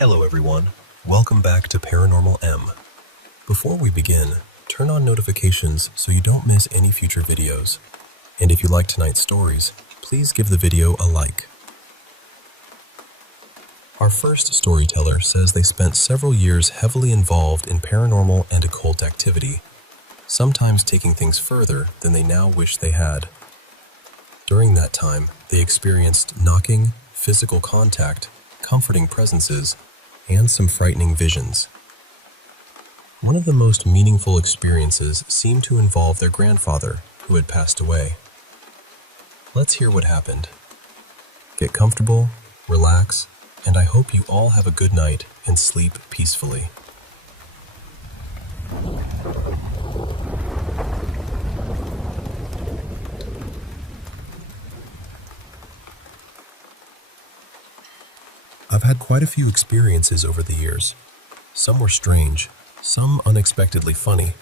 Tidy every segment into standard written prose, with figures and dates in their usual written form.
Hello everyone, welcome back to Paranormal M. Before we begin, turn on notifications so you don't miss any future videos. And if you like tonight's stories, please give the video a like. Our first storyteller says they spent several years heavily involved in paranormal and occult activity, sometimes taking things further than they now wish they had. During that time, they experienced knocking, physical contact, comforting presences, and some frightening visions. One of the most meaningful experiences seemed to involve their grandfather, who had passed away. Let's hear what happened. Get comfortable, relax, and I hope you all have a good night and sleep peacefully. I've had quite a few experiences over the years. Some were strange, some unexpectedly funny,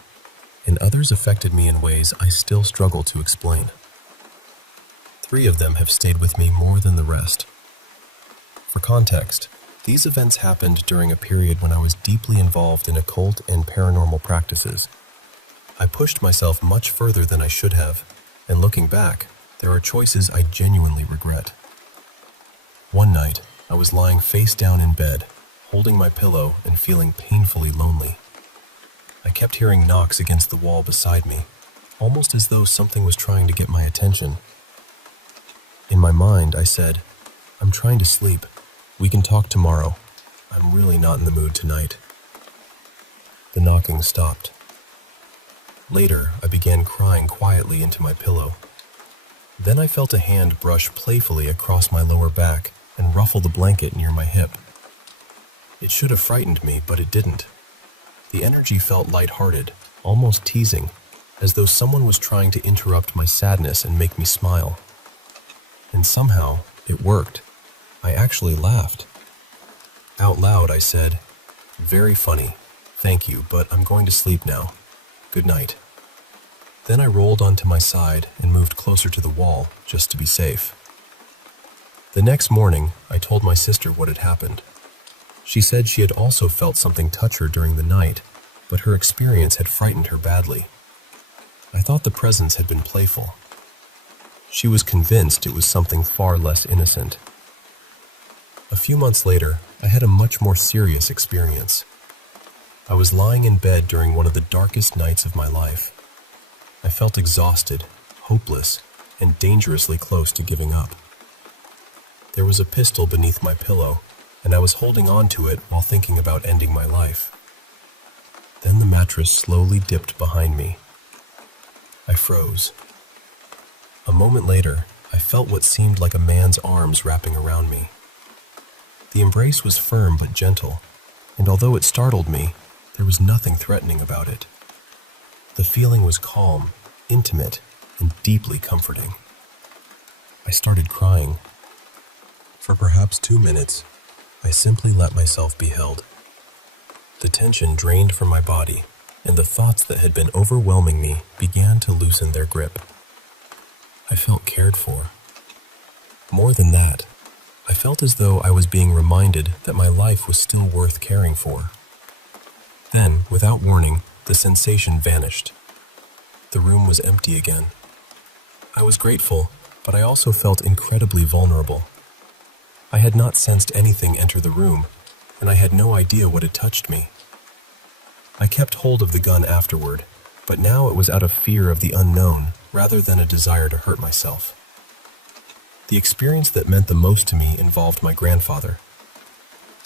and others affected me in ways I still struggle to explain. 3 of them have stayed with me more than the rest. For context, these events happened during a period when I was deeply involved in occult and paranormal practices. I pushed myself much further than I should have, and looking back, there are choices I genuinely regret. One night, I was lying face down in bed, holding my pillow and feeling painfully lonely. I kept hearing knocks against the wall beside me, almost as though something was trying to get my attention. In my mind, I said, "I'm trying to sleep. We can talk tomorrow. I'm really not in the mood tonight." The knocking stopped. Later, I began crying quietly into my pillow. Then I felt a hand brush playfully across my lower back and ruffle the blanket near my hip. It should have frightened me, but it didn't. The energy felt lighthearted, almost teasing, as though someone was trying to interrupt my sadness and make me smile. And somehow, it worked. I actually laughed. Out loud, I said, "Very funny. Thank you, but I'm going to sleep now. Good night." Then I rolled onto my side and moved closer to the wall, just to be safe. The next morning, I told my sister what had happened. She said she had also felt something touch her during the night, but her experience had frightened her badly. I thought the presence had been playful. She was convinced it was something far less innocent. A few months later, I had a much more serious experience. I was lying in bed during one of the darkest nights of my life. I felt exhausted, hopeless, and dangerously close to giving up. There was a pistol beneath my pillow, and I was holding on to it while thinking about ending my life. Then the mattress slowly dipped behind me. I froze. A moment later, I felt what seemed like a man's arms wrapping around me. The embrace was firm but gentle, and although it startled me, there was nothing threatening about it. The feeling was calm, intimate, and deeply comforting. I started crying. For perhaps 2 minutes, I simply let myself be held. The tension drained from my body, and the thoughts that had been overwhelming me began to loosen their grip. I felt cared for. More than that, I felt as though I was being reminded that my life was still worth caring for. Then, without warning, the sensation vanished. The room was empty again. I was grateful, but I also felt incredibly vulnerable. I had not sensed anything enter the room, and I had no idea what had touched me. I kept hold of the gun afterward, but now it was out of fear of the unknown rather than a desire to hurt myself. The experience that meant the most to me involved my grandfather.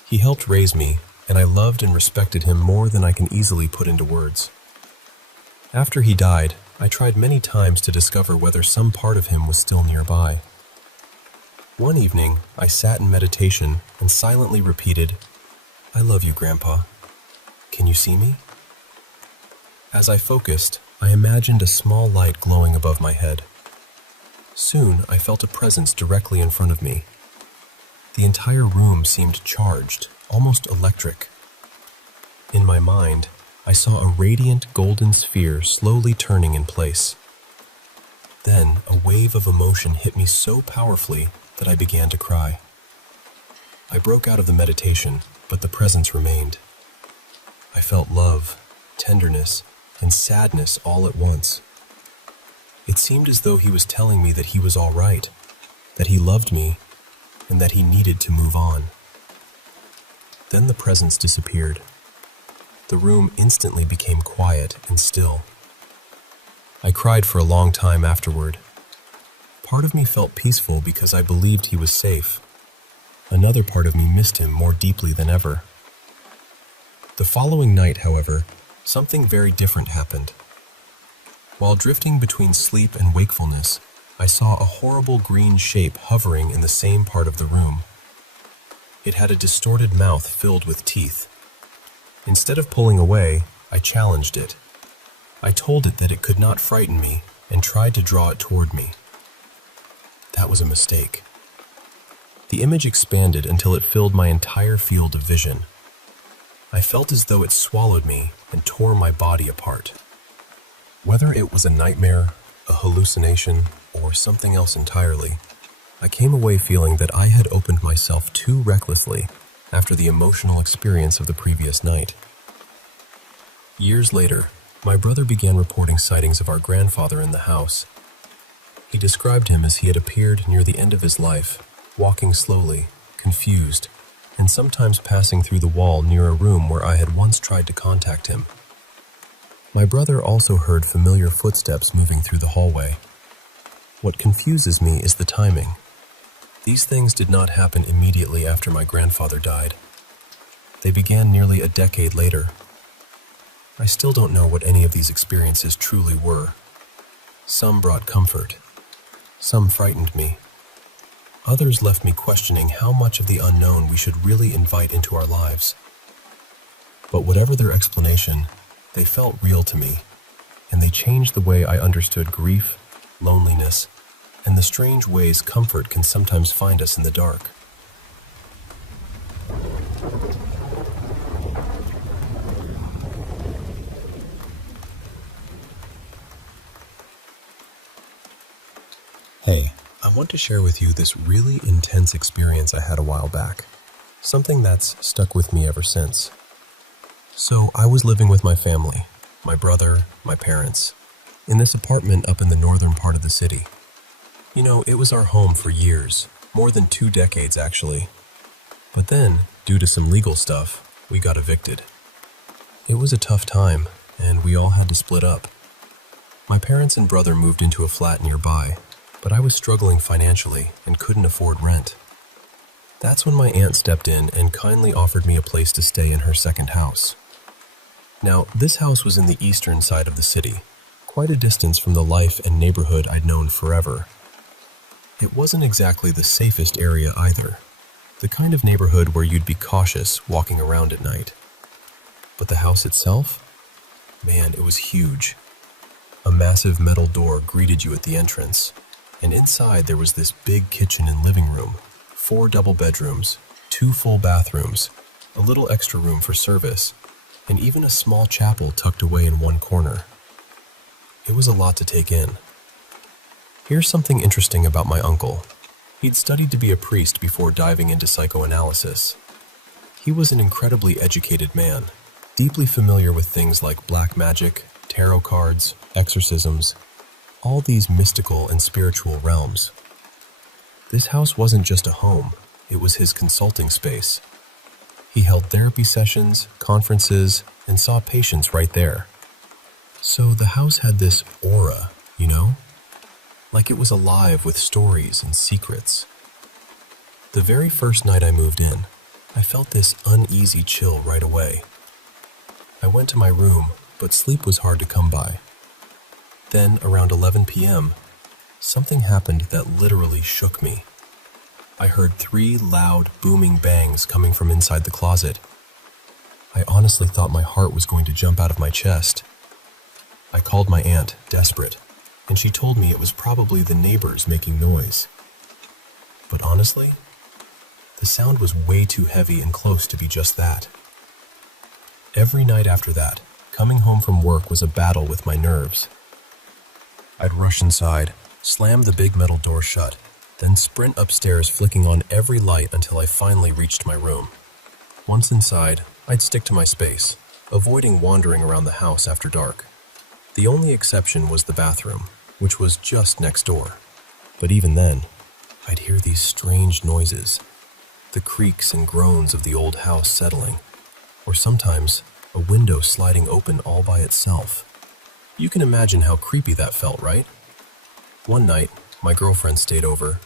He helped raise me, and I loved and respected him more than I can easily put into words. After he died, I tried many times to discover whether some part of him was still nearby. One evening, I sat in meditation and silently repeated, "I love you, Grandpa. Can you see me?" As I focused, I imagined a small light glowing above my head. Soon, I felt a presence directly in front of me. The entire room seemed charged, almost electric. In my mind, I saw a radiant golden sphere slowly turning in place. Then, a wave of emotion hit me so powerfully that I began to cry. I broke out of the meditation, but the presence remained. I felt love, tenderness, and sadness all at once. It seemed as though he was telling me that he was all right, that he loved me, and that he needed to move on. Then the presence disappeared. The room instantly became quiet and still. I cried for a long time afterward. Part of me felt peaceful because I believed he was safe. Another part of me missed him more deeply than ever. The following night, however, something very different happened. While drifting between sleep and wakefulness, I saw a horrible green shape hovering in the same part of the room. It had a distorted mouth filled with teeth. Instead of pulling away, I challenged it. I told it that it could not frighten me and tried to draw it toward me. That was a mistake. The image expanded until it filled my entire field of vision. I felt as though it swallowed me and tore my body apart. Whether it was a nightmare, a hallucination, or something else entirely, I came away feeling that I had opened myself too recklessly after the emotional experience of the previous night. Years later, my brother began reporting sightings of our grandfather in the house. He described him as he had appeared near the end of his life, walking slowly, confused, and sometimes passing through the wall near a room where I had once tried to contact him. My brother also heard familiar footsteps moving through the hallway. What confuses me is the timing. These things did not happen immediately after my grandfather died. They began nearly a decade later. I still don't know what any of these experiences truly were. Some brought comfort. Some frightened me. Others left me questioning how much of the unknown we should really invite into our lives. But whatever their explanation, they felt real to me, and they changed the way I understood grief, loneliness, and the strange ways comfort can sometimes find us in the dark. Hey, I want to share with you this really intense experience I had a while back. Something that's stuck with me ever since. So I was living with my family, my brother, my parents, in this apartment up in the northern part of the city. You know, it was our home for years, more than 2 decades actually. But then, due to some legal stuff, we got evicted. It was a tough time, and we all had to split up. My parents and brother moved into a flat nearby, but I was struggling financially and couldn't afford rent. That's when my aunt stepped in and kindly offered me a place to stay in her second house. Now, this house was in the eastern side of the city, quite a distance from the life and neighborhood I'd known forever. It wasn't exactly the safest area either, the kind of neighborhood where you'd be cautious walking around at night. But the house itself? Man, it was huge. A massive metal door greeted you at the entrance, and inside there was this big kitchen and living room, 4 double bedrooms, 2 full bathrooms, a little extra room for service, and even a small chapel tucked away in one corner. It was a lot to take in. Here's something interesting about my uncle. He'd studied to be a priest before diving into psychoanalysis. He was an incredibly educated man, deeply familiar with things like black magic, tarot cards, exorcisms, all these mystical and spiritual realms. This house wasn't just a home, it was his consulting space. He held therapy sessions, conferences, and saw patients right there. So the house had this aura, you know? Like it was alive with stories and secrets. The very first night I moved in, I felt this uneasy chill right away. I went to my room, but sleep was hard to come by. Then, around 11 p.m., something happened that literally shook me. I heard 3 loud, booming bangs coming from inside the closet. I honestly thought my heart was going to jump out of my chest. I called my aunt, desperate, and she told me it was probably the neighbors making noise. But honestly, the sound was way too heavy and close to be just that. Every night after that, coming home from work was a battle with my nerves. I'd rush inside, slam the big metal door shut, then sprint upstairs flicking on every light until I finally reached my room. Once inside, I'd stick to my space, avoiding wandering around the house after dark. The only exception was the bathroom, which was just next door. But even then, I'd hear these strange noises, the creaks and groans of the old house settling, or sometimes a window sliding open all by itself. You can imagine how creepy that felt, right? One night, my girlfriend stayed over.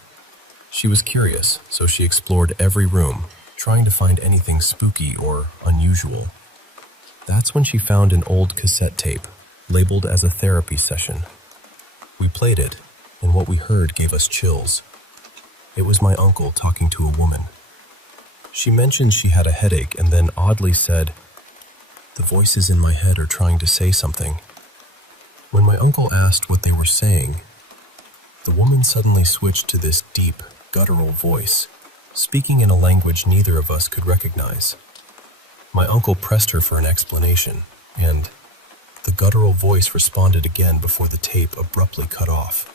She was curious, so she explored every room, trying to find anything spooky or unusual. That's when she found an old cassette tape, labeled as a therapy session. We played it, and what we heard gave us chills. It was my uncle talking to a woman. She mentioned she had a headache and then oddly said, "The voices in my head are trying to say something." When my uncle asked what they were saying, the woman suddenly switched to this deep, guttural voice, speaking in a language neither of us could recognize. My uncle pressed her for an explanation, and the guttural voice responded again before the tape abruptly cut off.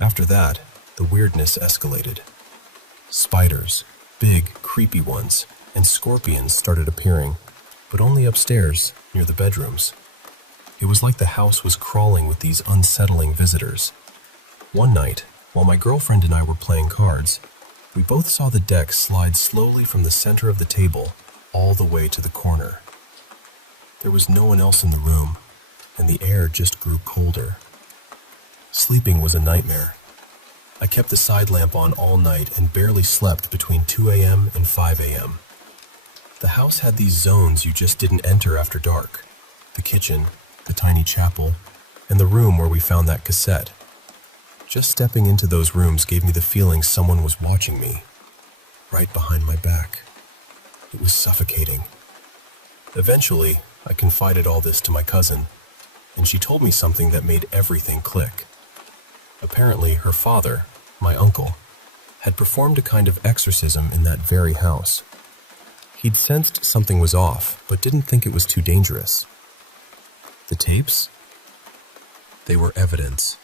After that, the weirdness escalated. Spiders, big, creepy ones, and scorpions started appearing, but only upstairs, near the bedrooms. It was like the house was crawling with these unsettling visitors. One night, while my girlfriend and I were playing cards, we both saw the deck slide slowly from the center of the table all the way to the corner. There was no one else in the room, and the air just grew colder. Sleeping was a nightmare. I kept the side lamp on all night and barely slept between 2 a.m. and 5 a.m. The house had these zones you just didn't enter after dark. The kitchen, the tiny chapel, and the room where we found that cassette. Just stepping into those rooms gave me the feeling someone was watching me, right behind my back. It was suffocating. Eventually, I confided all this to my cousin, and she told me something that made everything click. Apparently, her father, my uncle, had performed a kind of exorcism in that very house. He'd sensed something was off, but didn't think it was too dangerous. The tapes? They were evidence,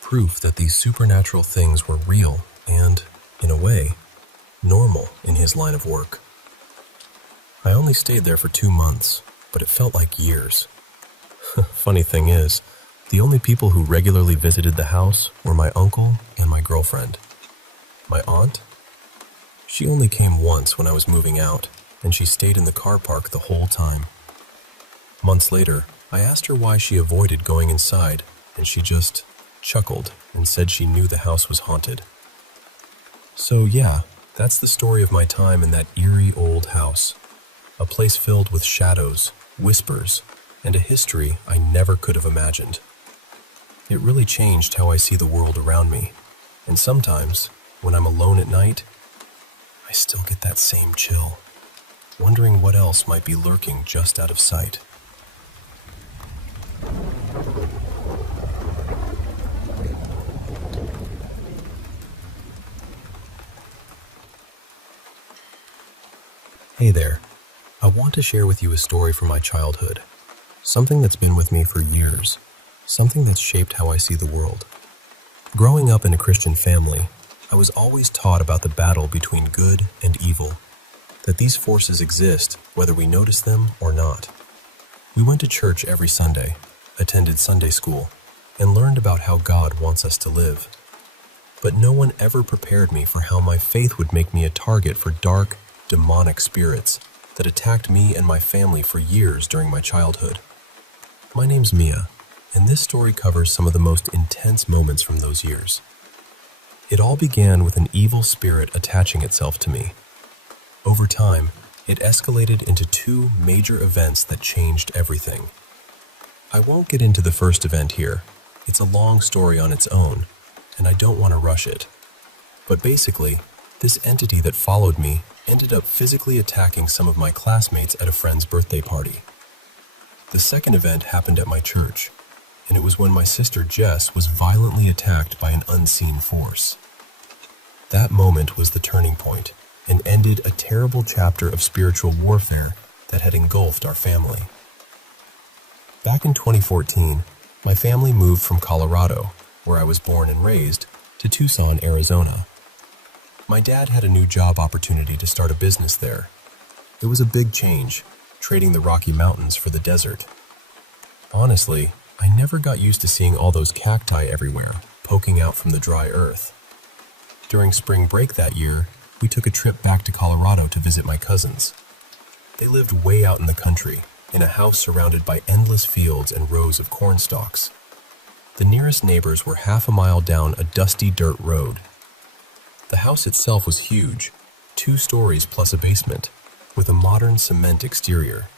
proof that these supernatural things were real and, in a way, normal in his line of work. I only stayed there for 2 months, but it felt like years. Funny thing is, the only people who regularly visited the house were my uncle and my girlfriend. My aunt? She only came once when I was moving out, and she stayed in the car park the whole time. Months later, I asked her why she avoided going inside, and she just chuckled and said she knew the house was haunted. So yeah, that's the story of my time in that eerie old house. A place filled with shadows, whispers, and a history I never could have imagined. It really changed how I see the world around me, and sometimes, when I'm alone at night, I still get that same chill, wondering what else might be lurking just out of sight. Hey there, I want to share with you a story from my childhood, something that's been with me for years, something that's shaped how I see the world. Growing up in a Christian family, I was always taught about the battle between good and evil, that these forces exist whether we notice them or not. We went to church every Sunday, attended Sunday school, and learned about how God wants us to live. But no one ever prepared me for how my faith would make me a target for dark, demonic spirits that attacked me and my family for years during my childhood. My name's Mia, and this story covers some of the most intense moments from those years. It all began with an evil spirit attaching itself to me. Over time, it escalated into 2 major events that changed everything. I won't get into the first event here. It's a long story on its own, and I don't want to rush it. But basically, this entity that followed me ended up physically attacking some of my classmates at a friend's birthday party. The second event happened at my church, and it was when my sister Jess was violently attacked by an unseen force. That moment was the turning point and ended a terrible chapter of spiritual warfare that had engulfed our family. Back in 2014, my family moved from Colorado, where I was born and raised, to Tucson, Arizona. My dad had a new job opportunity to start a business there, It was a big change, trading the Rocky Mountains for the desert. Honestly, I never got used to seeing all those cacti everywhere, poking out from the dry earth. During spring break that year, we took a trip back to Colorado to visit my cousins. They lived way out in the country, in a house surrounded by endless fields and rows of corn stalks. The nearest neighbors were half a mile down a dusty dirt road. The house itself was huge, 2 stories plus a basement, with a modern cement exterior.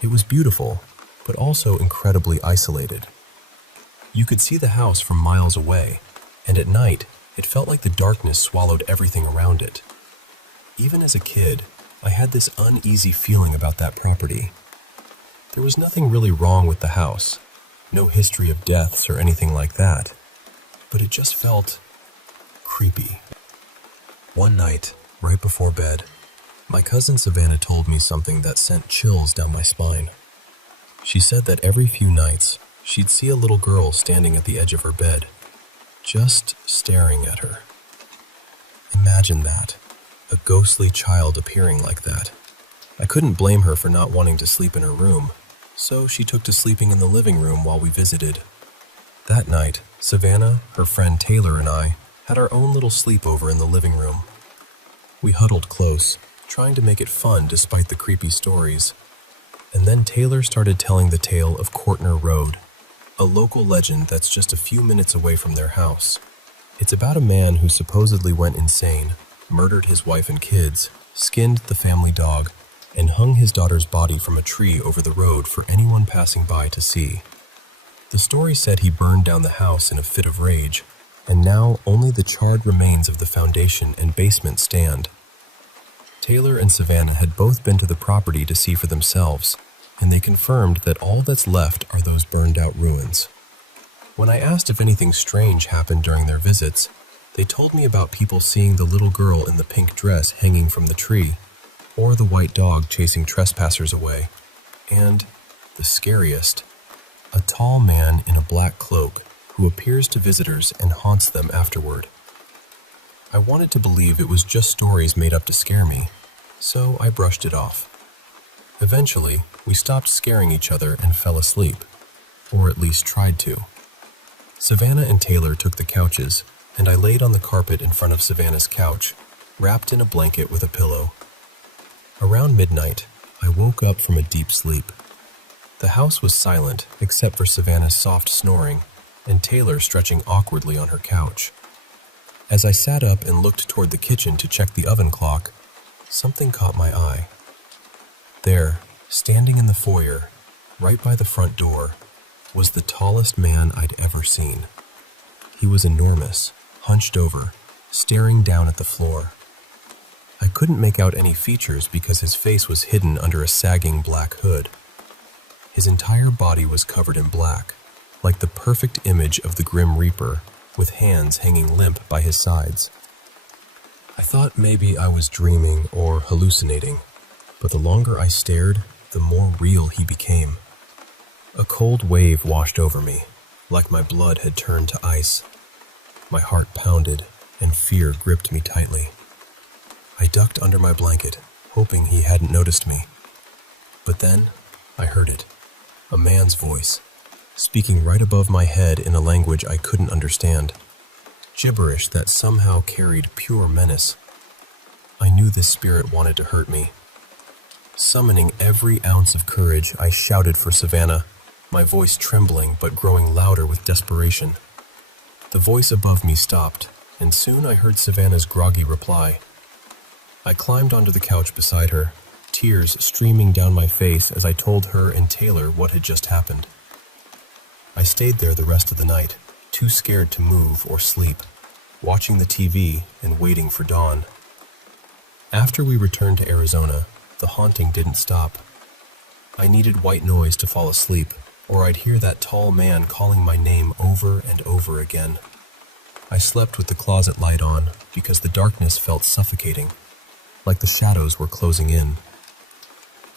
It was beautiful, but also incredibly isolated. You could see the house from miles away, and at night, it felt like the darkness swallowed everything around it. Even as a kid, I had this uneasy feeling about that property. There was nothing really wrong with the house, no history of deaths or anything like that, but it just felt creepy. One night, right before bed, my cousin Savannah told me something that sent chills down my spine. She said that every few nights, she'd see a little girl standing at the edge of her bed, just staring at her. Imagine that, a ghostly child appearing like that. I couldn't blame her for not wanting to sleep in her room, so she took to sleeping in the living room while we visited. That night, Savannah, her friend Taylor, and I had our own little sleepover in the living room. We huddled close, trying to make it fun despite the creepy stories. And then Taylor started telling the tale of Courtner Road, a local legend that's just a few minutes away from their house. It's about a man who supposedly went insane, murdered his wife and kids, skinned the family dog, and hung his daughter's body from a tree over the road for anyone passing by to see. The story said he burned down the house in a fit of rage, and now only the charred remains of the foundation and basement stand. Taylor and Savannah had both been to the property to see for themselves, and they confirmed that all that's left are those burned-out ruins. When I asked if anything strange happened during their visits, they told me about people seeing the little girl in the pink dress hanging from the tree, or the white dog chasing trespassers away, and, the scariest, a tall man in a black cloak who appears to visitors and haunts them afterward. I wanted to believe it was just stories made up to scare me, so I brushed it off. Eventually, we stopped scaring each other and fell asleep, or at least tried to. Savannah and Taylor took the couches, and I laid on the carpet in front of Savannah's couch, wrapped in a blanket with a pillow. Around midnight, I woke up from a deep sleep. The house was silent except for Savannah's soft snoring and Taylor stretching awkwardly on her couch. As I sat up and looked toward the kitchen to check the oven clock, something caught my eye. There, standing in the foyer, right by the front door, was the tallest man I'd ever seen. He was enormous, hunched over, staring down at the floor. I couldn't make out any features because his face was hidden under a sagging black hood. His entire body was covered in black, like the perfect image of the Grim Reaper, with hands hanging limp by his sides. I thought maybe I was dreaming or hallucinating, but the longer I stared, the more real he became. A cold wave washed over me, like my blood had turned to ice. My heart pounded, and fear gripped me tightly. I ducked under my blanket, hoping he hadn't noticed me. But then, I heard it, a man's voice, speaking right above my head in a language I couldn't understand, gibberish that somehow carried pure menace. I knew this spirit wanted to hurt me. Summoning every ounce of courage, I shouted for Savannah, my voice trembling but growing louder with desperation. The voice above me stopped, and soon I heard Savannah's groggy reply. I climbed onto the couch beside her, tears streaming down my face as I told her and Taylor what had just happened. I stayed there the rest of the night, too scared to move or sleep, watching the TV and waiting for dawn. After we returned to Arizona, the haunting didn't stop. I needed white noise to fall asleep, or I'd hear that tall man calling my name over and over again. I slept with the closet light on because the darkness felt suffocating, like the shadows were closing in.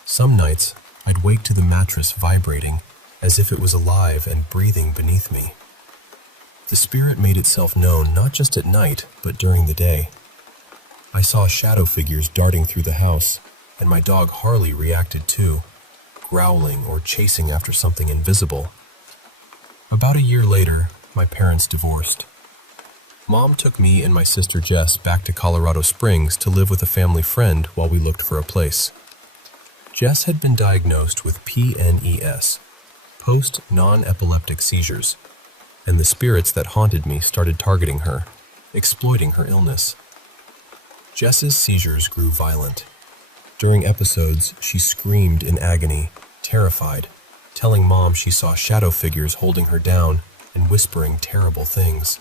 Some nights, I'd wake to the mattress vibrating as if it was alive and breathing beneath me. The spirit made itself known not just at night, but during the day. I saw shadow figures darting through the house, and my dog Harley reacted too, growling or chasing after something invisible. About a year later, my parents divorced. Mom took me and my sister Jess back to Colorado Springs to live with a family friend while we looked for a place. Jess had been diagnosed with PNES, post-non-epileptic seizures, and the spirits that haunted me started targeting her, exploiting her illness. Jess's seizures grew violent. During episodes, she screamed in agony, terrified, telling Mom she saw shadow figures holding her down and whispering terrible things.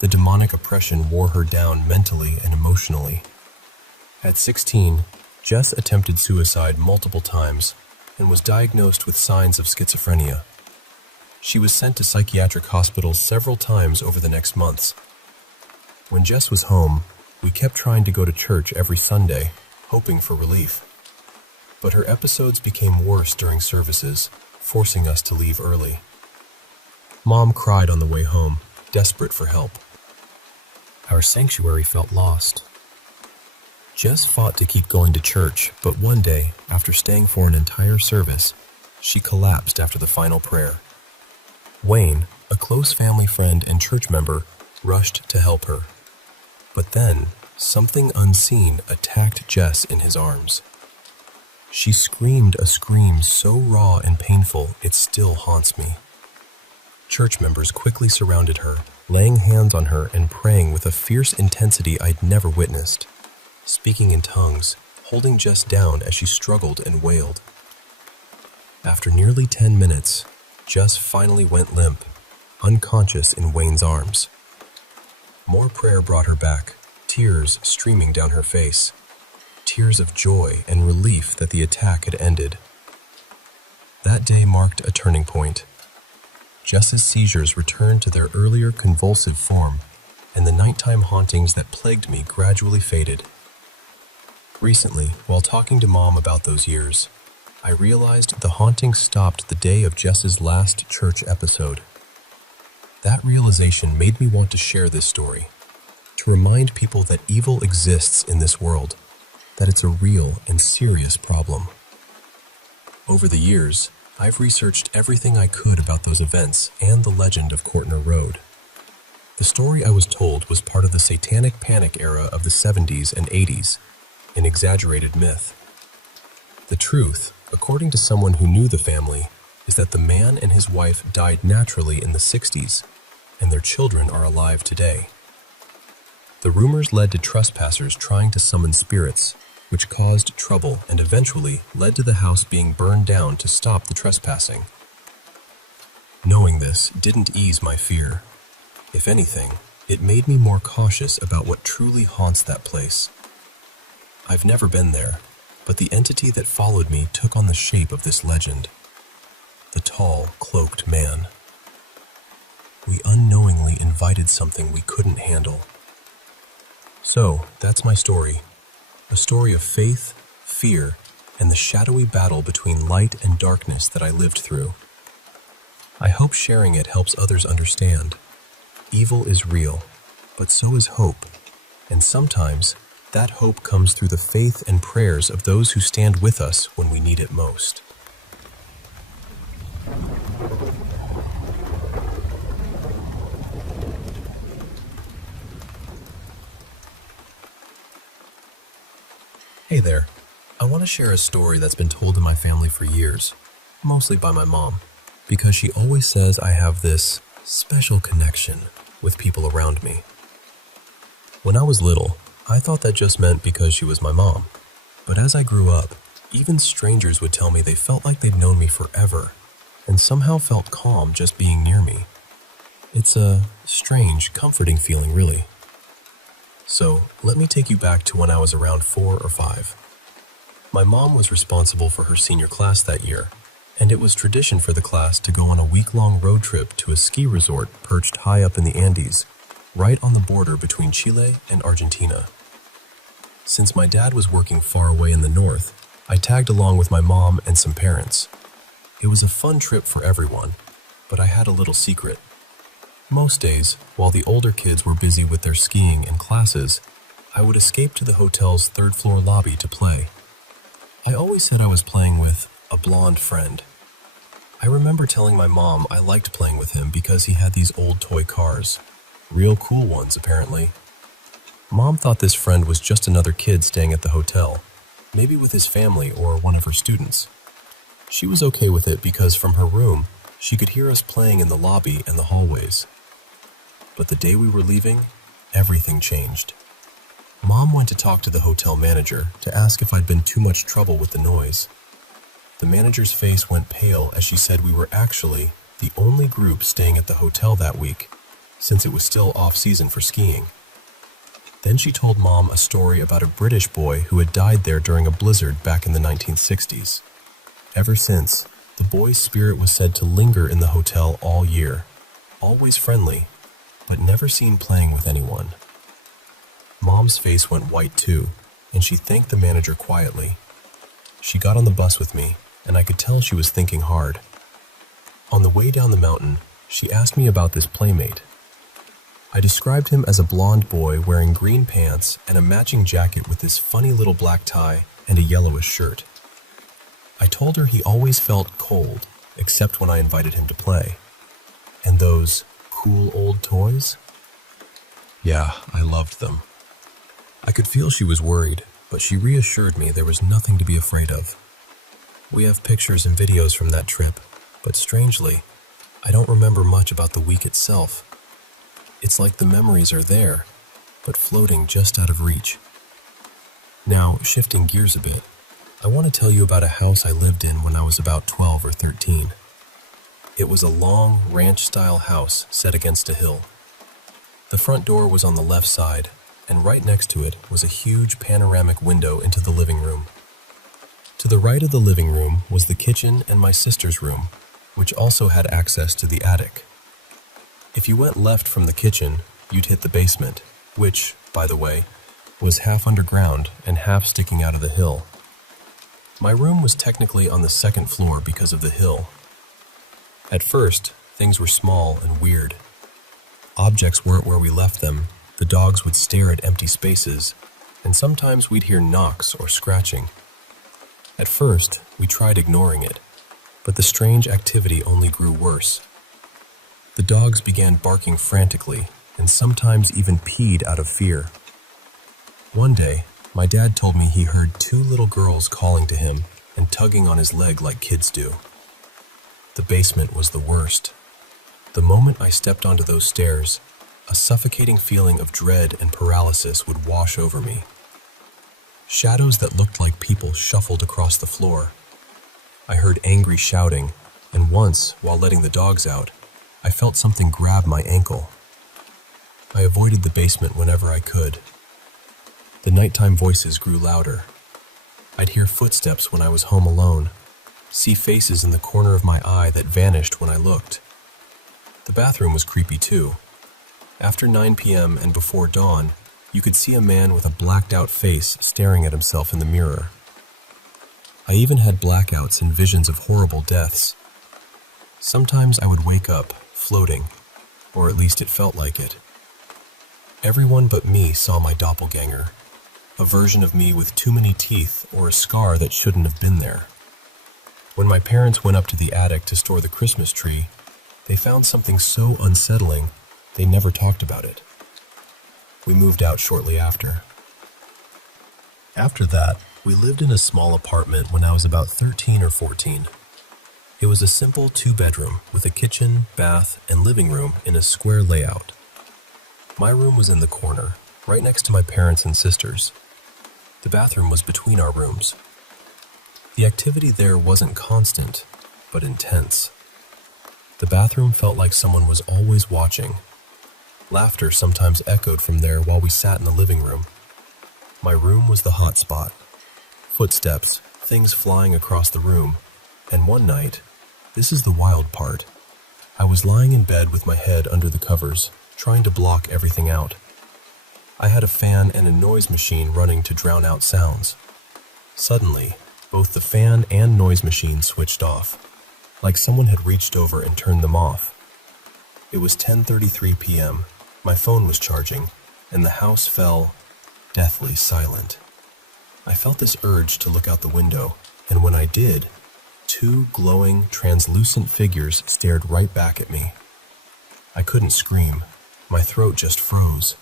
The demonic oppression wore her down mentally and emotionally. At 16, Jess attempted suicide multiple times and was diagnosed with signs of schizophrenia. She was sent to psychiatric hospitals several times over the next months. When Jess was home, we kept trying to go to church every Sunday, hoping for relief. But her episodes became worse during services, forcing us to leave early. Mom cried on the way home, desperate for help. Our sanctuary felt lost. Jess fought to keep going to church, but one day, after staying for an entire service, she collapsed after the final prayer. Wayne, a close family friend and church member, rushed to help her. But then, something unseen attacked Jess in his arms. She screamed a scream so raw and painful it still haunts me. Church members quickly surrounded her, laying hands on her and praying with a fierce intensity I'd never witnessed, speaking in tongues, holding Jess down as she struggled and wailed. After nearly 10 minutes, Jess finally went limp, unconscious in Wayne's arms. More prayer brought her back, tears streaming down her face, tears of joy and relief that the attack had ended. That day marked a turning point. Jess's seizures returned to their earlier convulsive form, and the nighttime hauntings that plagued me gradually faded. Recently, while talking to Mom about those years, I realized the haunting stopped the day of Jess's last church episode. That realization made me want to share this story, to remind people that evil exists in this world, that it's a real and serious problem. Over the years, I've researched everything I could about those events and the legend of Courtner Road. The story I was told was part of the satanic panic era of the 70s and 80s, an exaggerated myth. The truth, according to someone who knew the family, is that the man and his wife died naturally in the 60s, and their children are alive today. The rumors led to trespassers trying to summon spirits, which caused trouble and eventually led to the house being burned down to stop the trespassing. Knowing this didn't ease my fear. If anything, it made me more cautious about what truly haunts that place. I've never been there, but the entity that followed me took on the shape of this legend. The tall, cloaked man. We unknowingly invited something we couldn't handle. So, that's my story. A story of faith, fear, and the shadowy battle between light and darkness that I lived through. I hope sharing it helps others understand. Evil is real, but so is hope, and sometimes that hope comes through the faith and prayers of those who stand with us when we need it most. Hey there. I want to share a story that's been told in my family for years, mostly by my mom, because she always says I have this special connection with people around me. When I was little, I thought that just meant because she was my mom. But as I grew up, even strangers would tell me they felt like they'd known me forever, and somehow felt calm just being near me. It's a strange, comforting feeling, really. So, let me take you back to when I was around 4 or 5. My mom was responsible for her senior class that year, and it was tradition for the class to go on a week-long road trip to a ski resort perched high up in the Andes, right on the border between Chile and Argentina. Since my dad was working far away in the north, I tagged along with my mom and some parents. It was a fun trip for everyone, but I had a little secret. Most days, while the older kids were busy with their skiing and classes, I would escape to the hotel's third-floor lobby to play. I always said I was playing with a blonde friend. I remember telling my mom I liked playing with him because he had these old toy cars. Real cool ones, apparently. Mom thought this friend was just another kid staying at the hotel, maybe with his family or one of her students. She was okay with it because from her room, she could hear us playing in the lobby and the hallways. But the day we were leaving, everything changed. Mom went to talk to the hotel manager to ask if I'd been too much trouble with the noise. The manager's face went pale as she said we were actually the only group staying at the hotel that week, since it was still off-season for skiing. Then she told Mom a story about a British boy who had died there during a blizzard back in the 1960s. Ever since, the boy's spirit was said to linger in the hotel all year, always friendly, but never seen playing with anyone. Mom's face went white too, and she thanked the manager quietly. She got on the bus with me, and I could tell she was thinking hard. On the way down the mountain, she asked me about this playmate. I described him as a blonde boy wearing green pants and a matching jacket with this funny little black tie and a yellowish shirt. I told her he always felt cold, except when I invited him to play. And those cool old toys? Yeah, I loved them. I could feel she was worried, but she reassured me there was nothing to be afraid of. We have pictures and videos from that trip, but strangely, I don't remember much about the week itself. It's like the memories are there, but floating just out of reach. Now, shifting gears a bit, I want to tell you about a house I lived in when I was about 12 or 13. It was a long, ranch-style house set against a hill. The front door was on the left side, and right next to it was a huge panoramic window into the living room. To the right of the living room was the kitchen and my sister's room, which also had access to the attic. If you went left from the kitchen, you'd hit the basement, which, by the way, was half underground and half sticking out of the hill. My room was technically on the second floor because of the hill. At first, things were small and weird. Objects weren't where we left them, the dogs would stare at empty spaces, and sometimes we'd hear knocks or scratching. At first, we tried ignoring it, but the strange activity only grew worse. The dogs began barking frantically, and sometimes even peed out of fear. One day, my dad told me he heard two little girls calling to him and tugging on his leg like kids do. The basement was the worst. The moment I stepped onto those stairs, a suffocating feeling of dread and paralysis would wash over me. Shadows that looked like people shuffled across the floor. I heard angry shouting, and once, while letting the dogs out, I felt something grab my ankle. I avoided the basement whenever I could. The nighttime voices grew louder. I'd hear footsteps when I was home alone, see faces in the corner of my eye that vanished when I looked. The bathroom was creepy too. After 9 p.m. and before dawn, you could see a man with a blacked-out face staring at himself in the mirror. I even had blackouts and visions of horrible deaths. Sometimes I would wake up, floating, or at least it felt like it. Everyone but me saw my doppelganger, a version of me with too many teeth or a scar that shouldn't have been there. When my parents went up to the attic to store the Christmas tree, they found something so unsettling, they never talked about it. We moved out shortly after. After that, we lived in a small apartment when I was about 13 or 14. It was a simple 2-bedroom with a kitchen, bath, and living room in a square layout. My room was in the corner, right next to my parents and sisters. The bathroom was between our rooms. The activity there wasn't constant, but intense. The bathroom felt like someone was always watching. Laughter sometimes echoed from there while we sat in the living room. My room was the hot spot. Footsteps, things flying across the room, and one night, this is the wild part, I was lying in bed with my head under the covers, trying to block everything out. I had a fan and a noise machine running to drown out sounds. Suddenly, both the fan and noise machine switched off, like someone had reached over and turned them off. It was 10:33 p.m., my phone was charging, and the house fell deathly silent. I felt this urge to look out the window, and when I did, two glowing, translucent figures stared right back at me. I couldn't scream. My throat just froze.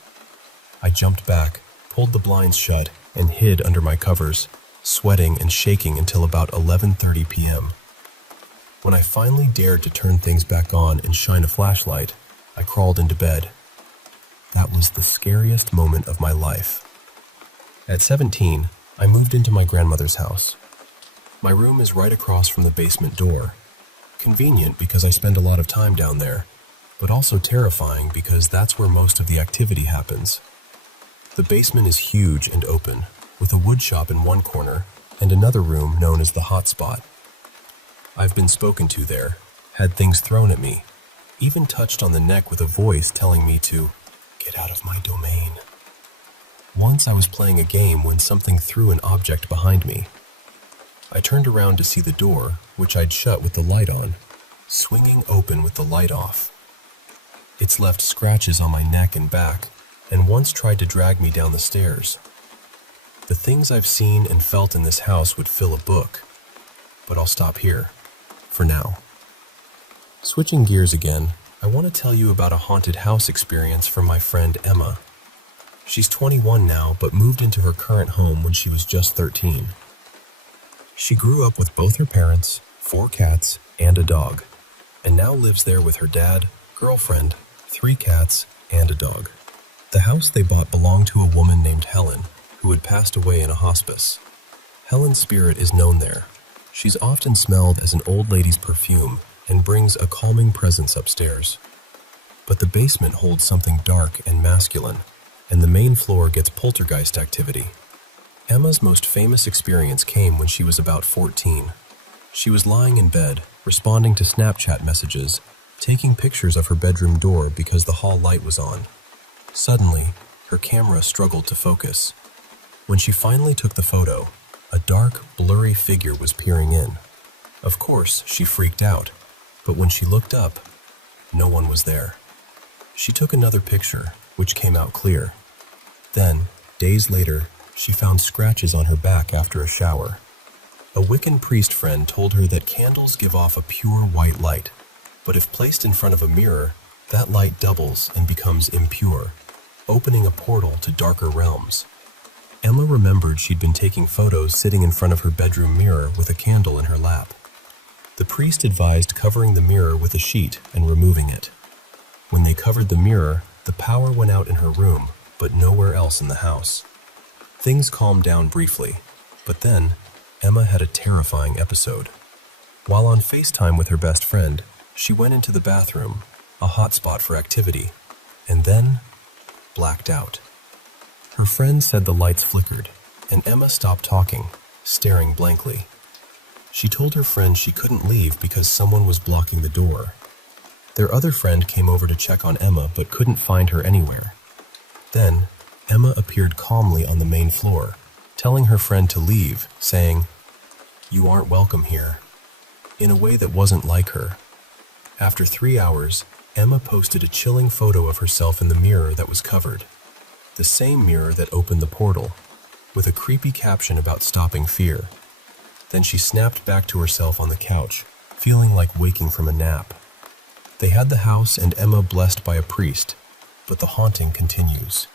I jumped back, pulled the blinds shut, and hid under my covers, sweating and shaking until about 11:30 p.m. When I finally dared to turn things back on and shine a flashlight, I crawled into bed. That was the scariest moment of my life. At 17, I moved into my grandmother's house. My room is right across from the basement door. Convenient because I spend a lot of time down there, but also terrifying because that's where most of the activity happens. The basement is huge and open, with a wood shop in one corner and another room known as the hot spot. I've been spoken to there, had things thrown at me, even touched on the neck with a voice telling me to get out of my domain. Once I was playing a game when something threw an object behind me. I turned around to see the door, which I'd shut with the light on, swinging open with the light off. It's left scratches on my neck and back, and once tried to drag me down the stairs. The things I've seen and felt in this house would fill a book, but I'll stop here, for now. Switching gears again, I want to tell you about a haunted house experience from my friend Emma. She's 21 now, but moved into her current home when she was just 13. She grew up with both her parents, 4 cats, and a dog, and now lives there with her dad, girlfriend, 3 cats, and a dog. The house they bought belonged to a woman named Helen, who had passed away in a hospice. Helen's spirit is known there. She's often smelled as an old lady's perfume and brings a calming presence upstairs. But the basement holds something dark and masculine, and the main floor gets poltergeist activity. Emma's most famous experience came when she was about 14. She was lying in bed, responding to Snapchat messages, taking pictures of her bedroom door because the hall light was on. Suddenly, her camera struggled to focus. When she finally took the photo, a dark, blurry figure was peering in. Of course, she freaked out, but when she looked up, no one was there. She took another picture, which came out clear. Then, days later, she found scratches on her back after a shower. A Wiccan priest friend told her that candles give off a pure white light, but if placed in front of a mirror, that light doubles and becomes impure, opening a portal to darker realms. Emma remembered she'd been taking photos sitting in front of her bedroom mirror with a candle in her lap. The priest advised covering the mirror with a sheet and removing it. When they covered the mirror, the power went out in her room, but nowhere else in the house. Things calmed down briefly, but then Emma had a terrifying episode. While on FaceTime with her best friend, she went into the bathroom, a hotspot for activity, and then blacked out. Her friend said the lights flickered, and Emma stopped talking, staring blankly. She told her friend she couldn't leave because someone was blocking the door. Their other friend came over to check on Emma but couldn't find her anywhere. Then, Emma appeared calmly on the main floor, telling her friend to leave, saying, "You aren't welcome here," in a way that wasn't like her. After 3 hours, Emma posted a chilling photo of herself in the mirror that was covered. The same mirror that opened the portal, with a creepy caption about stopping fear. Then she snapped back to herself on the couch, feeling like waking from a nap. They had the house and Emma blessed by a priest, but the haunting continues.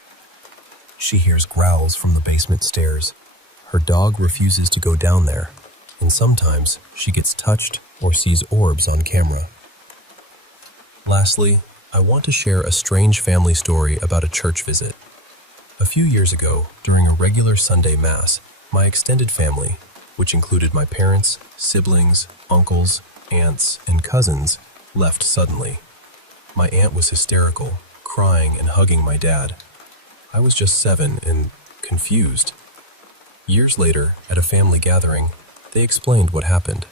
She hears growls from the basement stairs. Her dog refuses to go down there, and sometimes she gets touched or sees orbs on camera. Lastly, I want to share a strange family story about a church visit. A few years ago, during a regular Sunday Mass, my extended family, which included my parents, siblings, uncles, aunts, and cousins, left suddenly. My aunt was hysterical, crying and hugging my dad. I was just 7 and confused. Years later, at a family gathering, they explained what happened.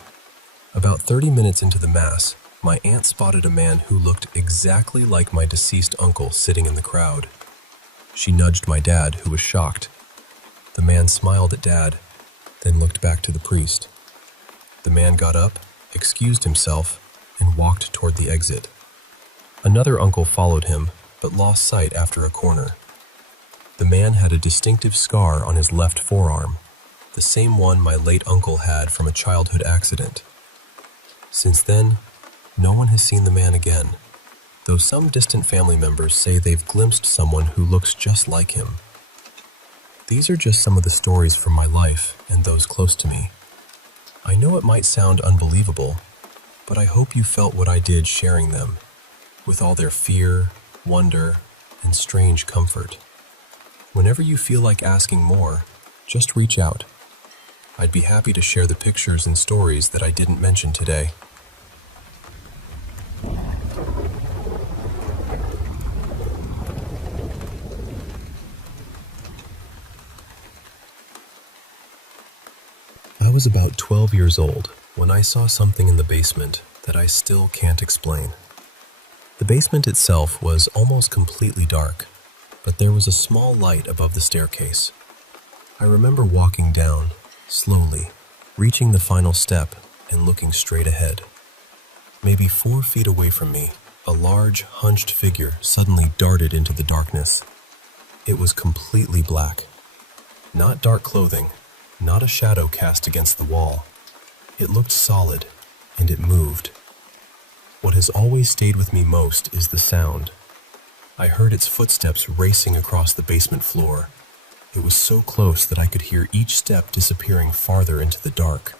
About 30 minutes into the Mass, my aunt spotted a man who looked exactly like my deceased uncle sitting in the crowd. She nudged my dad, who was shocked. The man smiled at Dad, then looked back to the priest. The man got up, excused himself, and walked toward the exit. Another uncle followed him, but lost sight after a corner. The man had a distinctive scar on his left forearm, the same one my late uncle had from a childhood accident. Since then, no one has seen the man again, though some distant family members say they've glimpsed someone who looks just like him. These are just some of the stories from my life and those close to me. I know it might sound unbelievable, but I hope you felt what I did sharing them, with all their fear, wonder, and strange comfort. Whenever you feel like asking more, just reach out. I'd be happy to share the pictures and stories that I didn't mention today. I was about 12 years old when I saw something in the basement that I still can't explain. The basement itself was almost completely dark, but there was a small light above the staircase. I remember walking down, slowly, reaching the final step and looking straight ahead. Maybe 4 feet away from me, a large, hunched figure suddenly darted into the darkness. It was completely black. Not dark clothing, not a shadow cast against the wall. It looked solid, and it moved. What has always stayed with me most is the sound. I heard its footsteps racing across the basement floor. It was so close that I could hear each step disappearing farther into the dark.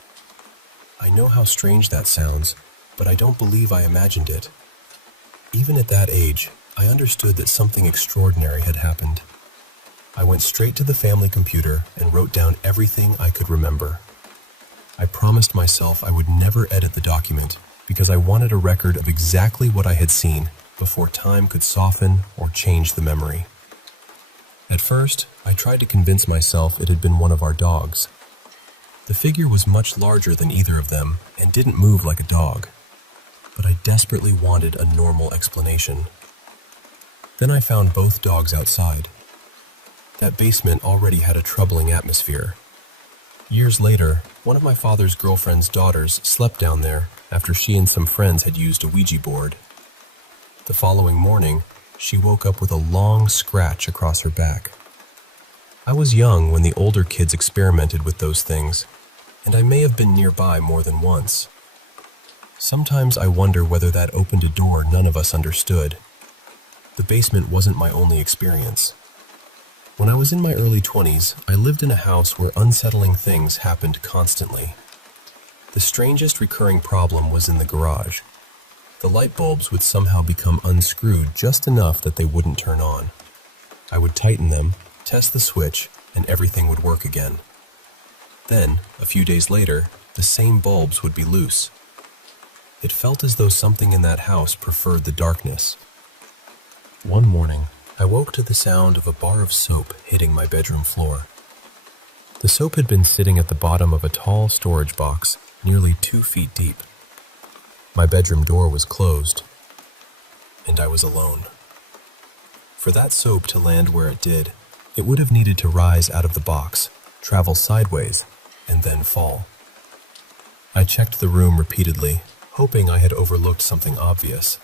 I know how strange that sounds, but I don't believe I imagined it. Even at that age, I understood that something extraordinary had happened. I went straight to the family computer and wrote down everything I could remember. I promised myself I would never edit the document because I wanted a record of exactly what I had seen before time could soften or change the memory. At first, I tried to convince myself it had been one of our dogs. The figure was much larger than either of them and didn't move like a dog, but I desperately wanted a normal explanation. Then I found both dogs outside. That basement already had a troubling atmosphere. Years later, one of my father's girlfriend's daughters slept down there after she and some friends had used a Ouija board. The following morning, she woke up with a long scratch across her back. I was young when the older kids experimented with those things, and I may have been nearby more than once. Sometimes I wonder whether that opened a door none of us understood. The basement wasn't my only experience. When I was in my early 20s, I lived in a house where unsettling things happened constantly. The strangest recurring problem was in the garage. The light bulbs would somehow become unscrewed just enough that they wouldn't turn on. I would tighten them, test the switch, and everything would work again. Then, a few days later, the same bulbs would be loose. It felt as though something in that house preferred the darkness. One morning, I woke to the sound of a bar of soap hitting my bedroom floor. The soap had been sitting at the bottom of a tall storage box, nearly 2 feet deep. My bedroom door was closed, and I was alone. For that soap to land where it did, it would have needed to rise out of the box, travel sideways, and then fall. I checked the room repeatedly, hoping I had overlooked something obvious.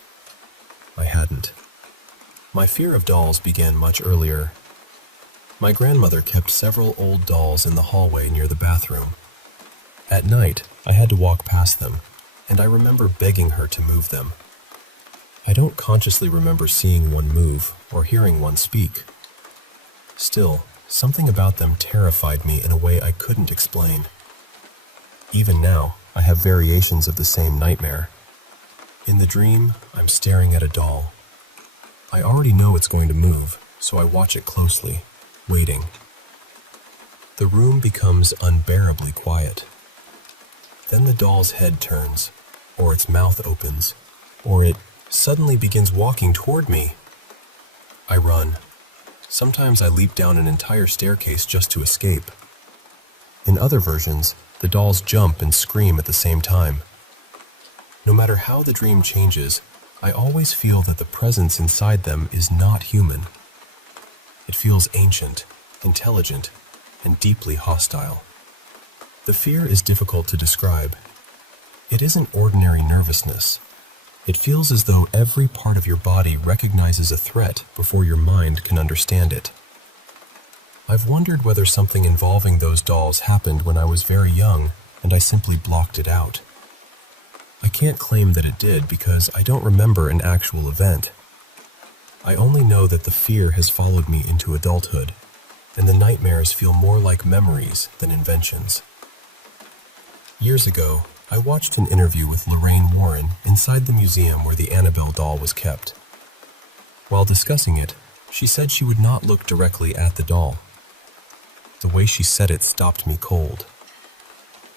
I hadn't. My fear of dolls began much earlier. My grandmother kept several old dolls in the hallway near the bathroom. At night, I had to walk past them, and I remember begging her to move them. I don't consciously remember seeing one move or hearing one speak. Still, something about them terrified me in a way I couldn't explain. Even now, I have variations of the same nightmare. In the dream, I'm staring at a doll. I already know it's going to move, so I watch it closely, waiting. The room becomes unbearably quiet. Then the doll's head turns, or its mouth opens, or it suddenly begins walking toward me. I run. Sometimes I leap down an entire staircase just to escape. In other versions, the dolls jump and scream at the same time. No matter how the dream changes, I always feel that the presence inside them is not human. It feels ancient, intelligent, and deeply hostile. The fear is difficult to describe. It isn't ordinary nervousness. It feels as though every part of your body recognizes a threat before your mind can understand it. I've wondered whether something involving those dolls happened when I was very young and I simply blocked it out. I can't claim that it did because I don't remember an actual event. I only know that the fear has followed me into adulthood, and the nightmares feel more like memories than inventions. Years ago, I watched an interview with Lorraine Warren inside the museum where the Annabelle doll was kept. While discussing it, she said she would not look directly at the doll. The way she said it stopped me cold.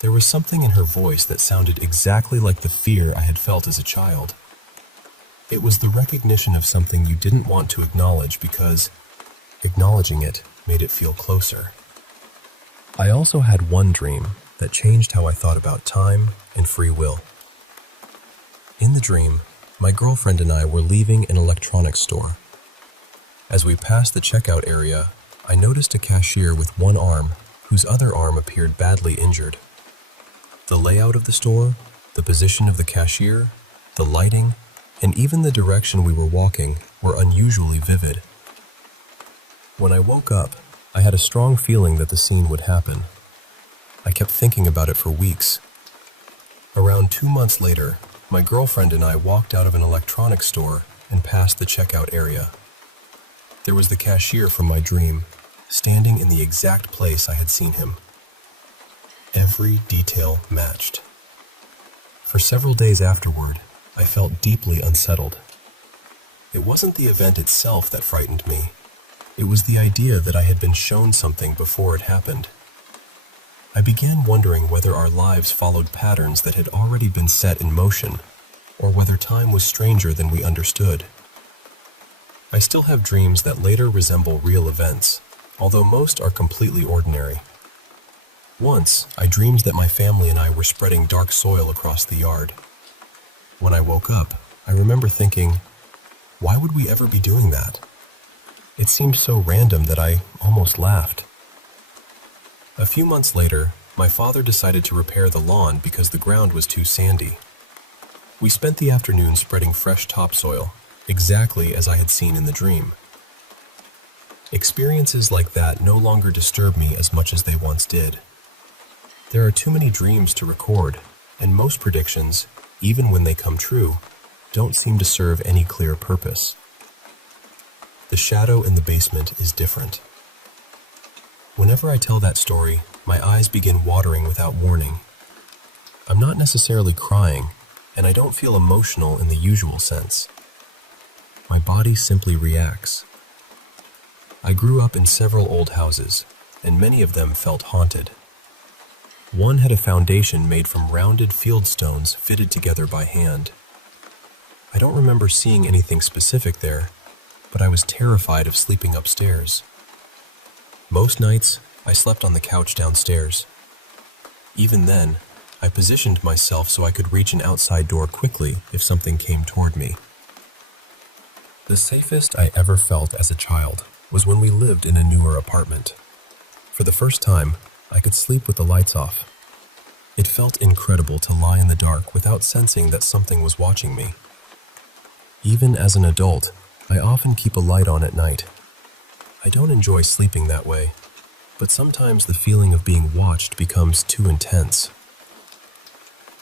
There was something in her voice that sounded exactly like the fear I had felt as a child. It was the recognition of something you didn't want to acknowledge because acknowledging it made it feel closer. I also had one dream that changed how I thought about time and free will. In the dream, my girlfriend and I were leaving an electronics store. As we passed the checkout area, I noticed a cashier with one arm whose other arm appeared badly injured. The layout of the store, the position of the cashier, the lighting, and even the direction we were walking were unusually vivid. When I woke up, I had a strong feeling that the scene would happen. I kept thinking about it for weeks. Around 2 months later, my girlfriend and I walked out of an electronics store and passed the checkout area. There was the cashier from my dream, standing in the exact place I had seen him. Every detail matched. For several days afterward, I felt deeply unsettled. It wasn't the event itself that frightened me. It was the idea that I had been shown something before it happened. I began wondering whether our lives followed patterns that had already been set in motion, or whether time was stranger than we understood. I still have dreams that later resemble real events, although most are completely ordinary. Once, I dreamed that my family and I were spreading dark soil across the yard. When I woke up, I remember thinking, why would we ever be doing that? It seemed so random that I almost laughed. A few months later, my father decided to repair the lawn because the ground was too sandy. We spent the afternoon spreading fresh topsoil, exactly as I had seen in the dream. Experiences like that no longer disturb me as much as they once did. There are too many dreams to record, and most predictions, even when they come true, don't seem to serve any clear purpose. The shadow in the basement is different. Whenever I tell that story, my eyes begin watering without warning. I'm not necessarily crying, and I don't feel emotional in the usual sense. My body simply reacts. I grew up in several old houses, and many of them felt haunted. One had a foundation made from rounded field stones fitted together by hand. I don't remember seeing anything specific there, but I was terrified of sleeping upstairs. Most nights, I slept on the couch downstairs. Even then, I positioned myself so I could reach an outside door quickly if something came toward me. The safest I ever felt as a child was when we lived in a newer apartment. For the first time, I could sleep with the lights off. It felt incredible to lie in the dark without sensing that something was watching me. Even as an adult, I often keep a light on at night. I don't enjoy sleeping that way, but sometimes the feeling of being watched becomes too intense.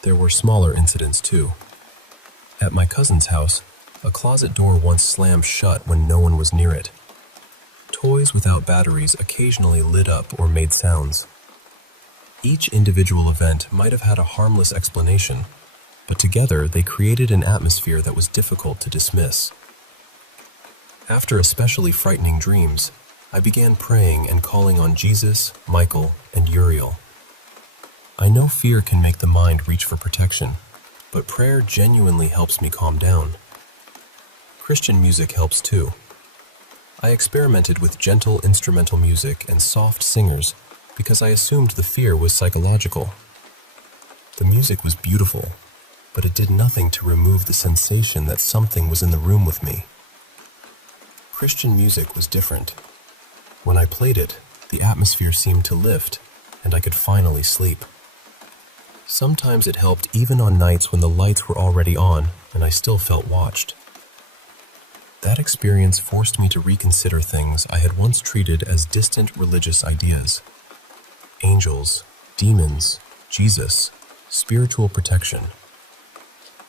There were smaller incidents too. At my cousin's house, a closet door once slammed shut when no one was near it. Toys without batteries occasionally lit up or made sounds. Each individual event might have had a harmless explanation, but together they created an atmosphere that was difficult to dismiss. After especially frightening dreams, I began praying and calling on Jesus, Michael, and Uriel. I know fear can make the mind reach for protection, but prayer genuinely helps me calm down. Christian music helps too. I experimented with gentle instrumental music and soft singers because I assumed the fear was psychological. The music was beautiful, but it did nothing to remove the sensation that something was in the room with me. Christian music was different. When I played it, the atmosphere seemed to lift, and I could finally sleep. Sometimes it helped even on nights when the lights were already on and I still felt watched. That experience forced me to reconsider things I had once treated as distant religious ideas. Angels, demons, Jesus, spiritual protection.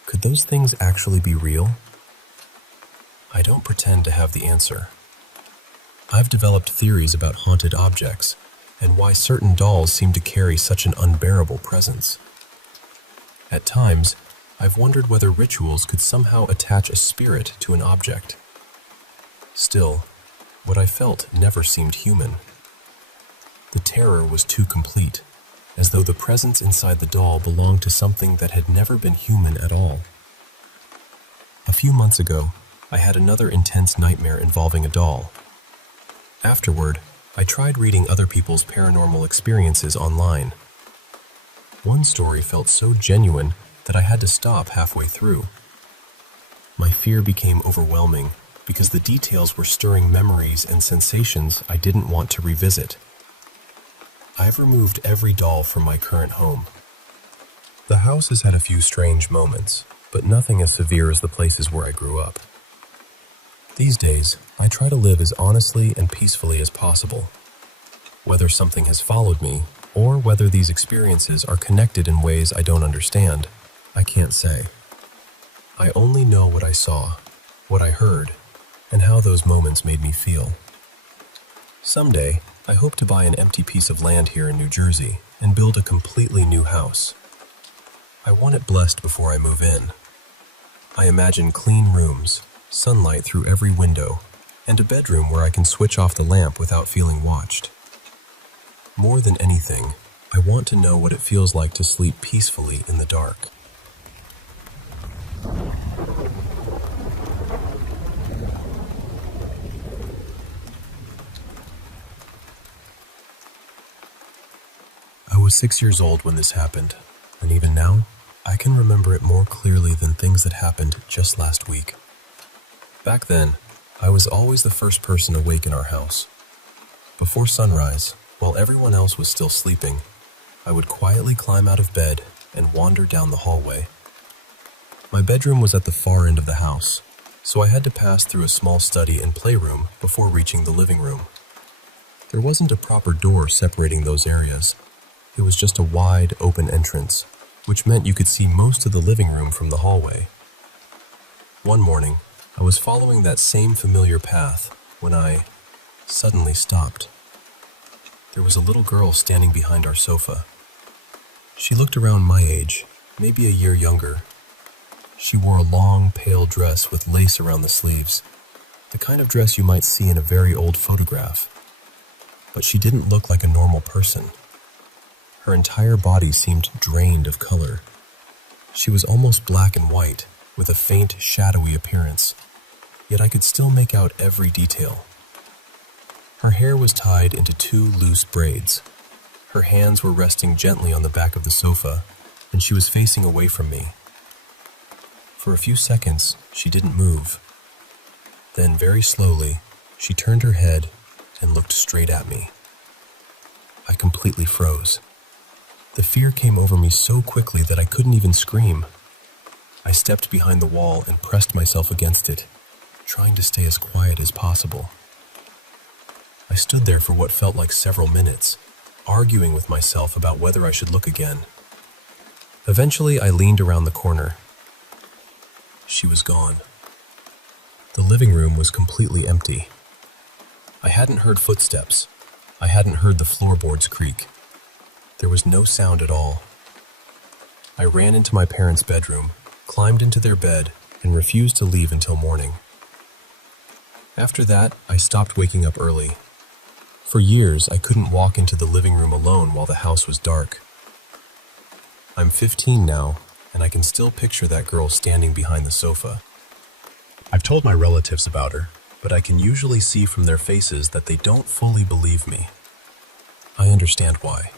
Could those things actually be real? I don't pretend to have the answer. I've developed theories about haunted objects and why certain dolls seem to carry such an unbearable presence. At times, I've wondered whether rituals could somehow attach a spirit to an object. Still, what I felt never seemed human. The terror was too complete, as though the presence inside the doll belonged to something that had never been human at all. A few months ago, I had another intense nightmare involving a doll. Afterward, I tried reading other people's paranormal experiences online. One story felt so genuine that I had to stop halfway through. My fear became overwhelming because the details were stirring memories and sensations I didn't want to revisit. I've removed every doll from my current home. The house has had a few strange moments, but nothing as severe as the places where I grew up. These days, I try to live as honestly and peacefully as possible. Whether something has followed me, or whether these experiences are connected in ways I don't understand, I can't say. I only know what I saw, what I heard, and how those moments made me feel. Someday, I hope to buy an empty piece of land here in New Jersey and build a completely new house. I want it blessed before I move in. I imagine clean rooms, sunlight through every window, and a bedroom where I can switch off the lamp without feeling watched. More than anything, I want to know what it feels like to sleep peacefully in the dark. I was 6 years old when this happened, and even now, I can remember it more clearly than things that happened just last week. Back then, I was always the first person awake in our house. Before sunrise, while everyone else was still sleeping, I would quietly climb out of bed and wander down the hallway. My bedroom was at the far end of the house, so I had to pass through a small study and playroom before reaching the living room. There wasn't a proper door separating those areas. It was just a wide, open entrance, which meant you could see most of the living room from the hallway. One morning, I was following that same familiar path when I suddenly stopped. There was a little girl standing behind our sofa. She looked around my age, maybe a year younger. She wore a long, pale dress with lace around the sleeves, the kind of dress you might see in a very old photograph. But she didn't look like a normal person. Her entire body seemed drained of color. She was almost black and white, with a faint, shadowy appearance, yet I could still make out every detail. Her hair was tied into 2 loose braids. Her hands were resting gently on the back of the sofa, and she was facing away from me. For a few seconds, she didn't move. Then, very slowly, she turned her head and looked straight at me. I completely froze. The fear came over me so quickly that I couldn't even scream. I stepped behind the wall and pressed myself against it, trying to stay as quiet as possible. I stood there for what felt like several minutes, arguing with myself about whether I should look again. Eventually, I leaned around the corner. She was gone. The living room was completely empty. I hadn't heard footsteps. I hadn't heard the floorboards creak. There was no sound at all. I ran into my parents' bedroom, climbed into their bed, and refused to leave until morning. After that, I stopped waking up early. For years, I couldn't walk into the living room alone while the house was dark. I'm 15 now, and I can still picture that girl standing behind the sofa. I've told my relatives about her, but I can usually see from their faces that they don't fully believe me. I understand why.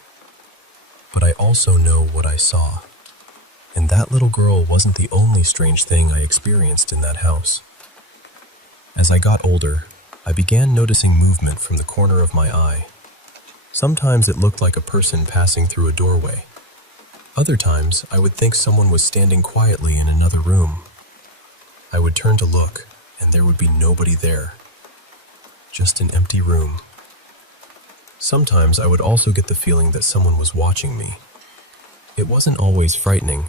But I also know what I saw. And that little girl wasn't the only strange thing I experienced in that house. As I got older, I began noticing movement from the corner of my eye. Sometimes it looked like a person passing through a doorway. Other times, I would think someone was standing quietly in another room. I would turn to look, and there would be nobody there. Just an empty room. Sometimes I would also get the feeling that someone was watching me. It wasn't always frightening,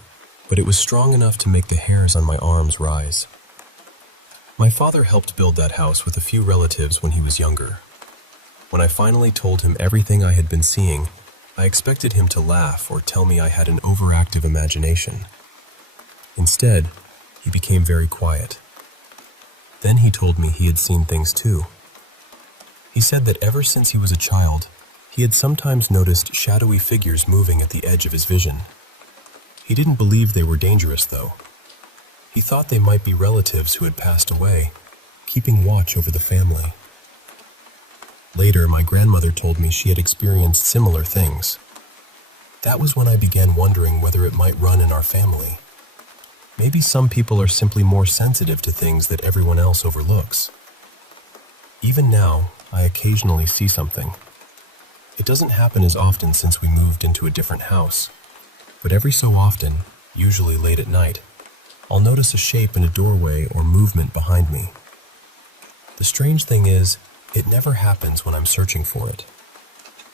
but it was strong enough to make the hairs on my arms rise. My father helped build that house with a few relatives when he was younger. When I finally told him everything I had been seeing, I expected him to laugh or tell me I had an overactive imagination. Instead, he became very quiet. Then he told me he had seen things too. He said that ever since he was a child, he had sometimes noticed shadowy figures moving at the edge of his vision. He didn't believe they were dangerous, though. He thought they might be relatives who had passed away, keeping watch over the family. Later, my grandmother told me she had experienced similar things. That was when I began wondering whether it might run in our family. Maybe some people are simply more sensitive to things that everyone else overlooks. Even now, I occasionally see something. It doesn't happen as often since we moved into a different house, but every so often, usually late at night, I'll notice a shape in a doorway or movement behind me. The strange thing is, it never happens when I'm searching for it.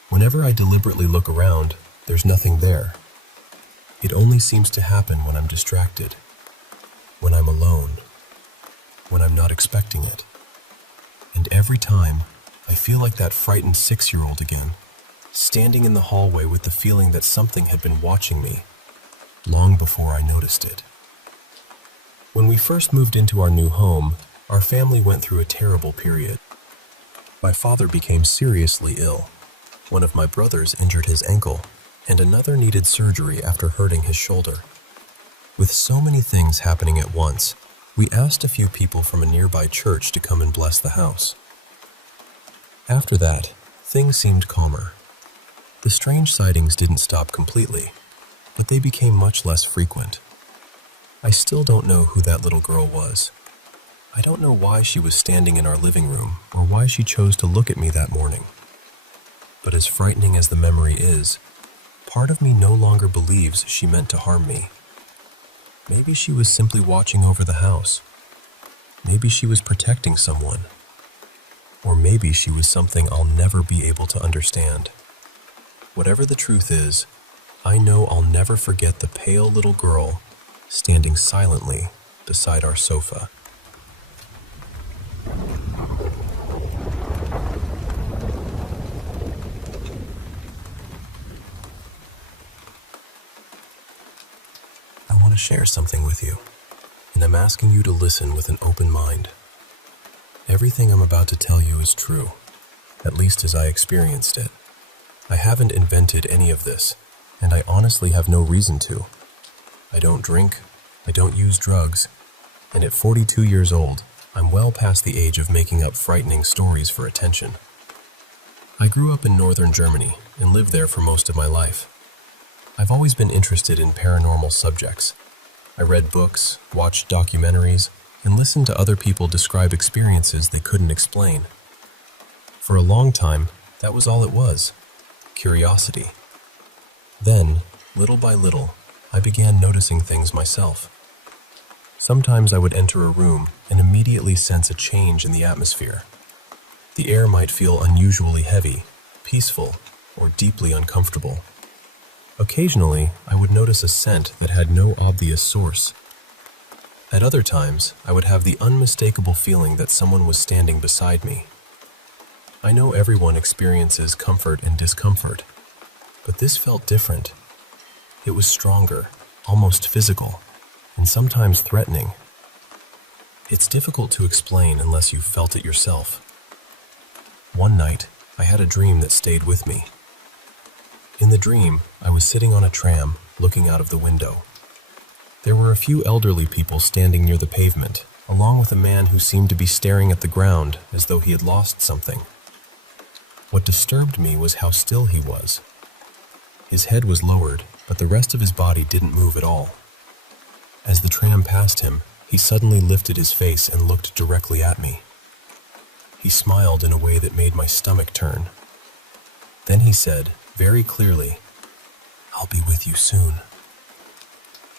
Whenever I deliberately look around, there's nothing there. It only seems to happen when I'm distracted, when I'm alone, when I'm not expecting it. And every time, I feel like that frightened 6-year-old again, standing in the hallway with the feeling that something had been watching me, long before I noticed it. When we first moved into our new home, our family went through a terrible period. My father became seriously ill. One of my brothers injured his ankle, and another needed surgery after hurting his shoulder. With so many things happening at once, we asked a few people from a nearby church to come and bless the house. After that, things seemed calmer. The strange sightings didn't stop completely, but they became much less frequent. I still don't know who that little girl was. I don't know why she was standing in our living room or why she chose to look at me that morning. But as frightening as the memory is, part of me no longer believes she meant to harm me. Maybe she was simply watching over the house. Maybe she was protecting someone. Or maybe she was something I'll never be able to understand. Whatever the truth is, I know I'll never forget the pale little girl standing silently beside our sofa. I want to share something with you, and I'm asking you to listen with an open mind. Everything I'm about to tell you is true, at least as I experienced it. I haven't invented any of this, and I honestly have no reason to. I don't drink, I don't use drugs, and at 42 years old, I'm well past the age of making up frightening stories for attention. I grew up in northern Germany and lived there for most of my life. I've always been interested in paranormal subjects. I read books, watched documentaries, and listened to other people describe experiences they couldn't explain. For a long time, that was all it was: curiosity. Then, little by little, I began noticing things myself. Sometimes I would enter a room and immediately sense a change in the atmosphere. The air might feel unusually heavy, peaceful, or deeply uncomfortable. Occasionally, I would notice a scent that had no obvious source. At other times, I would have the unmistakable feeling that someone was standing beside me. I know everyone experiences comfort and discomfort, but this felt different. It was stronger, almost physical, and sometimes threatening. It's difficult to explain unless you've felt it yourself. One night, I had a dream that stayed with me. In the dream, I was sitting on a tram, looking out of the window. There were a few elderly people standing near the pavement, along with a man who seemed to be staring at the ground as though he had lost something. What disturbed me was how still he was. His head was lowered, but the rest of his body didn't move at all. As the tram passed him, he suddenly lifted his face and looked directly at me. He smiled in a way that made my stomach turn. Then he said, very clearly, "I'll be with you soon."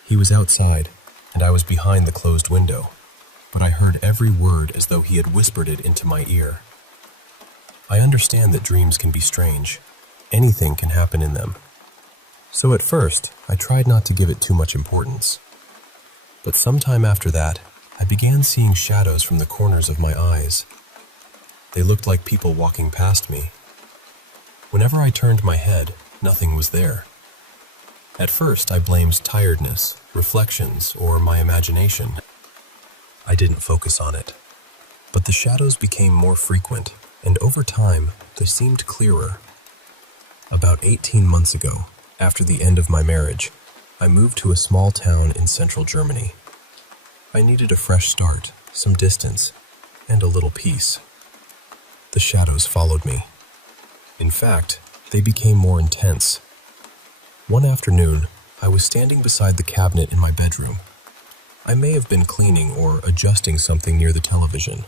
He was outside, and I was behind the closed window, but I heard every word as though he had whispered it into my ear. I understand that dreams can be strange. Anything can happen in them. So at first, I tried not to give it too much importance. But sometime after that, I began seeing shadows from the corners of my eyes. They looked like people walking past me. Whenever I turned my head, nothing was there. At first, I blamed tiredness, reflections, or my imagination. I didn't focus on it. But the shadows became more frequent, and over time, they seemed clearer. About 18 months ago, after the end of my marriage, I moved to a small town in central Germany. I needed a fresh start, some distance, and a little peace. The shadows followed me. In fact, they became more intense. One afternoon, I was standing beside the cabinet in my bedroom. I may have been cleaning or adjusting something near the television.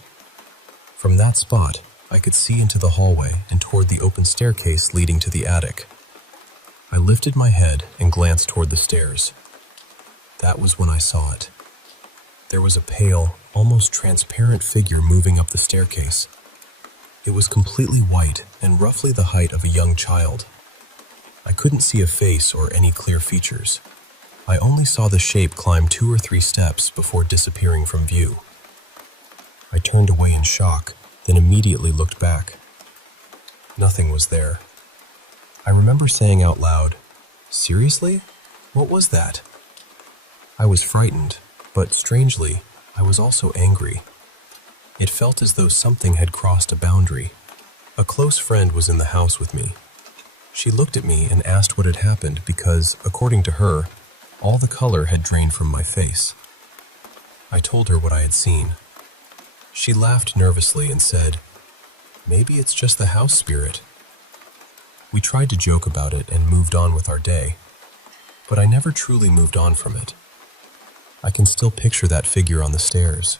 From that spot, I could see into the hallway and toward the open staircase leading to the attic. I lifted my head and glanced toward the stairs. That was when I saw it. There was a pale, almost transparent figure moving up the staircase. It was completely white and roughly the height of a young child. I couldn't see a face or any clear features. I only saw the shape climb 2 or 3 steps before disappearing from view. I turned away in shock, then immediately looked back. Nothing was there. I remember saying out loud, "Seriously? What was that?" I was frightened, but strangely, I was also angry. It felt as though something had crossed a boundary. A close friend was in the house with me. She looked at me and asked what had happened because, according to her, all the color had drained from my face. I told her what I had seen. She laughed nervously and said, "Maybe it's just the house spirit." We tried to joke about it and moved on with our day, but I never truly moved on from it. I can still picture that figure on the stairs.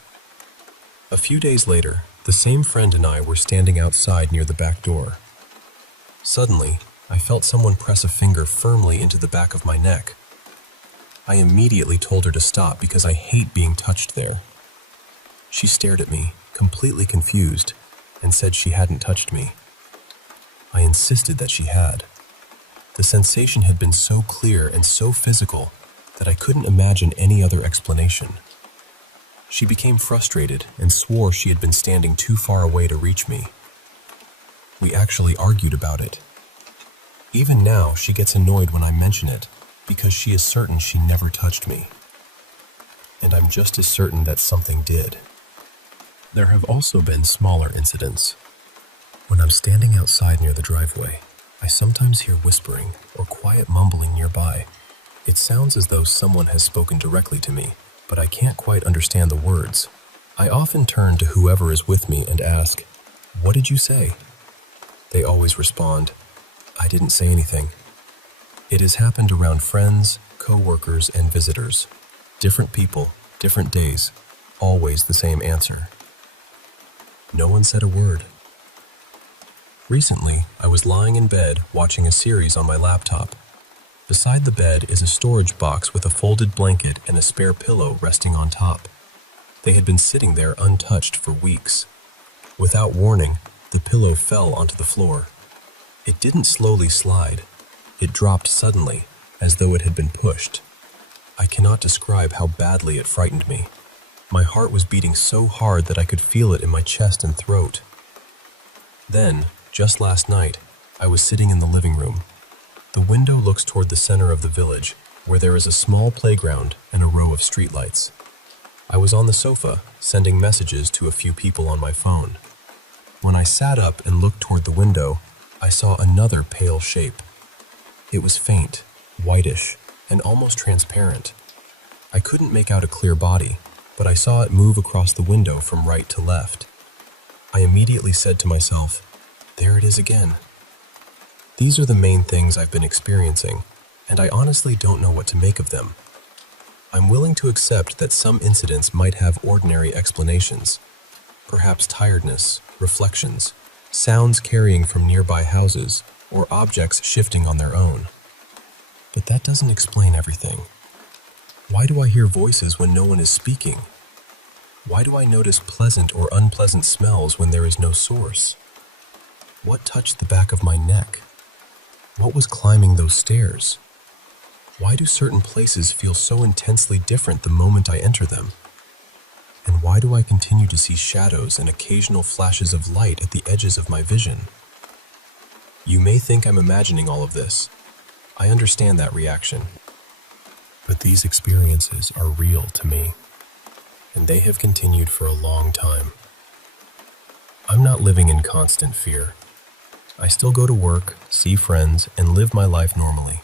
A few days later, the same friend and I were standing outside near the back door. Suddenly, I felt someone press a finger firmly into the back of my neck. I immediately told her to stop because I hate being touched there. She stared at me, completely confused, and said she hadn't touched me. I insisted that she had. The sensation had been so clear and so physical that I couldn't imagine any other explanation. She became frustrated and swore she had been standing too far away to reach me. We actually argued about it. Even now, she gets annoyed when I mention it because she is certain she never touched me. And I'm just as certain that something did. There have also been smaller incidents. When I'm standing outside near the driveway, I sometimes hear whispering or quiet mumbling nearby. It sounds as though someone has spoken directly to me, but I can't quite understand the words. I often turn to whoever is with me and ask, "What did you say?" They always respond, "I didn't say anything." It has happened around friends, co-workers, and visitors. Different people, different days, always the same answer. No one said a word. Recently, I was lying in bed watching a series on my laptop. Beside the bed is a storage box with a folded blanket and a spare pillow resting on top. They had been sitting there untouched for weeks. Without warning, the pillow fell onto the floor. It didn't slowly slide. It dropped suddenly, as though it had been pushed. I cannot describe how badly it frightened me. My heart was beating so hard that I could feel it in my chest and throat. Then, just last night, I was sitting in the living room. The window looks toward the center of the village, where there is a small playground and a row of streetlights. I was on the sofa, sending messages to a few people on my phone. When I sat up and looked toward the window, I saw another pale shape. It was faint, whitish, and almost transparent. I couldn't make out a clear body, but I saw it move across the window from right to left. I immediately said to myself, "There it is again." These are the main things I've been experiencing, and I honestly don't know what to make of them. I'm willing to accept that some incidents might have ordinary explanations, perhaps tiredness, reflections, sounds carrying from nearby houses, or objects shifting on their own. But that doesn't explain everything. Why do I hear voices when no one is speaking? Why do I notice pleasant or unpleasant smells when there is no source? What touched the back of my neck? What was climbing those stairs? Why do certain places feel so intensely different the moment I enter them? And why do I continue to see shadows and occasional flashes of light at the edges of my vision? You may think I'm imagining all of this. I understand that reaction. But these experiences are real to me, and they have continued for a long time. I'm not living in constant fear. I still go to work, see friends, and live my life normally.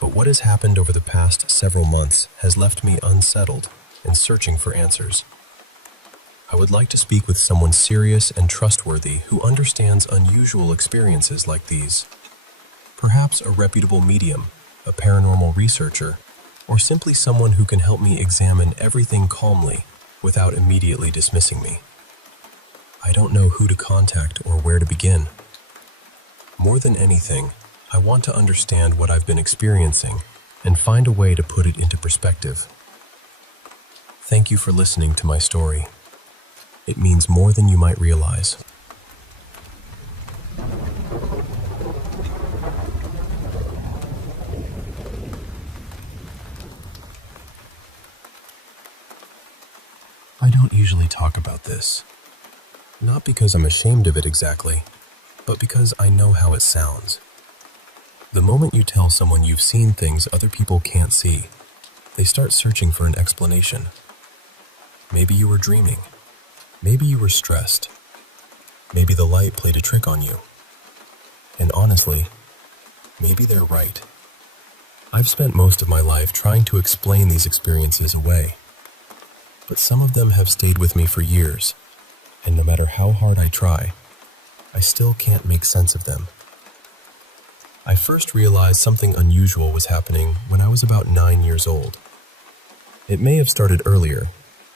But what has happened over the past several months has left me unsettled and searching for answers. I would like to speak with someone serious and trustworthy who understands unusual experiences like these. Perhaps a reputable medium, a paranormal researcher, or simply someone who can help me examine everything calmly without immediately dismissing me. I don't know who to contact or where to begin. More than anything, I want to understand what I've been experiencing and find a way to put it into perspective. Thank you for listening to my story. It means more than you might realize. I don't usually talk about this. Not because I'm ashamed of it exactly, but because I know how it sounds. The moment you tell someone you've seen things other people can't see, they start searching for an explanation. Maybe you were dreaming. Maybe you were stressed. Maybe the light played a trick on you. And honestly, maybe they're right. I've spent most of my life trying to explain these experiences away. But some of them have stayed with me for years, and no matter how hard I try, I still can't make sense of them. I first realized something unusual was happening when I was about 9 years old. It may have started earlier,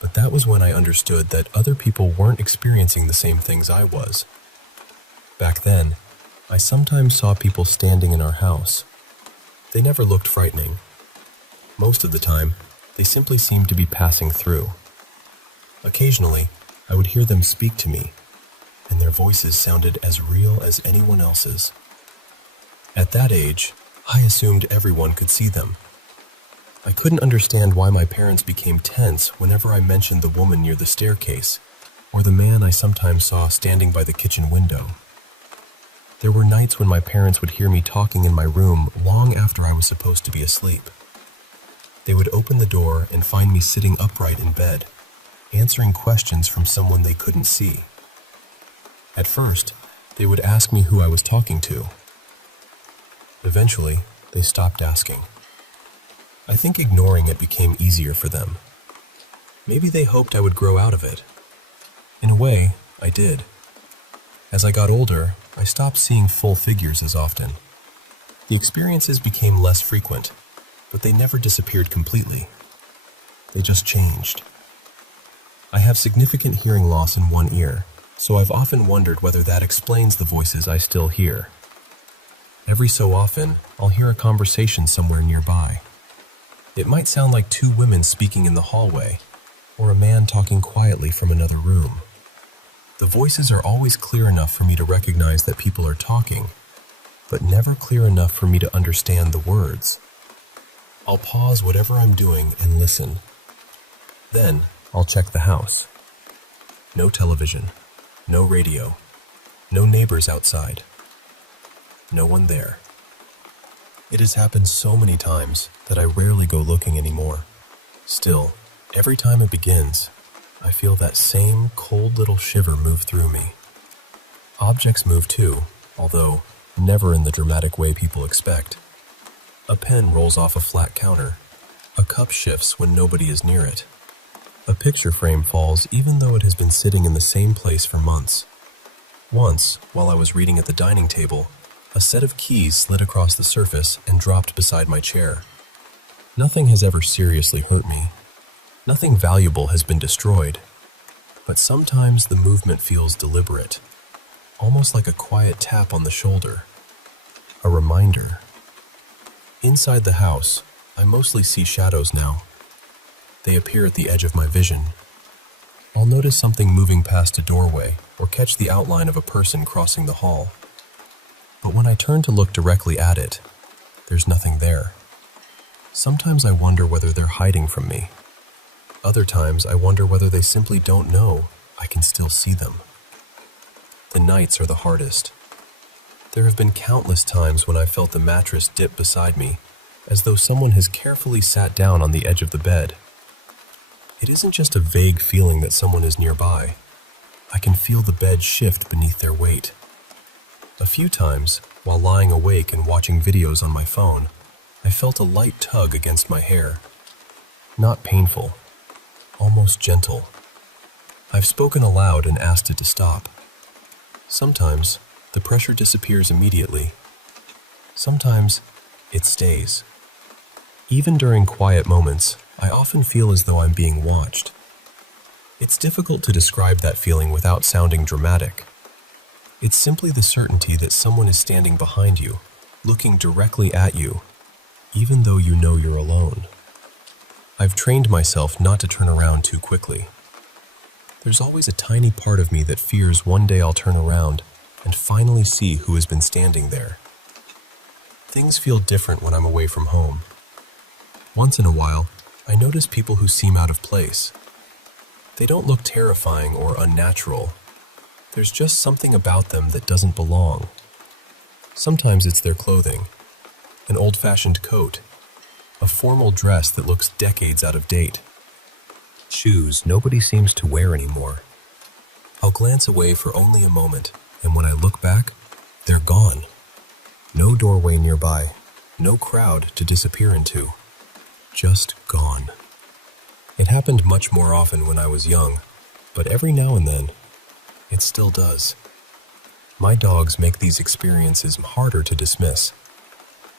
but that was when I understood that other people weren't experiencing the same things I was. Back then, I sometimes saw people standing in our house. They never looked frightening. Most of the time, they simply seemed to be passing through. Occasionally, I would hear them speak to me, and their voices sounded as real as anyone else's. At that age, I assumed everyone could see them. I couldn't understand why my parents became tense whenever I mentioned the woman near the staircase, or the man I sometimes saw standing by the kitchen window. There were nights when my parents would hear me talking in my room long after I was supposed to be asleep. They would open the door and find me sitting upright in bed, answering questions from someone they couldn't see. At first, they would ask me who I was talking to. Eventually, they stopped asking. I think ignoring it became easier for them. Maybe they hoped I would grow out of it. In a way, I did. As I got older, I stopped seeing full figures as often. The experiences became less frequent, but they never disappeared completely. They just changed. I have significant hearing loss in one ear, so I've often wondered whether that explains the voices I still hear. Every so often, I'll hear a conversation somewhere nearby. It might sound like two women speaking in the hallway, or a man talking quietly from another room. The voices are always clear enough for me to recognize that people are talking, but never clear enough for me to understand the words. I'll pause whatever I'm doing and listen. Then, I'll check the house. No television, no radio, no neighbors outside. No one there. It has happened so many times that I rarely go looking anymore. Still, every time it begins, I feel that same cold little shiver move through me. Objects move too, although never in the dramatic way people expect. A pen rolls off a flat counter. A cup shifts when nobody is near it. A picture frame falls even though it has been sitting in the same place for months. Once, while I was reading at the dining table, a set of keys slid across the surface and dropped beside my chair. Nothing has ever seriously hurt me. Nothing valuable has been destroyed. But sometimes the movement feels deliberate, almost like a quiet tap on the shoulder. A reminder. Inside the house, I mostly see shadows now. They appear at the edge of my vision. I'll notice something moving past a doorway or catch the outline of a person crossing the hall. But when I turn to look directly at it, there's nothing there. Sometimes I wonder whether they're hiding from me. Other times I wonder whether they simply don't know I can still see them. The nights are the hardest. There have been countless times when I felt the mattress dip beside me, as though someone has carefully sat down on the edge of the bed. It isn't just a vague feeling that someone is nearby. I can feel the bed shift beneath their weight. A few times, while lying awake and watching videos on my phone, I felt a light tug against my hair. Not painful, almost gentle. I've spoken aloud and asked it to stop. Sometimes, the pressure disappears immediately. Sometimes, it stays. Even during quiet moments, I often feel as though I'm being watched. It's difficult to describe that feeling without sounding dramatic. It's simply the certainty that someone is standing behind you, looking directly at you, even though you know you're alone. I've trained myself not to turn around too quickly. There's always a tiny part of me that fears one day I'll turn around and finally see who has been standing there. Things feel different when I'm away from home. Once in a while, I notice people who seem out of place. They don't look terrifying or unnatural. There's just something about them that doesn't belong. Sometimes it's their clothing, an old-fashioned coat, a formal dress that looks decades out of date, shoes nobody seems to wear anymore. I'll glance away for only a moment, and when I look back, they're gone. No doorway nearby, no crowd to disappear into. Just gone. It happened much more often when I was young, but every now and then, it still does. My dogs make these experiences harder to dismiss.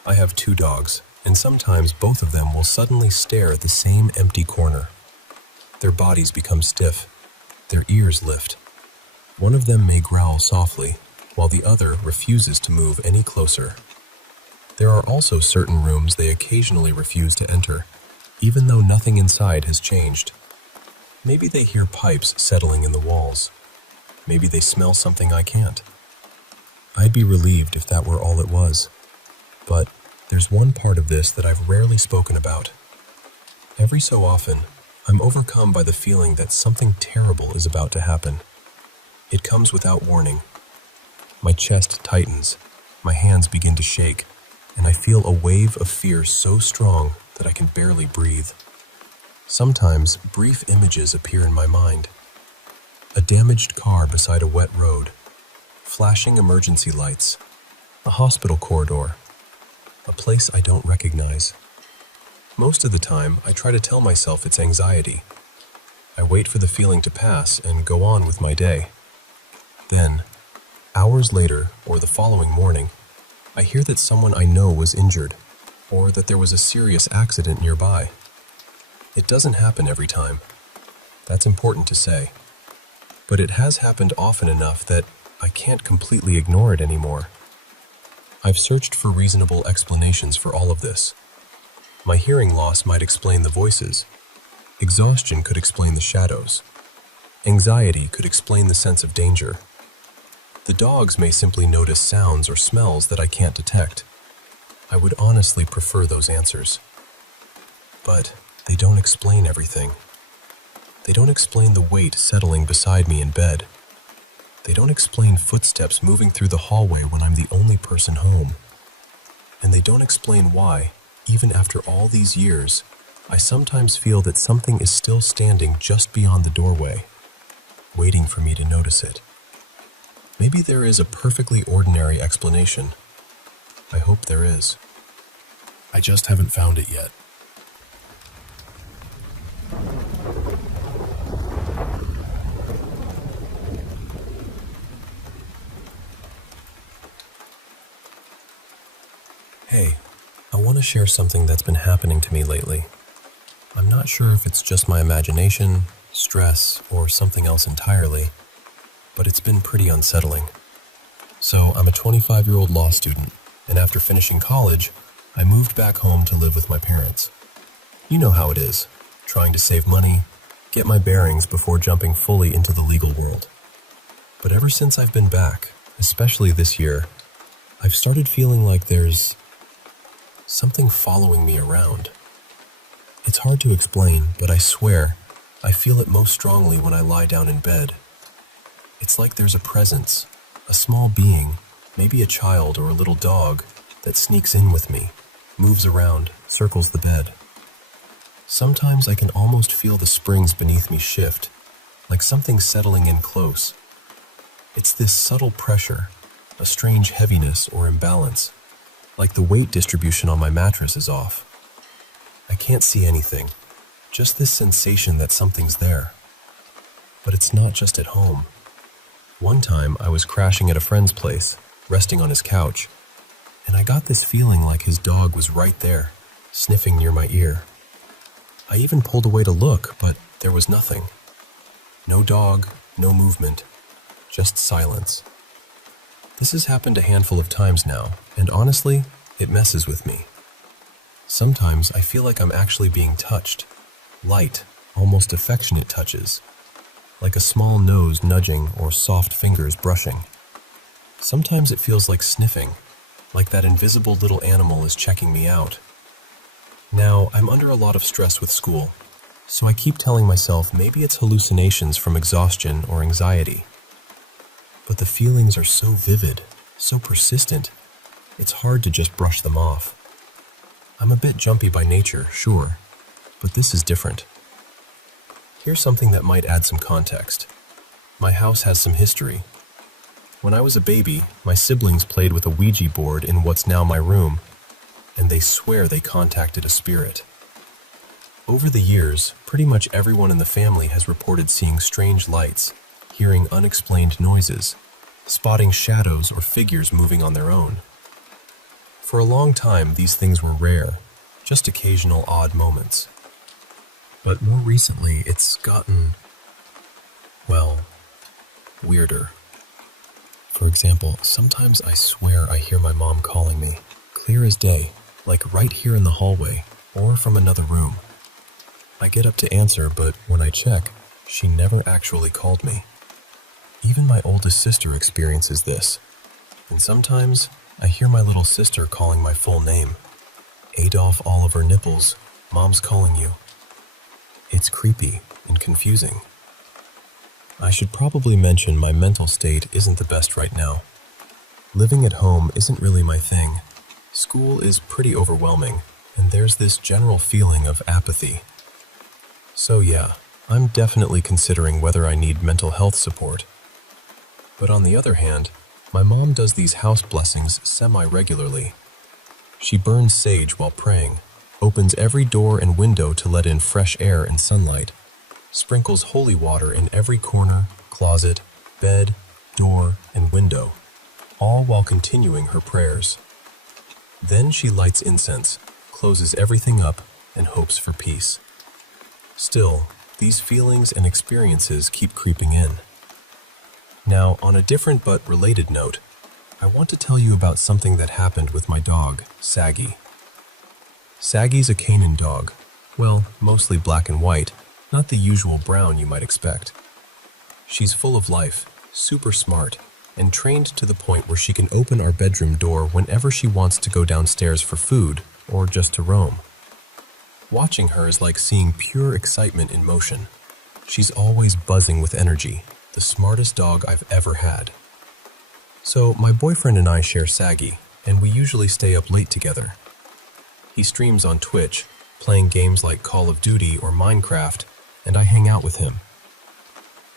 I have 2 dogs, and sometimes both of them will suddenly stare at the same empty corner. Their bodies become stiff. Their ears lift. One of them may growl softly, while the other refuses to move any closer. There are also certain rooms they occasionally refuse to enter, even though nothing inside has changed. Maybe they hear pipes settling in the walls. Maybe they smell something I can't. I'd be relieved if that were all it was. But there's one part of this that I've rarely spoken about. Every so often, I'm overcome by the feeling that something terrible is about to happen. It comes without warning. My chest tightens, my hands begin to shake, and I feel a wave of fear so strong that I can barely breathe. Sometimes, brief images appear in my mind. A damaged car beside a wet road, flashing emergency lights, a hospital corridor, a place I don't recognize. Most of the time, I try to tell myself it's anxiety. I wait for the feeling to pass and go on with my day. Then, hours later or the following morning, I hear that someone I know was injured, or that there was a serious accident nearby. It doesn't happen every time. That's important to say. But it has happened often enough that I can't completely ignore it anymore. I've searched for reasonable explanations for all of this. My hearing loss might explain the voices. Exhaustion could explain the shadows. Anxiety could explain the sense of danger. The dogs may simply notice sounds or smells that I can't detect. I would honestly prefer those answers. But they don't explain everything. They don't explain the weight settling beside me in bed. They don't explain footsteps moving through the hallway when I'm the only person home. And they don't explain why, even after all these years, I sometimes feel that something is still standing just beyond the doorway, waiting for me to notice it. Maybe there is a perfectly ordinary explanation. I hope there is. I just haven't found it yet. Hey, I want to share something that's been happening to me lately. I'm not sure if it's just my imagination, stress, or something else entirely, but it's been pretty unsettling. So, I'm a 25-year-old law student, and after finishing college, I moved back home to live with my parents. You know how it is, trying to save money, get my bearings before jumping fully into the legal world. But ever since I've been back, especially this year, I've started feeling like there's something following me around. It's hard to explain, but I swear, I feel it most strongly when I lie down in bed. It's like there's a presence, a small being, maybe a child or a little dog, that sneaks in with me, moves around, circles the bed. Sometimes I can almost feel the springs beneath me shift, like something settling in close. It's this subtle pressure, a strange heaviness or imbalance, like the weight distribution on my mattress is off. I can't see anything, just this sensation that something's there. But it's not just at home. One time I was crashing at a friend's place, resting on his couch, and I got this feeling like his dog was right there, sniffing near my ear. I even pulled away to look, but there was nothing. No dog, no movement, just silence. This has happened a handful of times now, and honestly, it messes with me. Sometimes I feel like I'm actually being touched. Light, almost affectionate touches, like a small nose nudging or soft fingers brushing. Sometimes it feels like sniffing, like that invisible little animal is checking me out. Now, I'm under a lot of stress with school, so I keep telling myself maybe it's hallucinations from exhaustion or anxiety. But the feelings are so vivid, so persistent, it's hard to just brush them off. I'm a bit jumpy by nature, sure, but this is different. Here's something that might add some context. My house has some history. When I was a baby, my siblings played with a Ouija board in what's now my room, and they swear they contacted a spirit. Over the years, pretty much everyone in the family has reported seeing strange lights, hearing unexplained noises, spotting shadows or figures moving on their own. For a long time, these things were rare, just occasional odd moments. But more recently, it's gotten, well, weirder. For example, sometimes I swear I hear my mom calling me, clear as day, like right here in the hallway, or from another room. I get up to answer, but when I check, she never actually called me. Even my oldest sister experiences this, and sometimes I hear my little sister calling my full name. Adolph Oliver Nipples, Mom's calling you. It's creepy and confusing. I should probably mention my mental state isn't the best right now. Living at home isn't really my thing. School is pretty overwhelming, and there's this general feeling of apathy. So yeah, I'm definitely considering whether I need mental health support. But on the other hand, my mom does these house blessings semi-regularly. She burns sage while praying, opens every door and window to let in fresh air and sunlight, sprinkles holy water in every corner, closet, bed, door, and window, all while continuing her prayers. Then she lights incense, closes everything up, and hopes for peace. Still, these feelings and experiences keep creeping in. Now, on a different but related note, I want to tell you about something that happened with my dog, Saggy. Saggy's a Canaan dog. Well, mostly black and white, not the usual brown you might expect. She's full of life, super smart, and trained to the point where she can open our bedroom door whenever she wants to go downstairs for food or just to roam. Watching her is like seeing pure excitement in motion. She's always buzzing with energy, the smartest dog I've ever had. So my boyfriend and I share Saggy, and we usually stay up late together. He streams on Twitch, playing games like Call of Duty or Minecraft, and I hang out with him.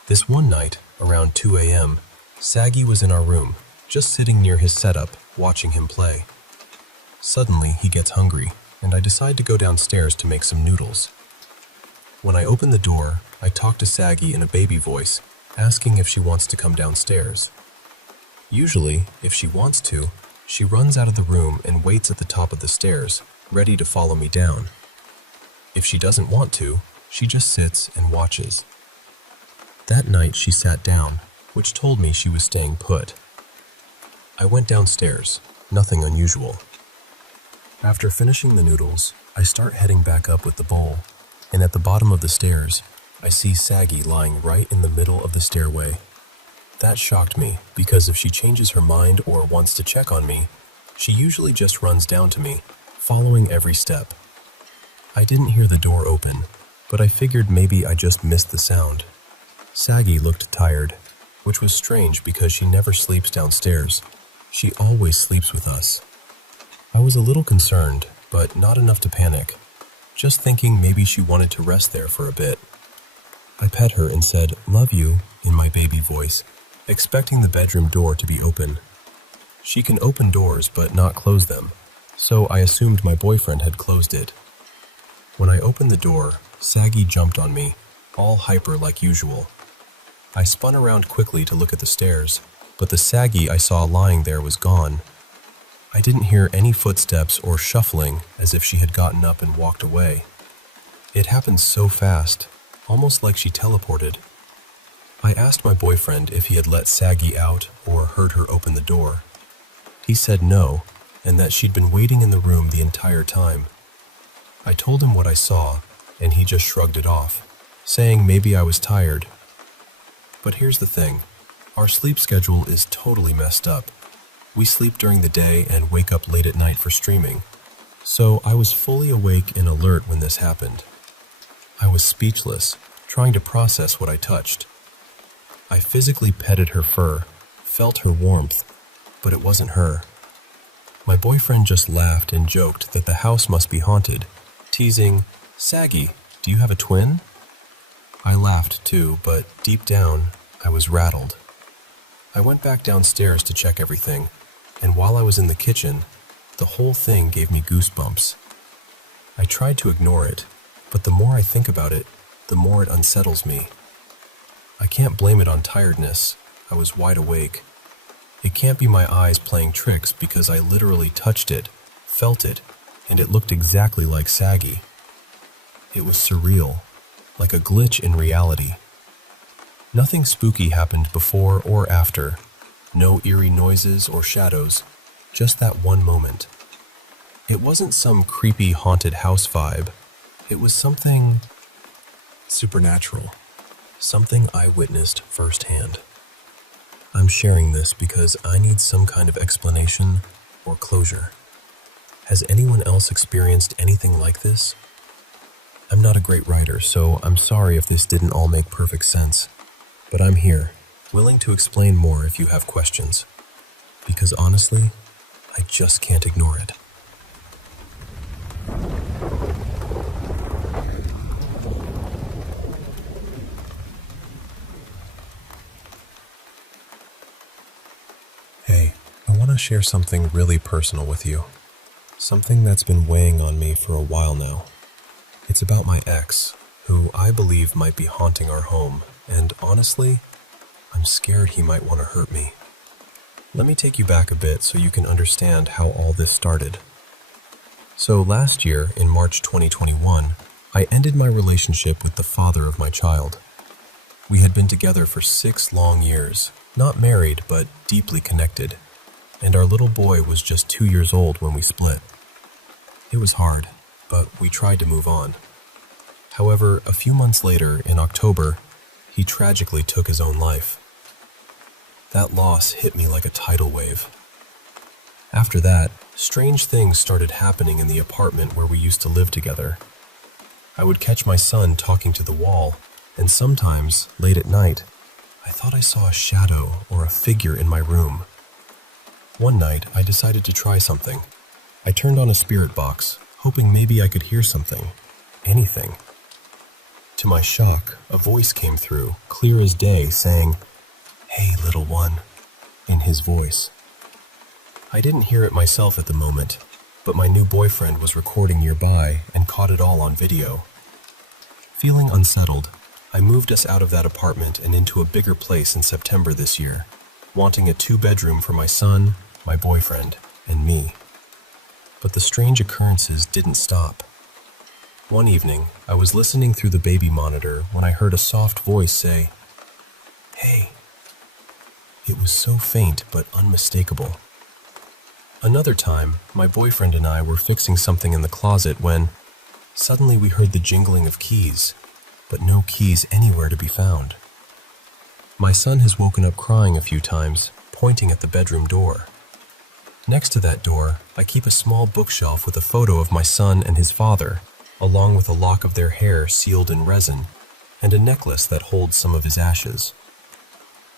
This one night, around 2 a.m., Saggy was in our room, just sitting near his setup, watching him play. Suddenly, he gets hungry, and I decide to go downstairs to make some noodles. When I open the door, I talk to Saggy in a baby voice, asking if she wants to come downstairs. Usually, if she wants to, she runs out of the room and waits at the top of the stairs, ready to follow me down. If she doesn't want to, she just sits and watches. That night she sat down, which told me she was staying put. I went downstairs, nothing unusual. After finishing the noodles, I start heading back up with the bowl, and at the bottom of the stairs, I see Saggy lying right in the middle of the stairway. That shocked me because if she changes her mind or wants to check on me, she usually just runs down to me, following every step. I didn't hear the door open, but I figured maybe I just missed the sound. Saggy looked tired, which was strange because she never sleeps downstairs. She always sleeps with us. I was a little concerned, but not enough to panic, just thinking maybe she wanted to rest there for a bit. I pet her and said, "Love you," in my baby voice, expecting the bedroom door to be open. She can open doors but not close them, so I assumed my boyfriend had closed it. When I opened the door, Saggy jumped on me, all hyper like usual. I spun around quickly to look at the stairs, but the Saggy I saw lying there was gone. I didn't hear any footsteps or shuffling as if she had gotten up and walked away. It happened so fast, almost like she teleported. I asked my boyfriend if he had let Saggy out or heard her open the door. He said no, and that she'd been waiting in the room the entire time. I told him what I saw, and he just shrugged it off, saying maybe I was tired. But here's the thing, our sleep schedule is totally messed up. We sleep during the day and wake up late at night for streaming, so I was fully awake and alert when this happened. I was speechless, trying to process what I touched. I physically petted her fur, felt her warmth, but it wasn't her. My boyfriend just laughed and joked that the house must be haunted, teasing, "Saggy, do you have a twin?" I laughed too, but deep down, I was rattled. I went back downstairs to check everything, and while I was in the kitchen, the whole thing gave me goosebumps. I tried to ignore it, but the more I think about it, the more it unsettles me. I can't blame it on tiredness. I was wide awake. It can't be my eyes playing tricks because I literally touched it, felt it, and it looked exactly like Saggy. It was surreal, like a glitch in reality. Nothing spooky happened before or after. No eerie noises or shadows, just that one moment. It wasn't some creepy haunted house vibe. It was something supernatural, something I witnessed firsthand. I'm sharing this because I need some kind of explanation or closure. Has anyone else experienced anything like this? I'm not a great writer, so I'm sorry if this didn't all make perfect sense. But I'm here, willing to explain more if you have questions. Because honestly, I just can't ignore it. Hey, I want to share something really personal with you. Something that's been weighing on me for a while now. It's about my ex, who I believe might be haunting our home, and honestly, I'm scared he might want to hurt me. Let me take you back a bit so you can understand how all this started. So last year, in March 2021, I ended my relationship with the father of my child. We had been together for 6 long years, not married, but deeply connected, and our little boy was just 2 years old when we split. It was hard, but we tried to move on. However, a few months later, in October, he tragically took his own life. That loss hit me like a tidal wave. After that, strange things started happening in the apartment where we used to live together. I would catch my son talking to the wall, and sometimes, late at night, I thought I saw a shadow or a figure in my room. One night, I decided to try something. I turned on a spirit box, hoping maybe I could hear something, anything. To my shock, a voice came through, clear as day, saying, "Hey, little one," in his voice. I didn't hear it myself at the moment, but my new boyfriend was recording nearby and caught it all on video. Feeling unsettled, I moved us out of that apartment and into a bigger place in September this year, wanting a 2-bedroom for my son, my boyfriend, and me. But the strange occurrences didn't stop. One evening, I was listening through the baby monitor when I heard a soft voice say, "Hey." It was so faint but unmistakable. Another time, my boyfriend and I were fixing something in the closet when suddenly we heard the jingling of keys, but no keys anywhere to be found. My son has woken up crying a few times, pointing at the bedroom door. Next to that door, I keep a small bookshelf with a photo of my son and his father, along with a lock of their hair sealed in resin, and a necklace that holds some of his ashes.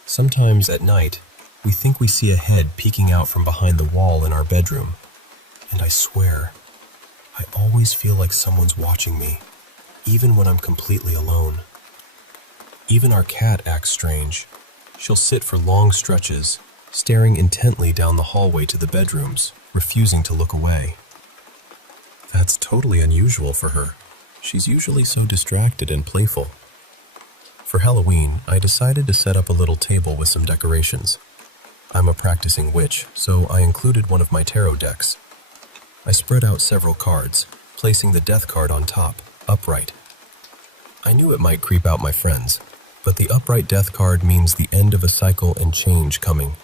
Sometimes at night, we think we see a head peeking out from behind the wall in our bedroom, and I swear, I always feel like someone's watching me, even when I'm completely alone. Even our cat acts strange. She'll sit for long stretches, staring intently down the hallway to the bedrooms, refusing to look away. That's totally unusual for her. She's usually so distracted and playful. For Halloween, I decided to set up a little table with some decorations. I'm a practicing witch, so I included one of my tarot decks. I spread out several cards, placing the death card on top, upright. I knew it might creep out my friends, but the upright death card means the end of a cycle and change coming.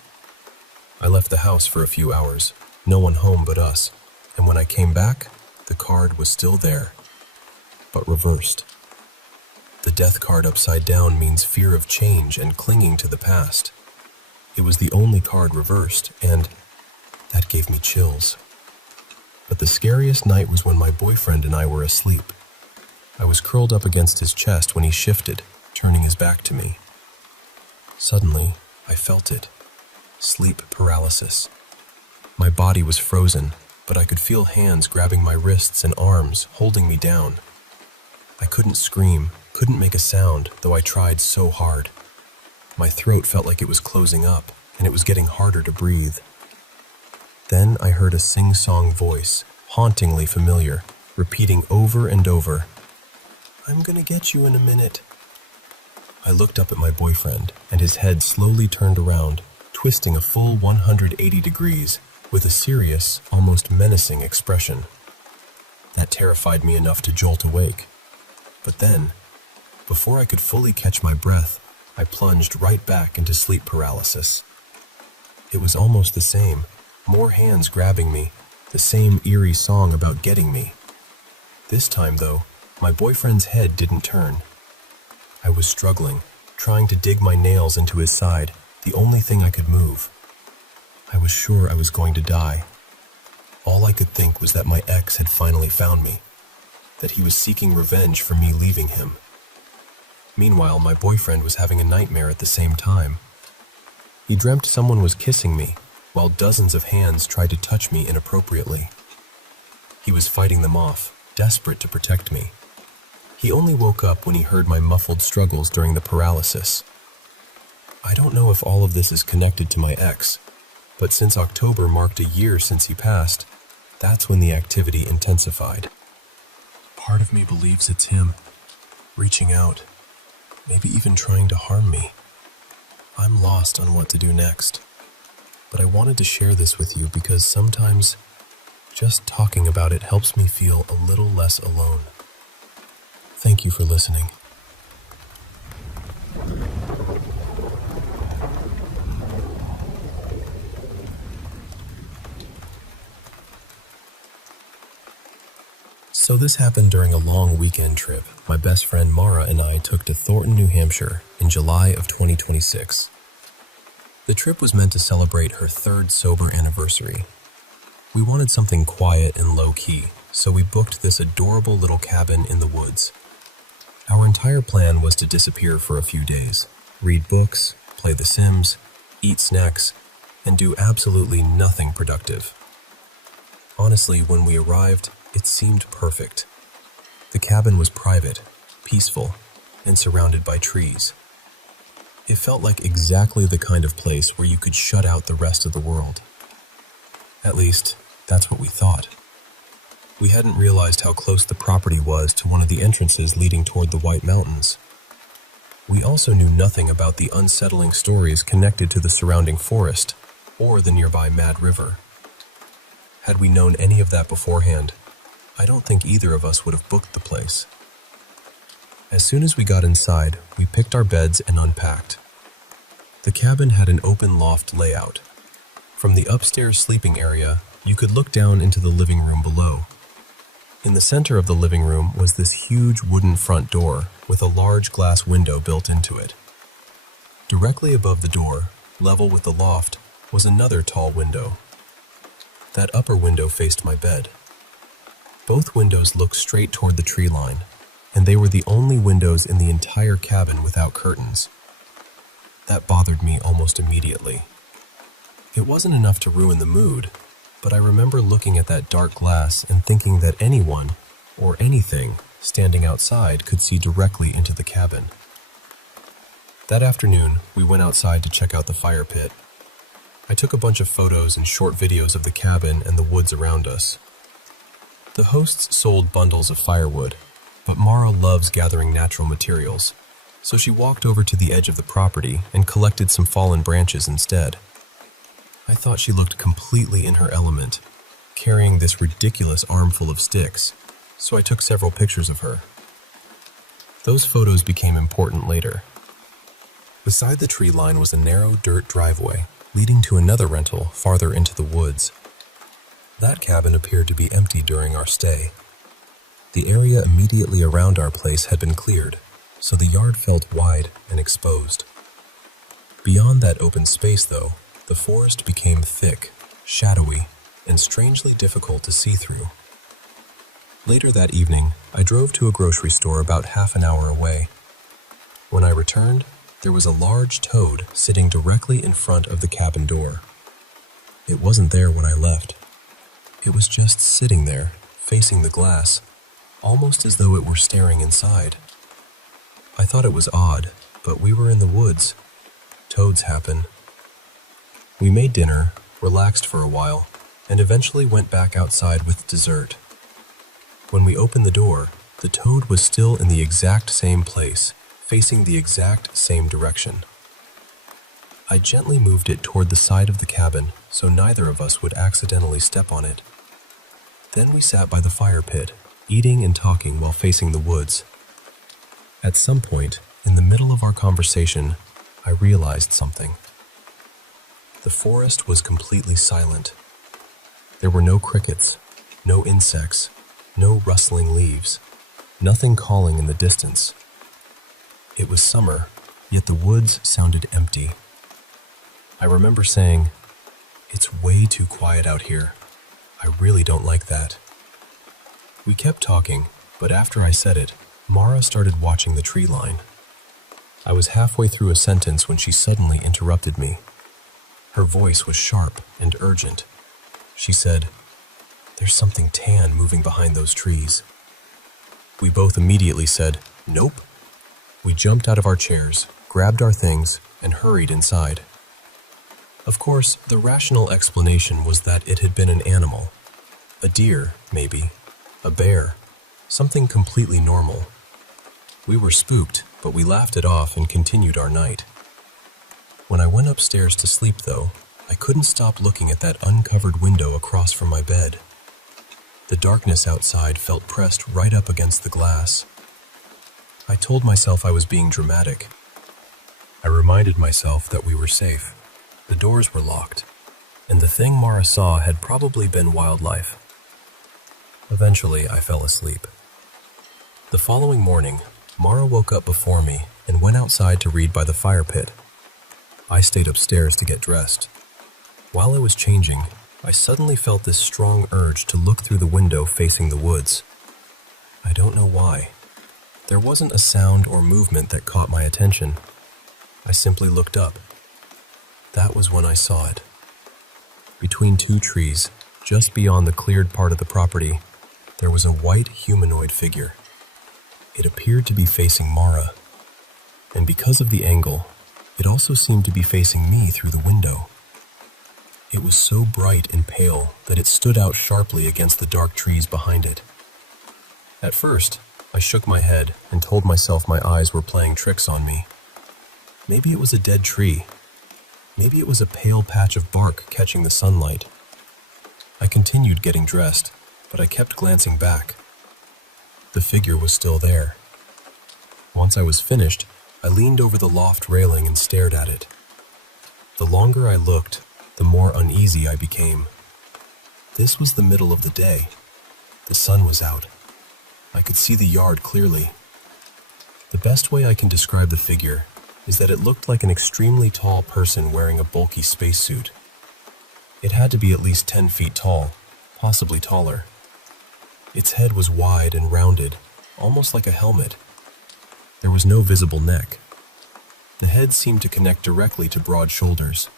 I left the house for a few hours, no one home but us, and when I came back, the card was still there, but reversed. The death card upside down means fear of change and clinging to the past. It was the only card reversed, and that gave me chills. But the scariest night was when my boyfriend and I were asleep. I was curled up against his chest when he shifted, turning his back to me. Suddenly, I felt it. Sleep paralysis. My body was frozen, but I could feel hands grabbing my wrists and arms, holding me down. I couldn't scream, couldn't make a sound, though I tried so hard. My throat felt like it was closing up, and it was getting harder to breathe. Then I heard a sing-song voice, hauntingly familiar, repeating over and over, "I'm gonna get you in a minute." I looked up at my boyfriend, and his head slowly turned around, twisting a full 180 degrees, with a serious, almost menacing expression. That terrified me enough to jolt awake. But then, before I could fully catch my breath, I plunged right back into sleep paralysis. It was almost the same. More hands grabbing me, the same eerie song about getting me. This time, though, my boyfriend's head didn't turn. I was struggling, trying to dig my nails into his side, the only thing I could move. I was sure I was going to die. All I could think was that my ex had finally found me, that he was seeking revenge for me leaving him. Meanwhile, my boyfriend was having a nightmare at the same time. He dreamt someone was kissing me, while dozens of hands tried to touch me inappropriately. He was fighting them off, desperate to protect me. He only woke up when he heard my muffled struggles during the paralysis. I don't know if all of this is connected to my ex, but since October marked a year since he passed, that's when the activity intensified. Part of me believes it's him, reaching out, maybe even trying to harm me. I'm lost on what to do next. But I wanted to share this with you because sometimes just talking about it helps me feel a little less alone. Thank you for listening. So this happened during a long weekend trip my best friend Mara and I took to Thornton, New Hampshire in July of 2026. The trip was meant to celebrate her 3rd sober anniversary. We wanted something quiet and low-key, so we booked this adorable little cabin in the woods. Our entire plan was to disappear for a few days, read books, play The Sims, eat snacks, and do absolutely nothing productive. Honestly, when we arrived, it seemed perfect. The cabin was private, peaceful, and surrounded by trees. It felt like exactly the kind of place where you could shut out the rest of the world. At least, that's what we thought. We hadn't realized how close the property was to one of the entrances leading toward the White Mountains. We also knew nothing about the unsettling stories connected to the surrounding forest or the nearby Mad River. Had we known any of that beforehand, I don't think either of us would have booked the place. As soon as we got inside, we picked our beds and unpacked. The cabin had an open loft layout. From the upstairs sleeping area, you could look down into the living room below. In the center of the living room was this huge wooden front door with a large glass window built into it. Directly above the door, level with the loft, was another tall window. That upper window faced my bed. Both windows looked straight toward the tree line, and they were the only windows in the entire cabin without curtains. That bothered me almost immediately. It wasn't enough to ruin the mood, but I remember looking at that dark glass and thinking that anyone, or anything, standing outside could see directly into the cabin. That afternoon, we went outside to check out the fire pit. I took a bunch of photos and short videos of the cabin and the woods around us. The hosts sold bundles of firewood, but Mara loves gathering natural materials, so she walked over to the edge of the property and collected some fallen branches instead. I thought she looked completely in her element, carrying this ridiculous armful of sticks, so I took several pictures of her. Those photos became important later. Beside the tree line was a narrow dirt driveway leading to another rental farther into the woods. That cabin appeared to be empty during our stay. The area immediately around our place had been cleared, so the yard felt wide and exposed. Beyond that open space, though, the forest became thick, shadowy, and strangely difficult to see through. Later that evening, I drove to a grocery store about half an hour away. When I returned, there was a large toad sitting directly in front of the cabin door. It wasn't there when I left. It was just sitting there, facing the glass, almost as though it were staring inside. I thought it was odd, but we were in the woods. Toads happen. We made dinner, relaxed for a while, and eventually went back outside with dessert. When we opened the door, the toad was still in the exact same place, facing the exact same direction. I gently moved it toward the side of the cabin so neither of us would accidentally step on it. Then we sat by the fire pit, eating and talking while facing the woods. At some point, in the middle of our conversation, I realized something. The forest was completely silent. There were no crickets, no insects, no rustling leaves, nothing calling in the distance. It was summer, yet the woods sounded empty. I remember saying, "It's way too quiet out here. I really don't like that." We kept talking, but after I said it, Mara started watching the tree line. I was halfway through a sentence when she suddenly interrupted me. Her voice was sharp and urgent. She said, "There's something tan moving behind those trees." We both immediately said, "Nope." We jumped out of our chairs, grabbed our things, and hurried inside. Of course, the rational explanation was that it had been an animal. A deer, maybe. A bear. Something completely normal. We were spooked, but we laughed it off and continued our night. When I went upstairs to sleep, though, I couldn't stop looking at that uncovered window across from my bed. The darkness outside felt pressed right up against the glass. I told myself I was being dramatic. I reminded myself that we were safe. The doors were locked, and the thing Mara saw had probably been wildlife. Eventually, I fell asleep. The following morning, Mara woke up before me and went outside to read by the fire pit. I stayed upstairs to get dressed. While I was changing, I suddenly felt this strong urge to look through the window facing the woods. I don't know why. There wasn't a sound or movement that caught my attention. I simply looked up. That was when I saw it. Between two trees, just beyond the cleared part of the property, there was a white humanoid figure. It appeared to be facing Mara, and because of the angle, it also seemed to be facing me through the window. It was so bright and pale that it stood out sharply against the dark trees behind it. At first, I shook my head and told myself my eyes were playing tricks on me. Maybe it was a dead tree. Maybe it was a pale patch of bark catching the sunlight. I continued getting dressed, but I kept glancing back. The figure was still there. Once I was finished, I leaned over the loft railing and stared at it. The longer I looked, the more uneasy I became. This was the middle of the day. The sun was out. I could see the yard clearly. The best way I can describe the figure is that it looked like an extremely tall person wearing a bulky spacesuit. It had to be at least 10 feet tall, possibly taller. Its head was wide and rounded, almost like a helmet. There was no visible neck. The head seemed to connect directly to broad shoulders.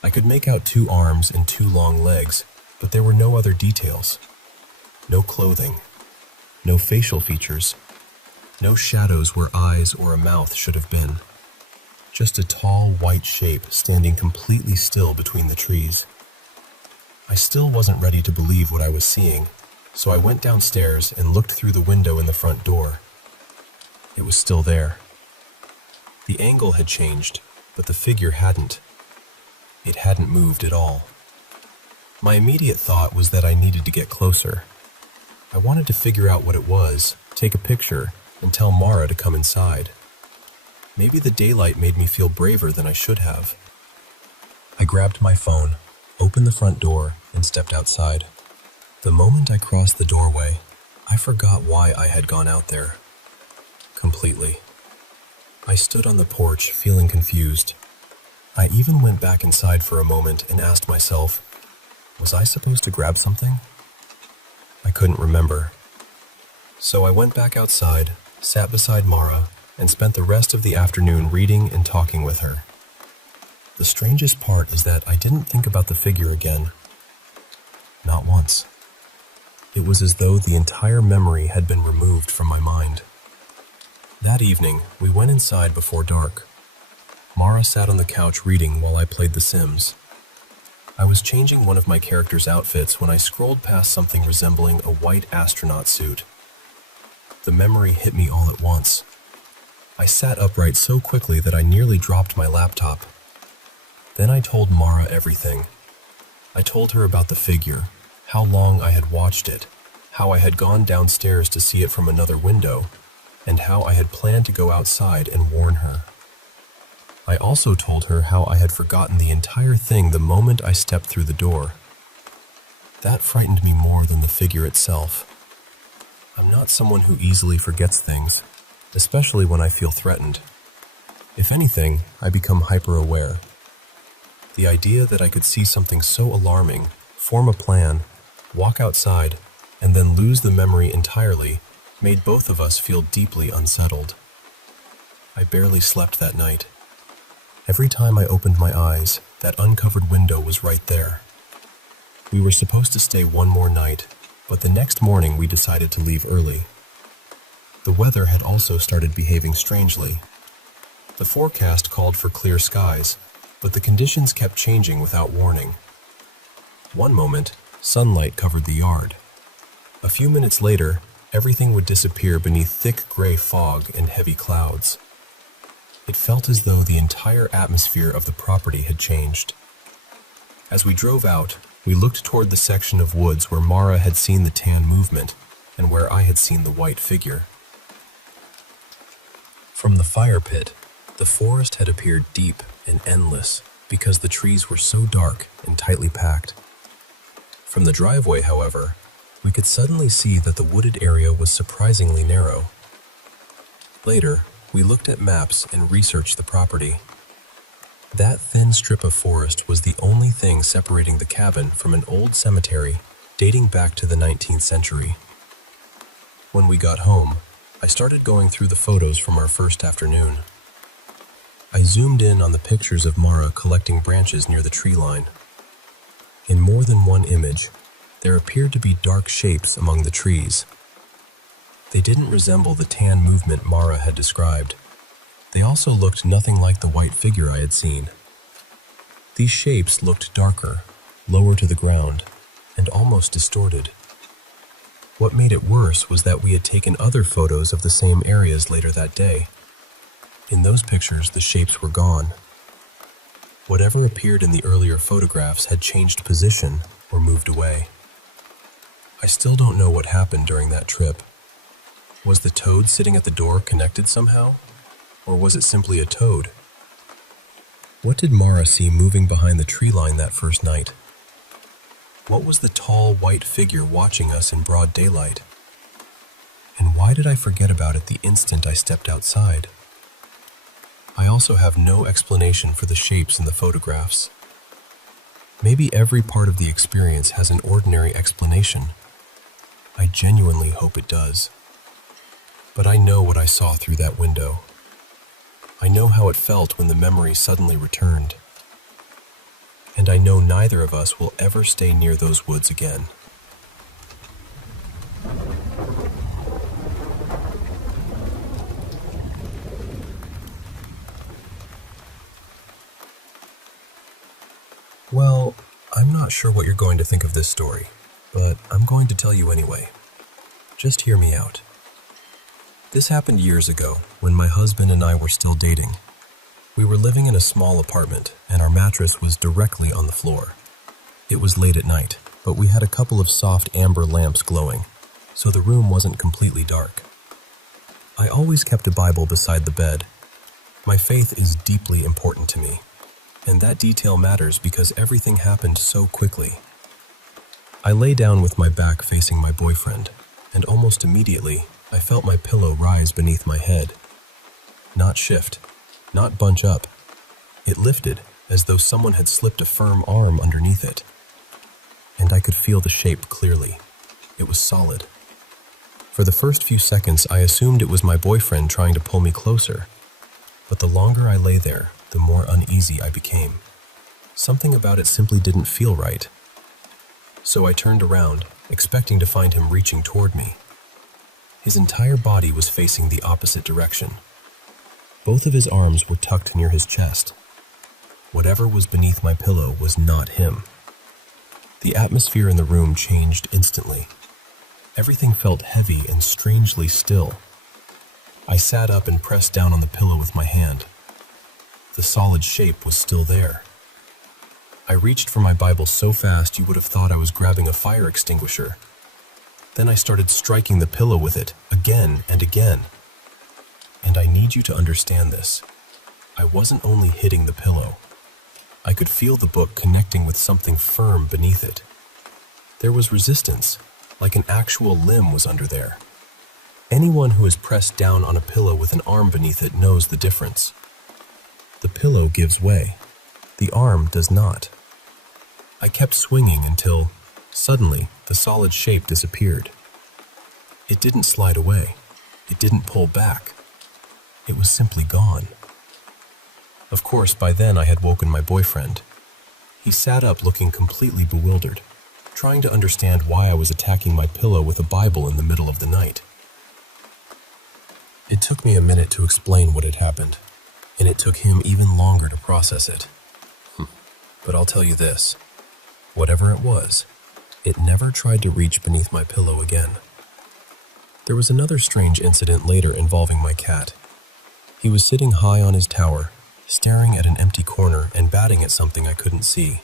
I could make out 2 arms and 2 long legs, but there were no other details. No clothing. No facial features. No shadows where eyes or a mouth should have been. Just a tall, white shape standing completely still between the trees. I still wasn't ready to believe what I was seeing, so I went downstairs and looked through the window in the front door. It was still there. The angle had changed, but the figure hadn't. It hadn't moved at all. My immediate thought was that I needed to get closer. I wanted to figure out what it was, take a picture, and tell Mara to come inside. Maybe the daylight made me feel braver than I should have. I grabbed my phone, opened the front door, and stepped outside. The moment I crossed the doorway, I forgot why I had gone out there. Completely. I stood on the porch, feeling confused. I even went back inside for a moment and asked myself, was I supposed to grab something? I couldn't remember. So I went back outside, sat beside Mara, and spent the rest of the afternoon reading and talking with her. The strangest part is that I didn't think about the figure again. Not once. It was as though the entire memory had been removed from my mind. That evening, we went inside before dark. Mara sat on the couch reading while I played The Sims. I was changing one of my character's outfits when I scrolled past something resembling a white astronaut suit. The memory hit me all at once. I sat upright so quickly that I nearly dropped my laptop. Then I told Mara everything. I told her about the figure, how long I had watched it, how I had gone downstairs to see it from another window, and how I had planned to go outside and warn her. I also told her how I had forgotten the entire thing the moment I stepped through the door. That frightened me more than the figure itself. I'm not someone who easily forgets things, especially when I feel threatened. If anything, I become hyper-aware. The idea that I could see something so alarming, form a plan, walk outside, and then lose the memory entirely made both of us feel deeply unsettled. I barely slept that night. Every time I opened my eyes, that uncovered window was right there. We were supposed to stay one more night, but the next morning we decided to leave early. The weather had also started behaving strangely. The forecast called for clear skies, but the conditions kept changing without warning. One moment, sunlight covered the yard. A few minutes later, everything would disappear beneath thick gray fog and heavy clouds. It felt as though the entire atmosphere of the property had changed. As we drove out, we looked toward the section of woods where Mara had seen the tan movement and where I had seen the white figure. From the fire pit, the forest had appeared deep and endless because the trees were so dark and tightly packed. From the driveway, however, we could suddenly see that the wooded area was surprisingly narrow. Later, we looked at maps and researched the property. That thin strip of forest was the only thing separating the cabin from an old cemetery dating back to the 19th century. When we got home, I started going through the photos from our first afternoon. I zoomed in on the pictures of Mara collecting branches near the tree line. In more than one image, there appeared to be dark shapes among the trees. They didn't resemble the tan movement Mara had described. They also looked nothing like the white figure I had seen. These shapes looked darker, lower to the ground, and almost distorted. What made it worse was that we had taken other photos of the same areas later that day. In those pictures, the shapes were gone. Whatever appeared in the earlier photographs had changed position or moved away. I still don't know what happened during that trip. Was the toad sitting at the door connected somehow? Or was it simply a toad? What did Mara see moving behind the tree line that first night? What was the tall, white figure watching us in broad daylight? And why did I forget about it the instant I stepped outside? I also have no explanation for the shapes in the photographs. Maybe every part of the experience has an ordinary explanation. I genuinely hope it does. But I know what I saw through that window. I know how it felt when the memory suddenly returned. And I know neither of us will ever stay near those woods again. Well, I'm not sure what you're going to think of this story, but I'm going to tell you anyway. Just hear me out. This happened years ago when my husband and I were still dating. We were living in a small apartment and our mattress was directly on the floor. It was late at night, but we had a couple of soft amber lamps glowing, so the room wasn't completely dark. I always kept a Bible beside the bed. My faith is deeply important to me, and that detail matters because everything happened so quickly. I lay down with my back facing my boyfriend, and almost immediately, I felt my pillow rise beneath my head. Not shift, not bunch up. It lifted as though someone had slipped a firm arm underneath it. And I could feel the shape clearly. It was solid. For the first few seconds, I assumed it was my boyfriend trying to pull me closer. But the longer I lay there, the more uneasy I became. Something about it simply didn't feel right. So I turned around, expecting to find him reaching toward me. His entire body was facing the opposite direction. Both of his arms were tucked near his chest. Whatever was beneath my pillow was not him. The atmosphere in the room changed instantly. Everything felt heavy and strangely still. I sat up and pressed down on the pillow with my hand. The solid shape was still there. I reached for my Bible so fast you would have thought I was grabbing a fire extinguisher. Then I started striking the pillow with it again and again. And I need you to understand this. I wasn't only hitting the pillow. I could feel the book connecting with something firm beneath it. There was resistance, like an actual limb was under there. Anyone who has pressed down on a pillow with an arm beneath it knows the difference. The pillow gives way. The arm does not. I kept swinging until, suddenly, the solid shape disappeared. It didn't slide away. It didn't pull back. It was simply gone. Of course, by then I had woken my boyfriend. He sat up looking completely bewildered, trying to understand why I was attacking my pillow with a Bible in the middle of the night. It took me a minute to explain what had happened, and it took him even longer to process it. But I'll tell you this, whatever it was, it never tried to reach beneath my pillow again. There was another strange incident later involving my cat. He was sitting high on his tower, staring at an empty corner and batting at something I couldn't see.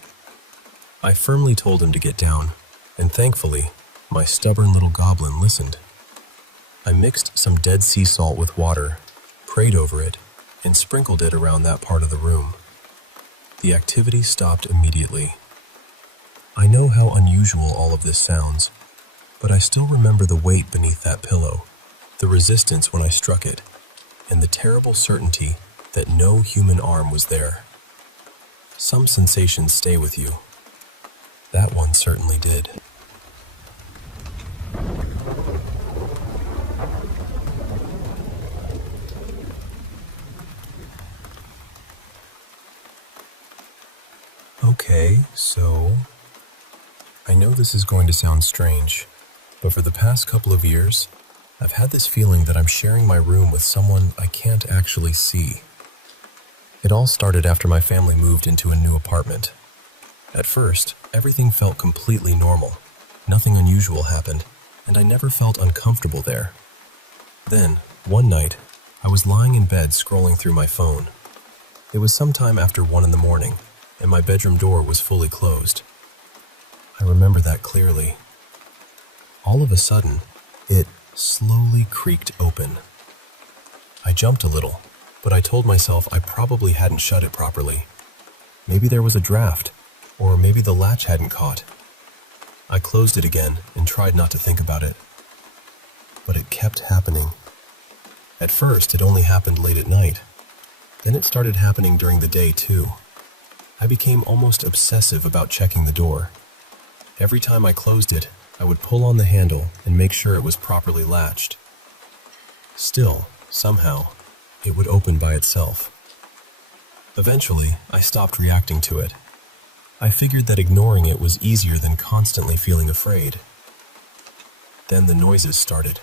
I firmly told him to get down, and thankfully, my stubborn little goblin listened. I mixed some Dead Sea salt with water, prayed over it, and sprinkled it around that part of the room. The activity stopped immediately. I know how unusual all of this sounds, but I still remember the weight beneath that pillow, the resistance when I struck it, and the terrible certainty that no human arm was there. Some sensations stay with you. That one certainly did. Okay, so I know this is going to sound strange, but for the past couple of years, I've had this feeling that I'm sharing my room with someone I can't actually see. It all started after my family moved into a new apartment. At first, everything felt completely normal. Nothing unusual happened, and I never felt uncomfortable there. Then, one night, I was lying in bed scrolling through my phone. It was sometime after 1 a.m, and my bedroom door was fully closed. I remember that clearly. All of a sudden, it slowly creaked open. I jumped a little, but I told myself I probably hadn't shut it properly. Maybe there was a draft, or maybe the latch hadn't caught. I closed it again and tried not to think about it. But it kept happening. At first, it only happened late at night. Then it started happening during the day, too. I became almost obsessive about checking the door. Every time I closed it, I would pull on the handle and make sure it was properly latched. Still, somehow, it would open by itself. Eventually, I stopped reacting to it. I figured that ignoring it was easier than constantly feeling afraid. Then the noises started.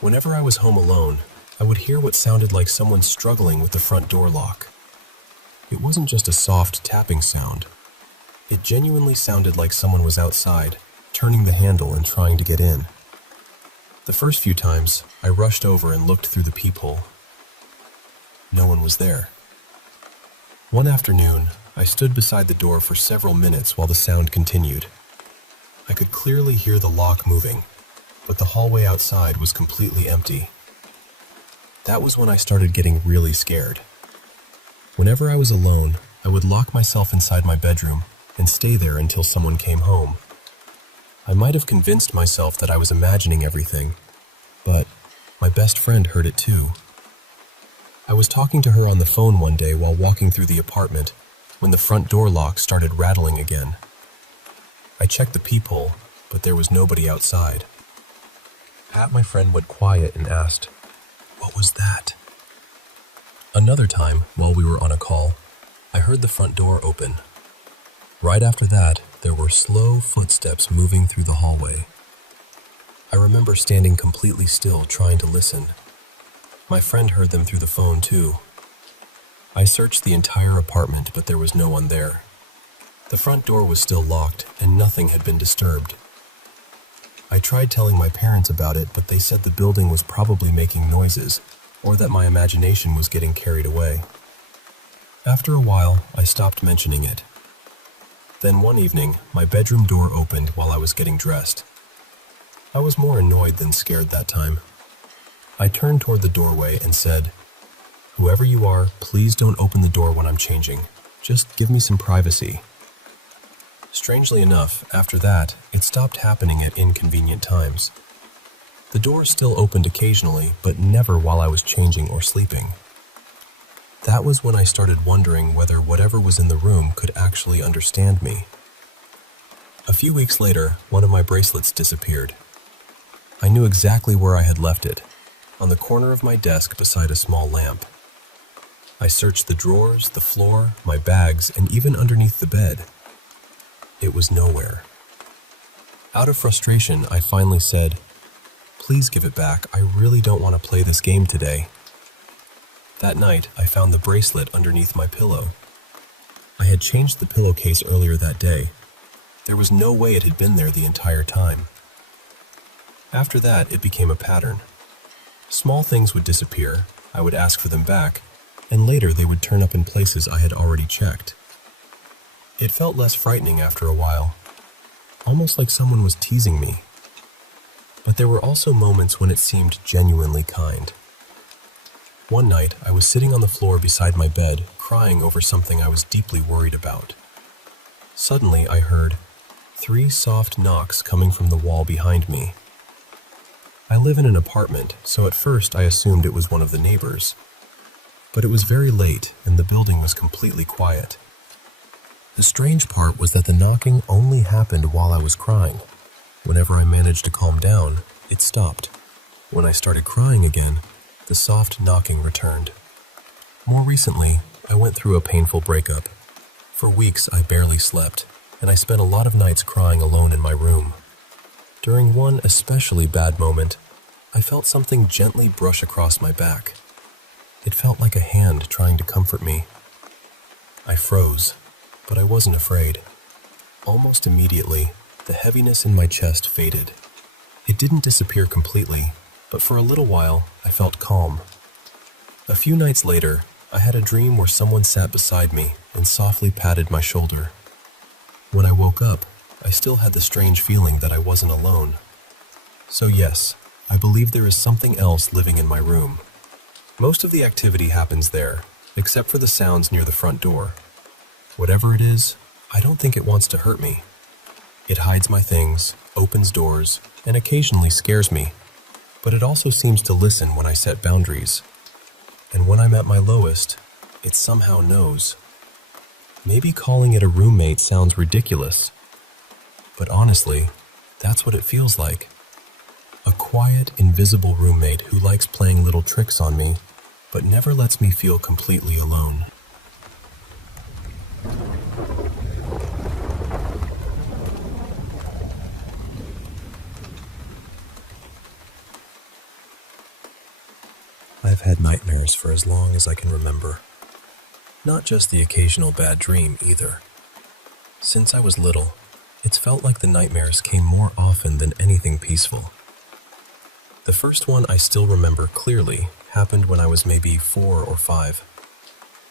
Whenever I was home alone, I would hear what sounded like someone struggling with the front door lock. It wasn't just a soft tapping sound. It genuinely sounded like someone was outside, turning the handle and trying to get in. The first few times, I rushed over and looked through the peephole. No one was there. One afternoon, I stood beside the door for several minutes while the sound continued. I could clearly hear the lock moving, but the hallway outside was completely empty. That was when I started getting really scared. Whenever I was alone, I would lock myself inside my bedroom and stay there until someone came home. I might have convinced myself that I was imagining everything, but my best friend heard it too. I was talking to her on the phone one day while walking through the apartment when the front door lock started rattling again. I checked the peephole, but there was nobody outside. My friend went quiet and asked, "What was that?" Another time, while we were on a call, I heard the front door open. Right after that, there were slow footsteps moving through the hallway. I remember standing completely still, trying to listen. My friend heard them through the phone, too. I searched the entire apartment, but there was no one there. The front door was still locked, and nothing had been disturbed. I tried telling my parents about it, but they said the building was probably making noises, or that my imagination was getting carried away. After a while, I stopped mentioning it. Then one evening, my bedroom door opened while I was getting dressed. I was more annoyed than scared that time. I turned toward the doorway and said, "Whoever you are, please don't open the door when I'm changing. Just give me some privacy." Strangely enough, after that, it stopped happening at inconvenient times. The door still opened occasionally, but never while I was changing or sleeping. That was when I started wondering whether whatever was in the room could actually understand me. A few weeks later, one of my bracelets disappeared. I knew exactly where I had left it, on the corner of my desk beside a small lamp. I searched the drawers, the floor, my bags, and even underneath the bed. It was nowhere. Out of frustration, I finally said, "Please give it back. I really don't want to play this game today." That night, I found the bracelet underneath my pillow. I had changed the pillowcase earlier that day. There was no way it had been there the entire time. After that, it became a pattern. Small things would disappear, I would ask for them back, and later they would turn up in places I had already checked. It felt less frightening after a while, almost like someone was teasing me. But there were also moments when it seemed genuinely kind. One night, I was sitting on the floor beside my bed, crying over something I was deeply worried about. Suddenly, I heard 3 soft knocks coming from the wall behind me. I live in an apartment, so at first I assumed it was one of the neighbors. But it was very late, and the building was completely quiet. The strange part was that the knocking only happened while I was crying. Whenever I managed to calm down, it stopped. When I started crying again, the soft knocking returned. More recently, I went through a painful breakup. For weeks, I barely slept, and I spent a lot of nights crying alone in my room. During one especially bad moment, I felt something gently brush across my back. It felt like a hand trying to comfort me. I froze, but I wasn't afraid. Almost immediately, the heaviness in my chest faded. It didn't disappear completely, but for a little while, I felt calm. A few nights later, I had a dream where someone sat beside me and softly patted my shoulder. When I woke up, I still had the strange feeling that I wasn't alone. So yes, I believe there is something else living in my room. Most of the activity happens there, except for the sounds near the front door. Whatever it is, I don't think it wants to hurt me. It hides my things, opens doors, and occasionally scares me, but it also seems to listen when I set boundaries. And when I'm at my lowest, it somehow knows. Maybe calling it a roommate sounds ridiculous, but honestly, that's what it feels like. A quiet, invisible roommate who likes playing little tricks on me, but never lets me feel completely alone. I've had nightmares for as long as I can remember. Not just the occasional bad dream, either. Since I was little, it's felt like the nightmares came more often than anything peaceful. The first one I still remember clearly happened when I was maybe 4 or 5.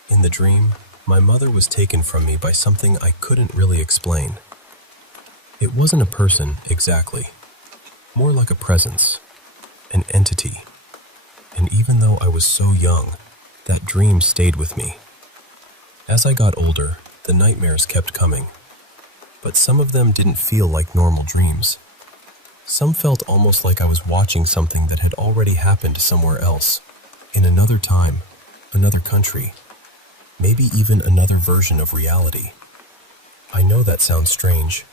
In the dream, my mother was taken from me by something I couldn't really explain. It wasn't a person, exactly. More like a presence, an entity. And even though I was so young, that dream stayed with me. As I got older, the nightmares kept coming. But some of them didn't feel like normal dreams. Some felt almost like I was watching something that had already happened somewhere else, in another time, another country, maybe even another version of reality. I know that sounds strange.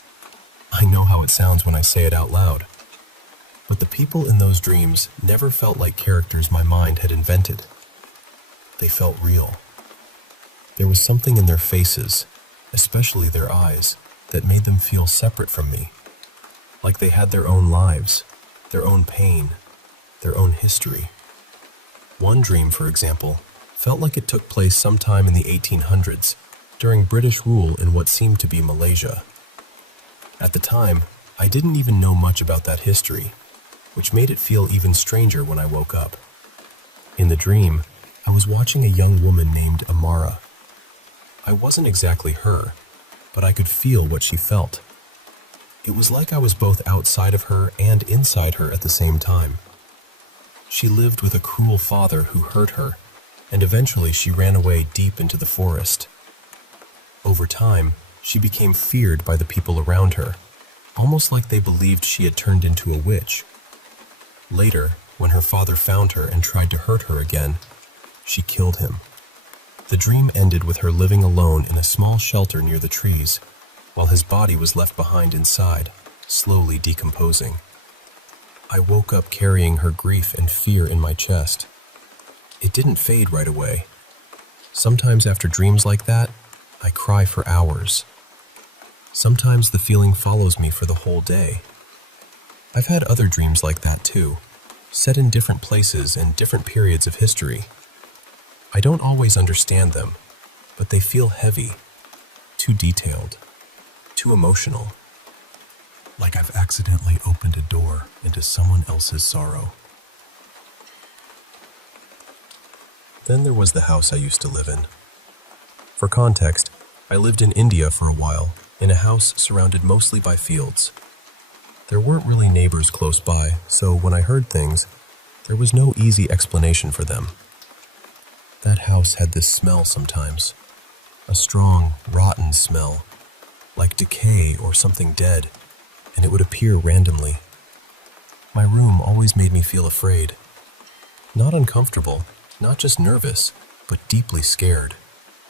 I know how it sounds when I say it out loud. But the people in those dreams never felt like characters my mind had invented. They felt real. There was something in their faces, especially their eyes, that made them feel separate from me. Like they had their own lives, their own pain, their own history. One dream, for example, felt like it took place sometime in the 1800s, during British rule in what seemed to be Malaysia. At the time, I didn't even know much about that history, which made it feel even stranger when I woke up. In the dream, I was watching a young woman named Amara. I wasn't exactly her, but I could feel what she felt. It was like I was both outside of her and inside her at the same time. She lived with a cruel father who hurt her, and eventually she ran away deep into the forest. Over time, she became feared by the people around her, almost like they believed she had turned into a witch. Later, when her father found her and tried to hurt her again, she killed him. The dream ended with her living alone in a small shelter near the trees, while his body was left behind inside, slowly decomposing. I woke up carrying her grief and fear in my chest. It didn't fade right away. Sometimes after dreams like that, I cry for hours. Sometimes the feeling follows me for the whole day. I've had other dreams like that too, set in different places and different periods of history. I don't always understand them, but they feel heavy, too detailed, too emotional. Like I've accidentally opened a door into someone else's sorrow. Then there was the house I used to live in. For context, I lived in India for a while, in a house surrounded mostly by fields. There weren't really neighbors close by, so when I heard things, there was no easy explanation for them. That house had this smell sometimes, a strong, rotten smell, like decay or something dead, and it would appear randomly. My room always made me feel afraid. Not uncomfortable, not just nervous, but deeply scared,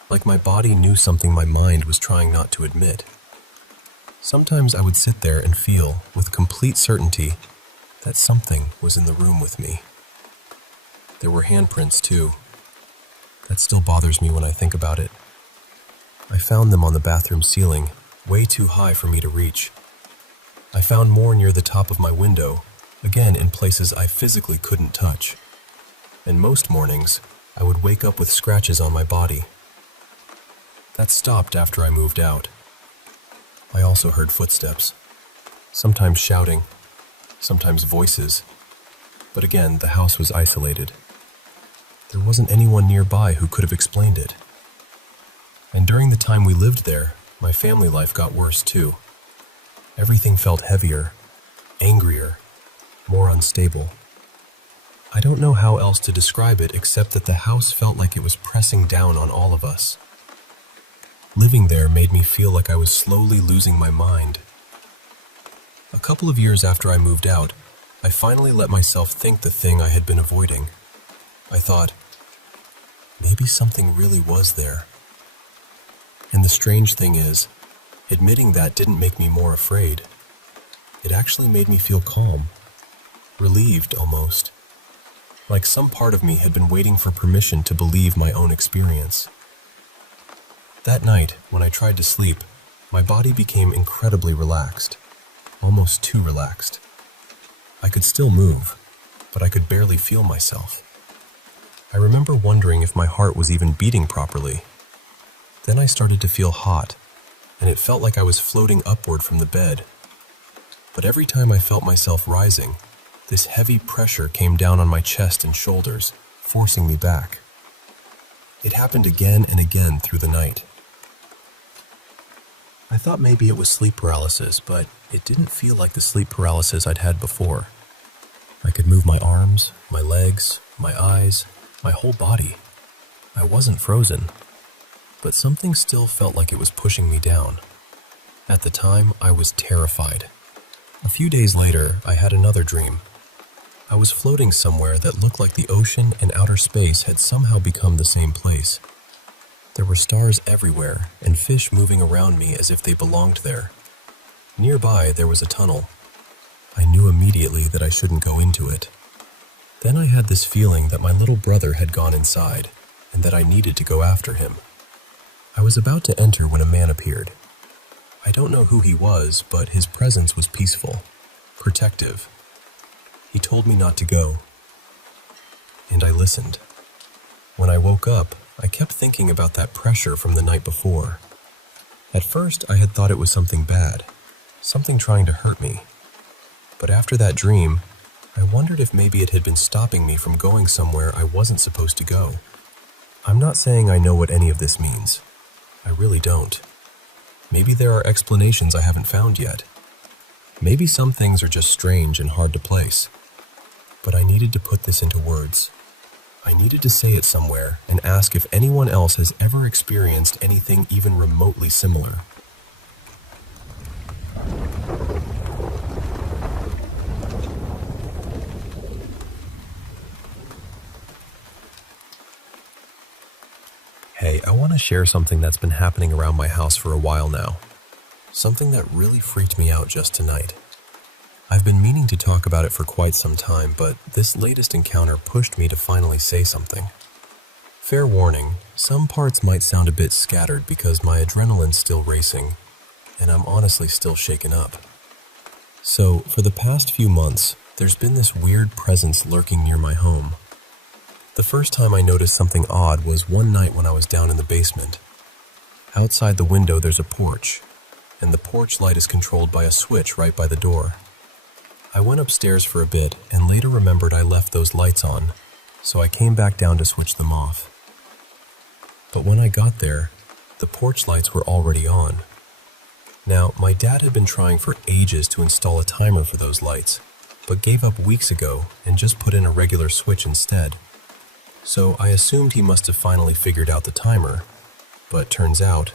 like my body knew something my mind was trying not to admit. Sometimes I would sit there and feel, with complete certainty, that something was in the room with me. There were handprints, too. That still bothers me when I think about it. I found them on the bathroom ceiling, way too high for me to reach. I found more near the top of my window, again in places I physically couldn't touch. And most mornings, I would wake up with scratches on my body. That stopped after I moved out. I also heard footsteps, sometimes shouting, sometimes voices, but again, the house was isolated. There wasn't anyone nearby who could have explained it. And during the time we lived there, my family life got worse too. Everything felt heavier, angrier, more unstable. I don't know how else to describe it except that the house felt like it was pressing down on all of us. Living there made me feel like I was slowly losing my mind. A couple of years after I moved out, I finally let myself think the thing I had been avoiding. I thought, maybe something really was there. And the strange thing is, admitting that didn't make me more afraid. It actually made me feel calm, relieved almost, like some part of me had been waiting for permission to believe my own experience. That night, when I tried to sleep, my body became incredibly relaxed, almost too relaxed. I could still move, but I could barely feel myself. I remember wondering if my heart was even beating properly. Then I started to feel hot, and it felt like I was floating upward from the bed. But every time I felt myself rising, this heavy pressure came down on my chest and shoulders, forcing me back. It happened again and again through the night. I thought maybe it was sleep paralysis, but it didn't feel like the sleep paralysis I'd had before. I could move my arms, my legs, my eyes, my whole body. I wasn't frozen, but something still felt like it was pushing me down. At the time, I was terrified. A few days later, I had another dream. I was floating somewhere that looked like the ocean and outer space had somehow become the same place. There were stars everywhere and fish moving around me as if they belonged there. Nearby, there was a tunnel. I knew immediately that I shouldn't go into it. Then I had this feeling that my little brother had gone inside and that I needed to go after him. I was about to enter when a man appeared. I don't know who he was, but his presence was peaceful, protective. He told me not to go, and I listened. When I woke up, I kept thinking about that pressure from the night before. At first, I had thought it was something bad, something trying to hurt me. But after that dream, I wondered if maybe it had been stopping me from going somewhere I wasn't supposed to go. I'm not saying I know what any of this means. I really don't. Maybe there are explanations I haven't found yet. Maybe some things are just strange and hard to place. But I needed to put this into words. I needed to say it somewhere and ask if anyone else has ever experienced anything even remotely similar. Hey, I want to share something that's been happening around my house for a while now. Something that really freaked me out just tonight. I've been meaning to talk about it for quite some time, but this latest encounter pushed me to finally say something. Fair warning, some parts might sound a bit scattered because my adrenaline's still racing, and I'm honestly still shaken up. So, for the past few months, there's been this weird presence lurking near my home. The first time I noticed something odd was one night when I was down in the basement. Outside the window there's a porch, and the porch light is controlled by a switch right by the door. I went upstairs for a bit and later remembered I left those lights on, so I came back down to switch them off. But when I got there, the porch lights were already on. Now, my dad had been trying for ages to install a timer for those lights, but gave up weeks ago and just put in a regular switch instead. So I assumed he must have finally figured out the timer, but turns out,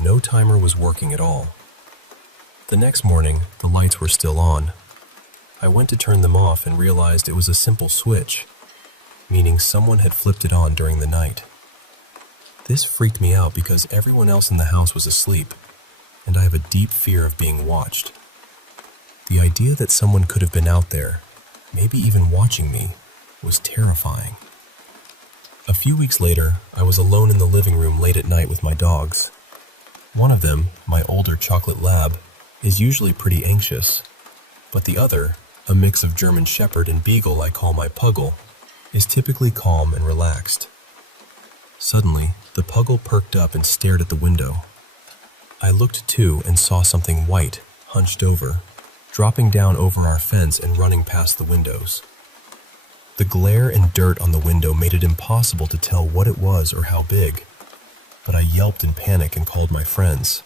no timer was working at all. The next morning, the lights were still on. I went to turn them off and realized it was a simple switch, meaning someone had flipped it on during the night. This freaked me out because everyone else in the house was asleep, and I have a deep fear of being watched. The idea that someone could have been out there, maybe even watching me, was terrifying. A few weeks later, I was alone in the living room late at night with my dogs. One of them, my older chocolate lab, is usually pretty anxious, but the other, a mix of German Shepherd and Beagle I call my Puggle, is typically calm and relaxed. Suddenly, the Puggle perked up and stared at the window. I looked too and saw something white, hunched over, dropping down over our fence and running past the windows. The glare and dirt on the window made it impossible to tell what it was or how big, but I yelped in panic and called my friends.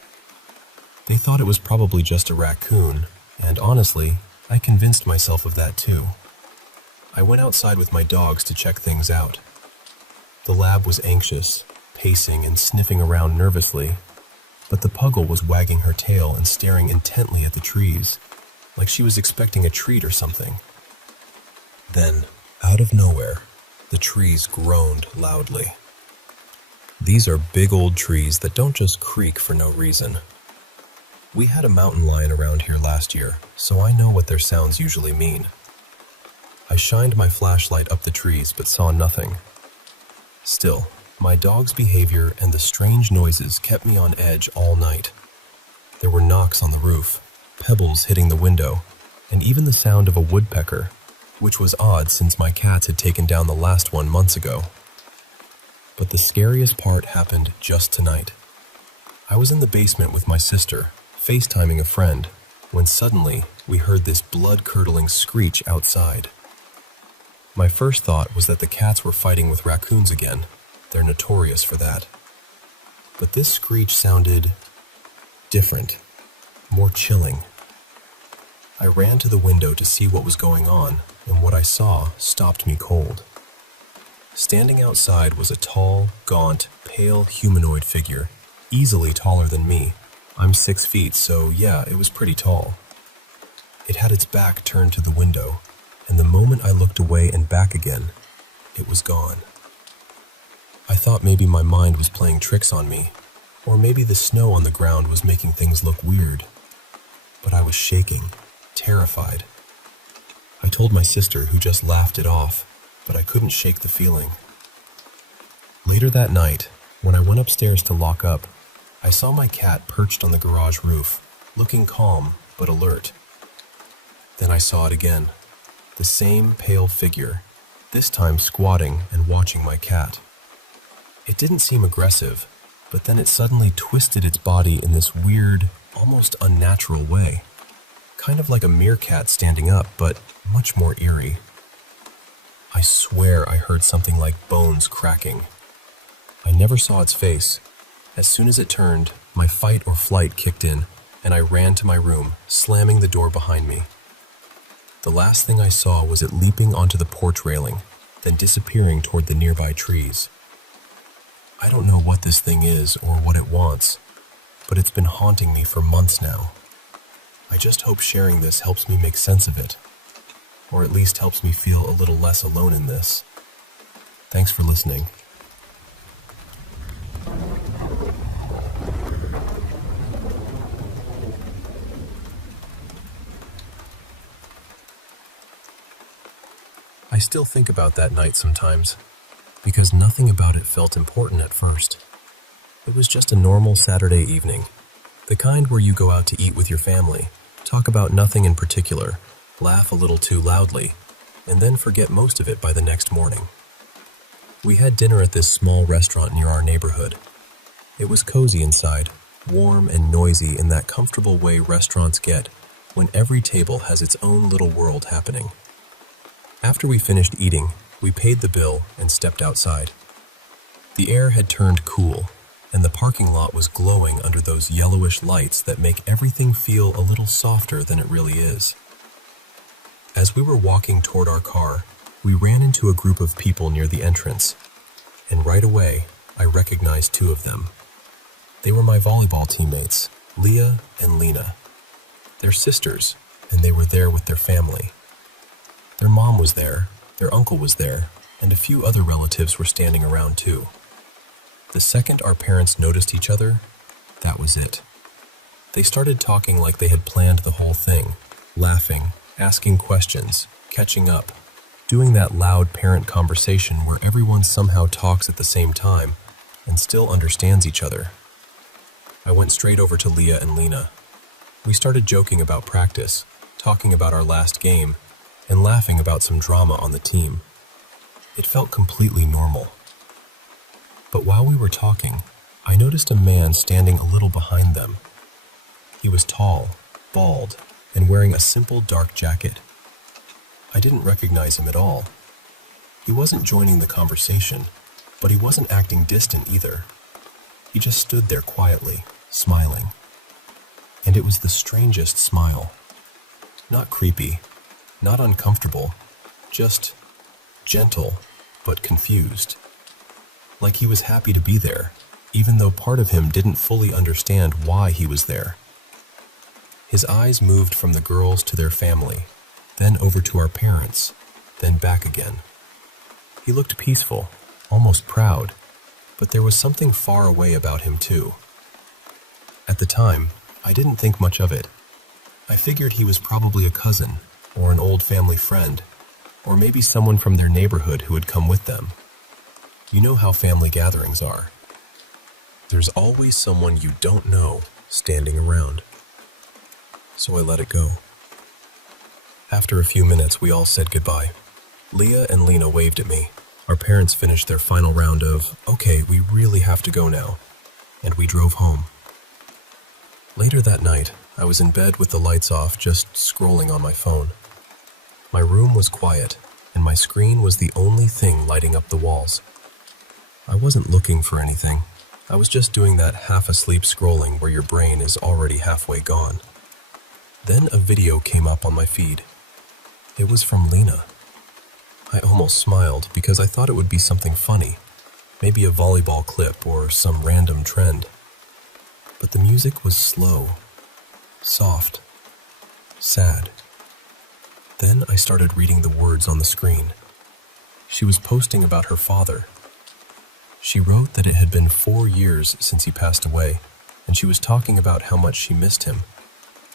They thought it was probably just a raccoon, and honestly, I convinced myself of that too. I went outside with my dogs to check things out. The lab was anxious, pacing and sniffing around nervously, but the Puggle was wagging her tail and staring intently at the trees, like she was expecting a treat or something. Then, out of nowhere, the trees groaned loudly. These are big old trees that don't just creak for no reason. We had a mountain lion around here last year, so I know what their sounds usually mean. I shined my flashlight up the trees but saw nothing. Still, my dog's behavior and the strange noises kept me on edge all night. There were knocks on the roof, pebbles hitting the window, and even the sound of a woodpecker, which was odd since my cats had taken down the last one months ago. But the scariest part happened just tonight. I was in the basement with my sister, FaceTiming a friend, when suddenly we heard this blood-curdling screech outside. My first thought was that the cats were fighting with raccoons again. They're notorious for that. But this screech sounded different, more chilling. I ran to the window to see what was going on, and what I saw stopped me cold. Standing outside was a tall, gaunt, pale humanoid figure, easily taller than me. I'm 6 feet, so yeah, it was pretty tall. It had its back turned to the window, and the moment I looked away and back again, it was gone. I thought maybe my mind was playing tricks on me, or maybe the snow on the ground was making things look weird. But I was shaking, terrified. I told my sister, who just laughed it off, but I couldn't shake the feeling. Later that night, when I went upstairs to lock up, I saw my cat perched on the garage roof, looking calm but alert. Then I saw it again. The same pale figure, this time squatting and watching my cat. It didn't seem aggressive, but then it suddenly twisted its body in this weird, almost unnatural way. Kind of like a meerkat standing up, but much more eerie. I swear I heard something like bones cracking. I never saw its face. As soon as it turned, my fight or flight kicked in, and I ran to my room, slamming the door behind me. The last thing I saw was it leaping onto the porch railing, then disappearing toward the nearby trees. I don't know what this thing is or what it wants, but it's been haunting me for months now. I just hope sharing this helps me make sense of it, or at least helps me feel a little less alone in this. Thanks for listening. I still think about that night sometimes, because nothing about it felt important at first. It was just a normal Saturday evening, the kind where you go out to eat with your family, talk about nothing in particular, laugh a little too loudly, and then forget most of it by the next morning. We had dinner at this small restaurant near our neighborhood. It was cozy inside, warm and noisy in that comfortable way restaurants get when every table has its own little world happening. After we finished eating, we paid the bill and stepped outside. The air had turned cool, and the parking lot was glowing under those yellowish lights that make everything feel a little softer than it really is. As we were walking toward our car, we ran into a group of people near the entrance, and right away, I recognized two of them. They were my volleyball teammates, Leah and Lena. They're sisters, and they were there with their family. Their mom was there, their uncle was there, and a few other relatives were standing around too. The second our parents noticed each other, that was it. They started talking like they had planned the whole thing, laughing, asking questions, catching up, doing that loud parent conversation where everyone somehow talks at the same time and still understands each other. I went straight over to Leah and Lena. We started joking about practice, talking about our last game, and laughing about some drama on the team. It felt completely normal. But while we were talking, I noticed a man standing a little behind them. He was tall, bald, and wearing a simple dark jacket. I didn't recognize him at all. He wasn't joining the conversation, but he wasn't acting distant either. He just stood there quietly, smiling. And it was the strangest smile. Not creepy, not uncomfortable, just gentle, but confused. Like he was happy to be there, even though part of him didn't fully understand why he was there. His eyes moved from the girls to their family, then over to our parents, then back again. He looked peaceful, almost proud, but there was something far away about him too. At the time, I didn't think much of it. I figured he was probably a cousin, or an old family friend, or maybe someone from their neighborhood who had come with them. You know how family gatherings are. There's always someone you don't know standing around. So I let it go. After a few minutes, we all said goodbye. Leah and Lena waved at me. Our parents finished their final round of, "Okay, we really have to go now," and we drove home. Later that night, I was in bed with the lights off, just scrolling on my phone. My room was quiet, and my screen was the only thing lighting up the walls. I wasn't looking for anything. I was just doing that half-asleep scrolling where your brain is already halfway gone. Then a video came up on my feed. It was from Lena. I almost smiled because I thought it would be something funny, maybe a volleyball clip or some random trend. But the music was slow, soft, sad. Then I started reading the words on the screen. She was posting about her father. She wrote that it had been 4 years since he passed away, and she was talking about how much she missed him,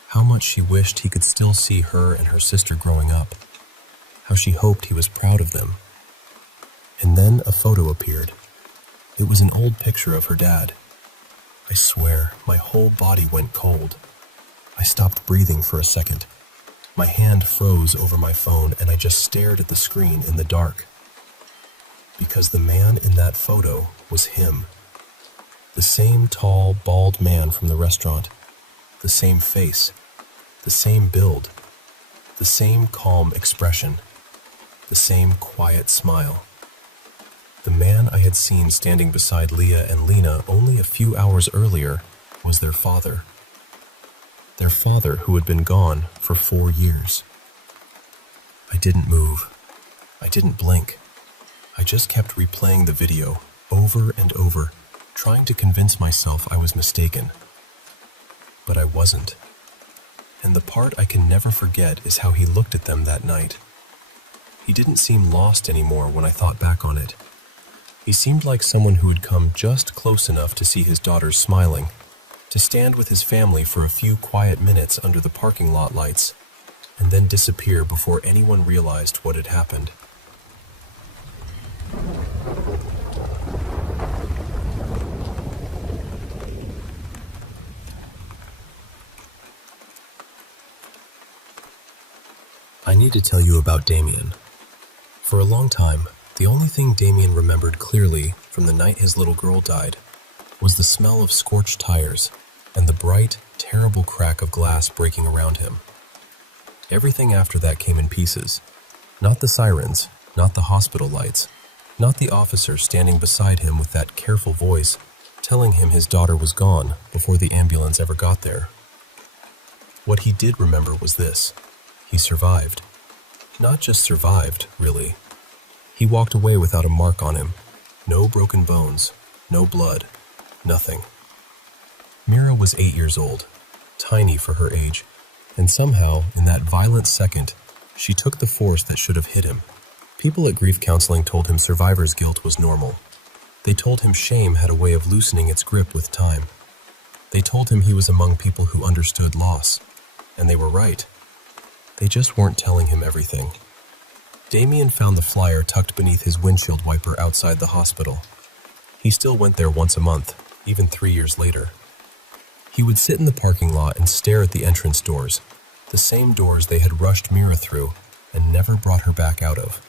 how much she wished he could still see her and her sister growing up, how she hoped he was proud of them. And then a photo appeared. It was an old picture of her dad. I swear, my whole body went cold. I stopped breathing for a second. My hand froze over my phone and I just stared at the screen in the dark. Because the man in that photo was him. The same tall, bald man from the restaurant. The same face. The same build. The same calm expression. The same quiet smile. The man I had seen standing beside Leah and Lena only a few hours earlier was their father. Their father who had been gone for 4 years. I didn't move. I didn't blink. I just kept replaying the video over and over, trying to convince myself I was mistaken. But I wasn't. And the part I can never forget is how he looked at them that night. He didn't seem lost anymore when I thought back on it. He seemed like someone who had come just close enough to see his daughters smiling, to stand with his family for a few quiet minutes under the parking lot lights, and then disappear before anyone realized what had happened. I need to tell you about Damien. For a long time, the only thing Damien remembered clearly from the night his little girl died was the smell of scorched tires and the bright, terrible crack of glass breaking around him. Everything after that came in pieces. Not the sirens, not the hospital lights, not the officer standing beside him with that careful voice telling him his daughter was gone before the ambulance ever got there. What he did remember was this. He survived. Not just survived, really. He walked away without a mark on him. No broken bones, no blood, nothing. Mira was 8 years old, tiny for her age, and somehow, in that violent second, she took the force that should have hit him. People at grief counseling told him survivor's guilt was normal. They told him shame had a way of loosening its grip with time. They told him he was among people who understood loss, and they were right. They just weren't telling him everything. Damien found the flyer tucked beneath his windshield wiper outside the hospital. He still went there once a month, even 3 years later. He would sit in the parking lot and stare at the entrance doors, the same doors they had rushed Mira through and never brought her back out of.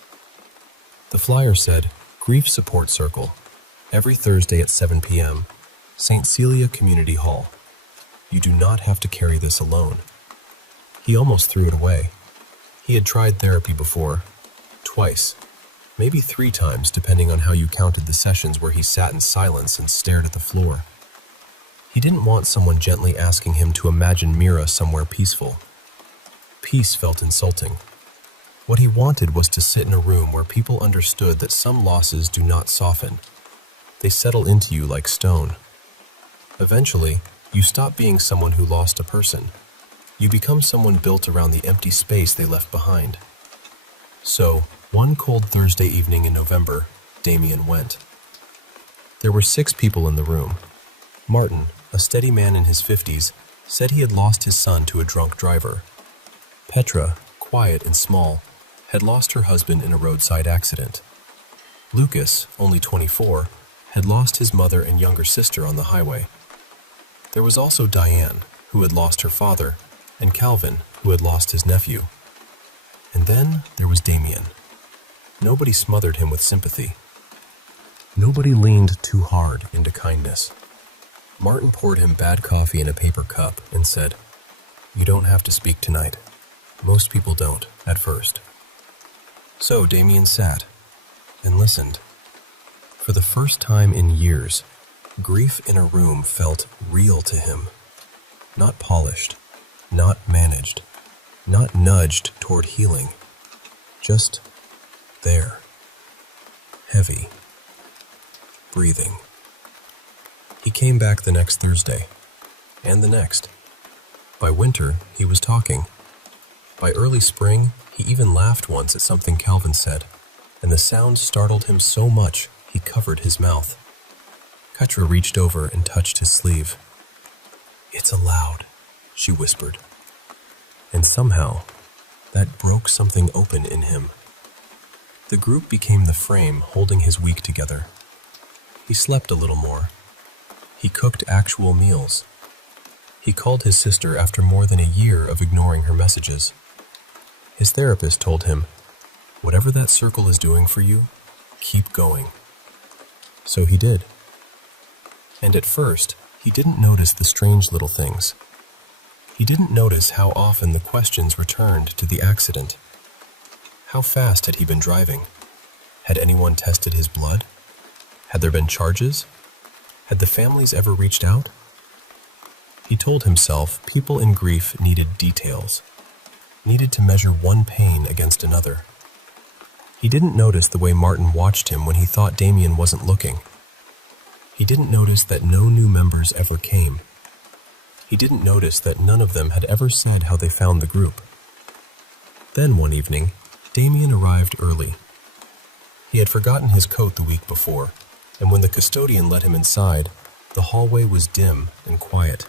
The flyer said, "Grief Support Circle, every Thursday at 7 p.m., St. Celia Community Hall. You do not have to carry this alone." He almost threw it away. He had tried therapy before, twice, maybe 3 times depending on how you counted the sessions where he sat in silence and stared at the floor. He didn't want someone gently asking him to imagine Mira somewhere peaceful. Peace felt insulting. What he wanted was to sit in a room where people understood that some losses do not soften. They settle into you like stone. Eventually, you stop being someone who lost a person. You become someone built around the empty space they left behind. So, one cold Thursday evening in November, Damien went. There were 6 people in the room. Martin, a steady man in his 50s, said he had lost his son to a drunk driver. Petra, quiet and small, had lost her husband in a roadside accident. Lucas, only 24, had lost his mother and younger sister on the highway. There was also Diane, who had lost her father, and Calvin, who had lost his nephew. And then there was Damien. Nobody smothered him with sympathy. Nobody leaned too hard into kindness. Martin poured him bad coffee in a paper cup and said, "You don't have to speak tonight. Most people don't, at first." So Damien sat and listened. For the first time in years, grief in a room felt real to him. Not polished, not managed, not nudged toward healing. Just there. Heavy. Breathing. He came back the next Thursday, and the next. By winter, he was talking. By early spring, he even laughed once at something Calvin said, and the sound startled him so much he covered his mouth. Petra reached over and touched his sleeve. "It's allowed," she whispered. And somehow, that broke something open in him. The group became the frame holding his week together. He slept a little more. He cooked actual meals. He called his sister after more than a year of ignoring her messages. His therapist told him, "Whatever that circle is doing for you, keep going." So he did. And at first, he didn't notice the strange little things. He didn't notice how often the questions returned to the accident. How fast had he been driving? Had anyone tested his blood? Had there been charges? Had the families ever reached out? He told himself people in grief needed details, needed to measure one pain against another. He didn't notice the way Martin watched him when he thought Damien wasn't looking. He didn't notice that no new members ever came. He didn't notice that none of them had ever said how they found the group. Then one evening, Damien arrived early. He had forgotten his coat the week before, and when the custodian let him inside, the hallway was dim and quiet.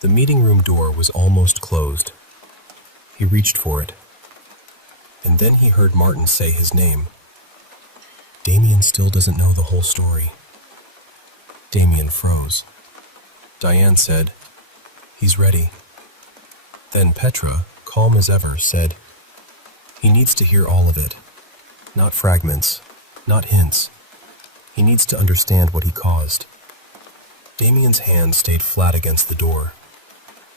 The meeting room door was almost closed. He reached for it. And then he heard Martin say his name. Damien still doesn't know the whole story. Damien froze. Diane said, "He's ready." Then Petra, calm as ever, said, "He needs to hear all of it. Not fragments, not hints. He needs to understand what he caused." Damien's hand stayed flat against the door.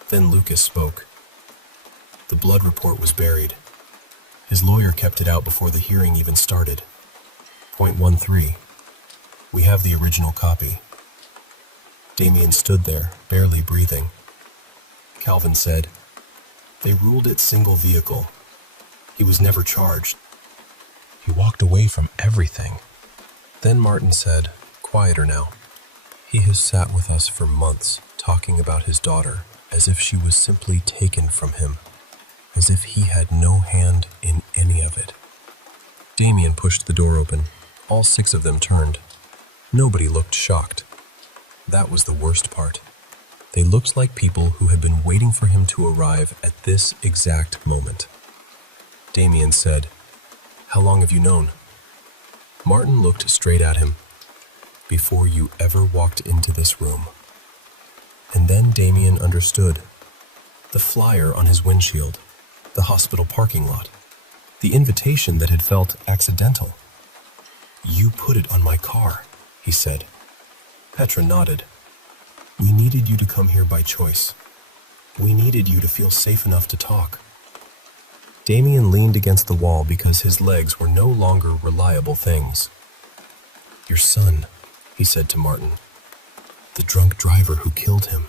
Then Lucas spoke. The blood report was buried. His lawyer kept it out before the hearing even started. Point 13. We have the original copy. Damien stood there, barely breathing. Calvin said, "They ruled it single vehicle. He was never charged. He walked away from everything." Then Martin said, quieter now, "He has sat with us for months, talking about his daughter, as if she was simply taken from him, as if he had no hand in any of it." Damien pushed the door open. All 6 of them turned. Nobody looked shocked. That was the worst part. They looked like people who had been waiting for him to arrive at this exact moment. Damien said, "How long have you known?" Martin looked straight at him. "Before you ever walked into this room." And then Damien understood. The flyer on his windshield, the hospital parking lot, the invitation that had felt accidental. "You put it on my car," he said. Petra nodded. "We needed you to come here by choice. We needed you to feel safe enough to talk." Damien leaned against the wall because his legs were no longer reliable things. "Your son," he said to Martin. "The drunk driver who killed him."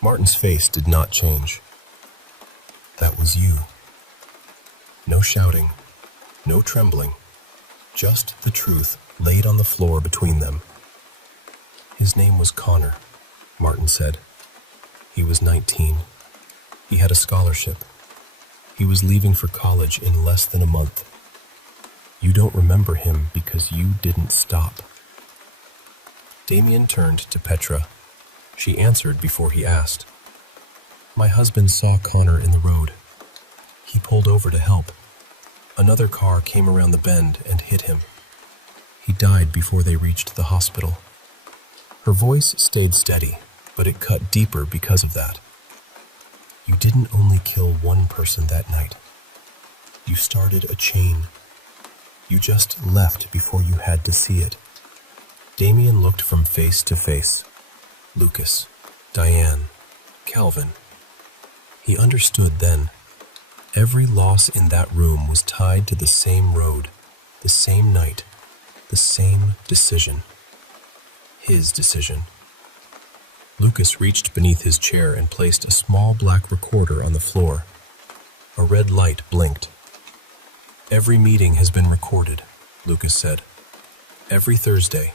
Martin's face did not change. "That was you." No shouting, no trembling, just the truth laid on the floor between them. "His name was Connor," Martin said. "He was 19. He had a scholarship. He was leaving for college in less than a month. You don't remember him because you didn't stop. Damien turned to Petra. She answered before he asked. My husband saw Connor in the road. He pulled over to help. Another car came around the bend and hit him. He died before they reached the hospital. Her voice stayed steady, but it cut deeper because of that. You didn't only kill one person that night. You started a chain. You just left before you had to see it. Damien looked from face to face. Lucas, Diane, Calvin. He understood then. Every loss in that room was tied to the same road, the same night, the same decision. His decision. Lucas reached beneath his chair and placed a small black recorder on the floor. A red light blinked. Every meeting has been recorded, Lucas said. Every Thursday.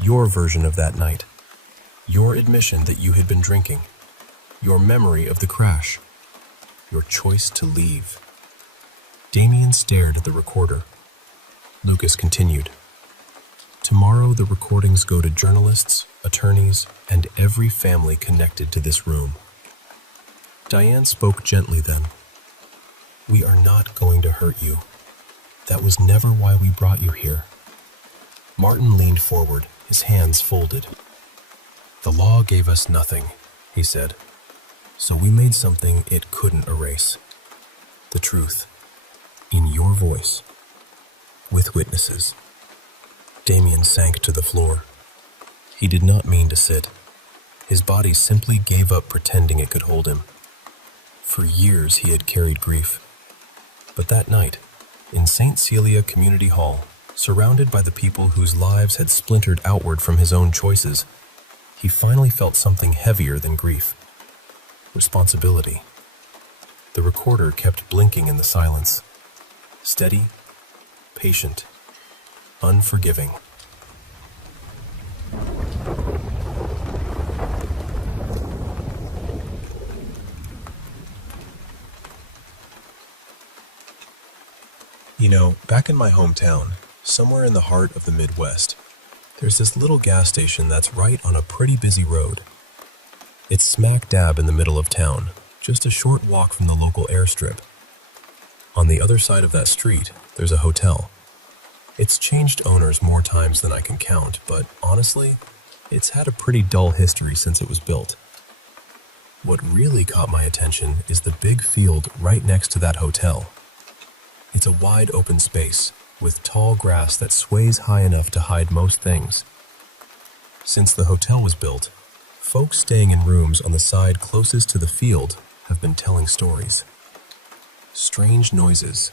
Your version of that night. Your admission that you had been drinking. Your memory of the crash. Your choice to leave. Damien stared at the recorder. Lucas continued. Tomorrow the recordings go to journalists, attorneys, and every family connected to this room. Diane spoke gently then. We are not going to hurt you. That was never why we brought you here. Martin leaned forward, his hands folded. The law gave us nothing, he said. So we made something it couldn't erase. The truth. In your voice. With witnesses. Damien sank to the floor. He did not mean to sit. His body simply gave up pretending it could hold him. For years he had carried grief. But that night, in St. Celia Community Hall, surrounded by the people whose lives had splintered outward from his own choices, he finally felt something heavier than grief. Responsibility. The recorder kept blinking in the silence. Steady, patient, unforgiving. You know, back in my hometown, somewhere in the heart of the Midwest, there's this little gas station that's right on a pretty busy road. It's smack dab in the middle of town, just a short walk from the local airstrip. On the other side of that street, there's a hotel. It's changed owners more times than I can count, but honestly, it's had a pretty dull history since it was built. What really caught my attention is the big field right next to that hotel. It's a wide open space, with tall grass that sways high enough to hide most things. Since the hotel was built, folks staying in rooms on the side closest to the field have been telling stories. Strange noises,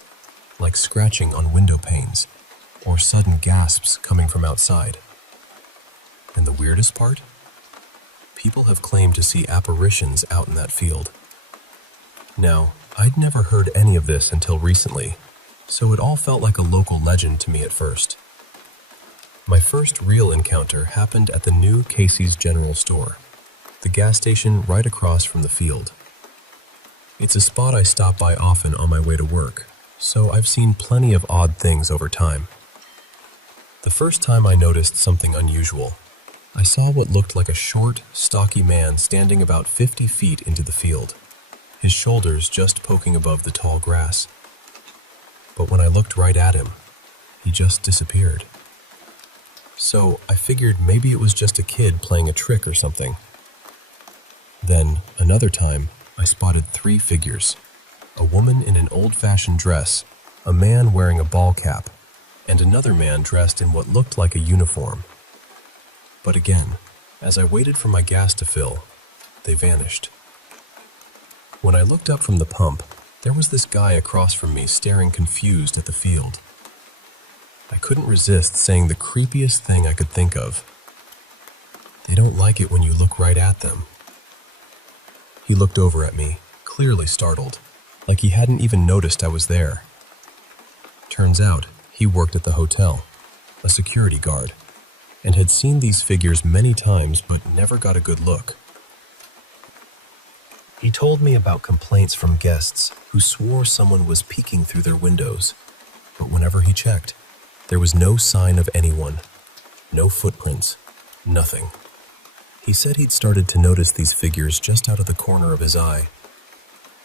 like scratching on window panes, or sudden gasps coming from outside. And the weirdest part? People have claimed to see apparitions out in that field. Now, I'd never heard any of this until recently, so it all felt like a local legend to me at first. My first real encounter happened at the new Casey's General Store, the gas station right across from the field. It's a spot I stop by often on my way to work, so I've seen plenty of odd things over time. The first time I noticed something unusual, I saw what looked like a short, stocky man standing about 50 feet into the field, his shoulders just poking above the tall grass. But when I looked right at him, he just disappeared. So I figured maybe it was just a kid playing a trick or something. Then, another time, I spotted 3 figures. A woman in an old-fashioned dress, a man wearing a ball cap, and another man dressed in what looked like a uniform. But again, as I waited for my gas to fill, they vanished. When I looked up from the pump, there was this guy across from me staring confused at the field. I couldn't resist saying the creepiest thing I could think of. They don't like it when you look right at them. He looked over at me, clearly startled, like he hadn't even noticed I was there. Turns out, he worked at the hotel, a security guard, and had seen these figures many times but never got a good look. He told me about complaints from guests who swore someone was peeking through their windows, but whenever he checked, there was no sign of anyone, no footprints, nothing. He said he'd started to notice these figures just out of the corner of his eye.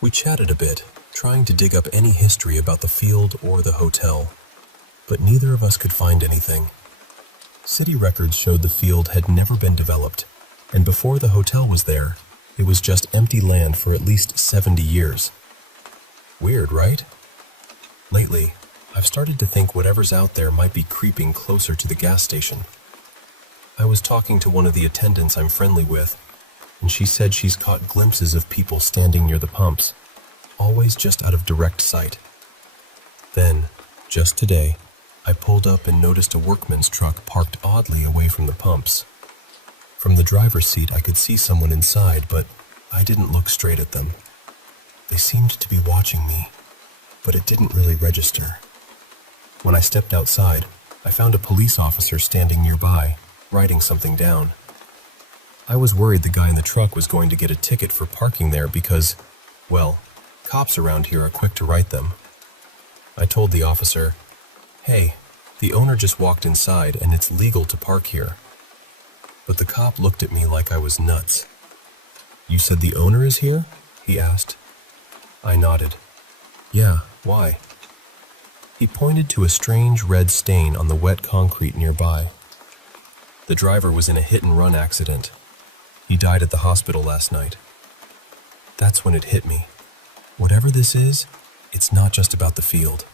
We chatted a bit, trying to dig up any history about the field or the hotel, but neither of us could find anything. City records showed the field had never been developed, and before the hotel was there, it was just empty land for at least 70 years. Weird, right? Lately, I've started to think whatever's out there might be creeping closer to the gas station. I was talking to one of the attendants I'm friendly with, and she said she's caught glimpses of people standing near the pumps, always just out of direct sight. Then, just today, I pulled up and noticed a workman's truck parked oddly away from the pumps. From the driver's seat, I could see someone inside, but I didn't look straight at them. They seemed to be watching me, but it didn't really register. When I stepped outside, I found a police officer standing nearby, writing something down. I was worried the guy in the truck was going to get a ticket for parking there because, well, cops around here are quick to write them. I told the officer, "Hey, the owner just walked inside and it's legal to park here." But the cop looked at me like I was nuts. "You said the owner is here?" he asked. I nodded. "Yeah, why?" He pointed to a strange red stain on the wet concrete nearby. The driver was in a hit-and-run accident. He died at the hospital last night. That's when it hit me. Whatever this is, it's not just about the field.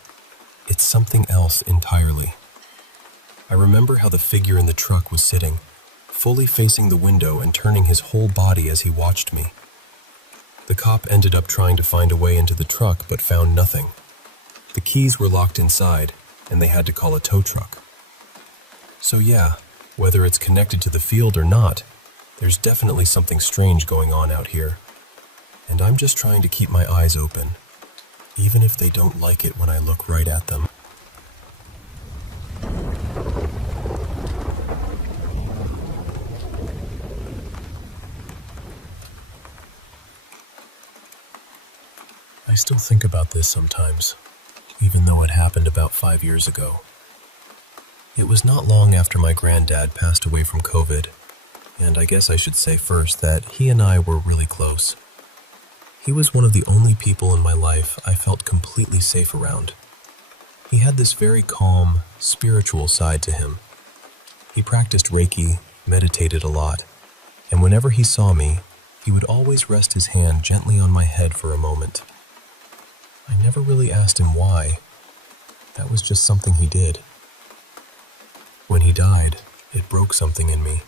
It's something else entirely. I remember how the figure in the truck was sitting, fully facing the window and turning his whole body as he watched me. The cop ended up trying to find a way into the truck but found nothing. The keys were locked inside, and they had to call a tow truck. So yeah, whether it's connected to the field or not, there's definitely something strange going on out here. And I'm just trying to keep my eyes open, even if they don't like it when I look right at them. I still think about this sometimes, even though it happened about 5 years ago. It was not long after my granddad passed away from COVID, and I guess I should say first that he and I were really close. He was one of the only people in my life I felt completely safe around. He had this very calm, spiritual side to him. He practiced Reiki, meditated a lot, and whenever he saw me, he would always rest his hand gently on my head for a moment. I never really asked him why. That was just something he did. When he died, it broke something in me.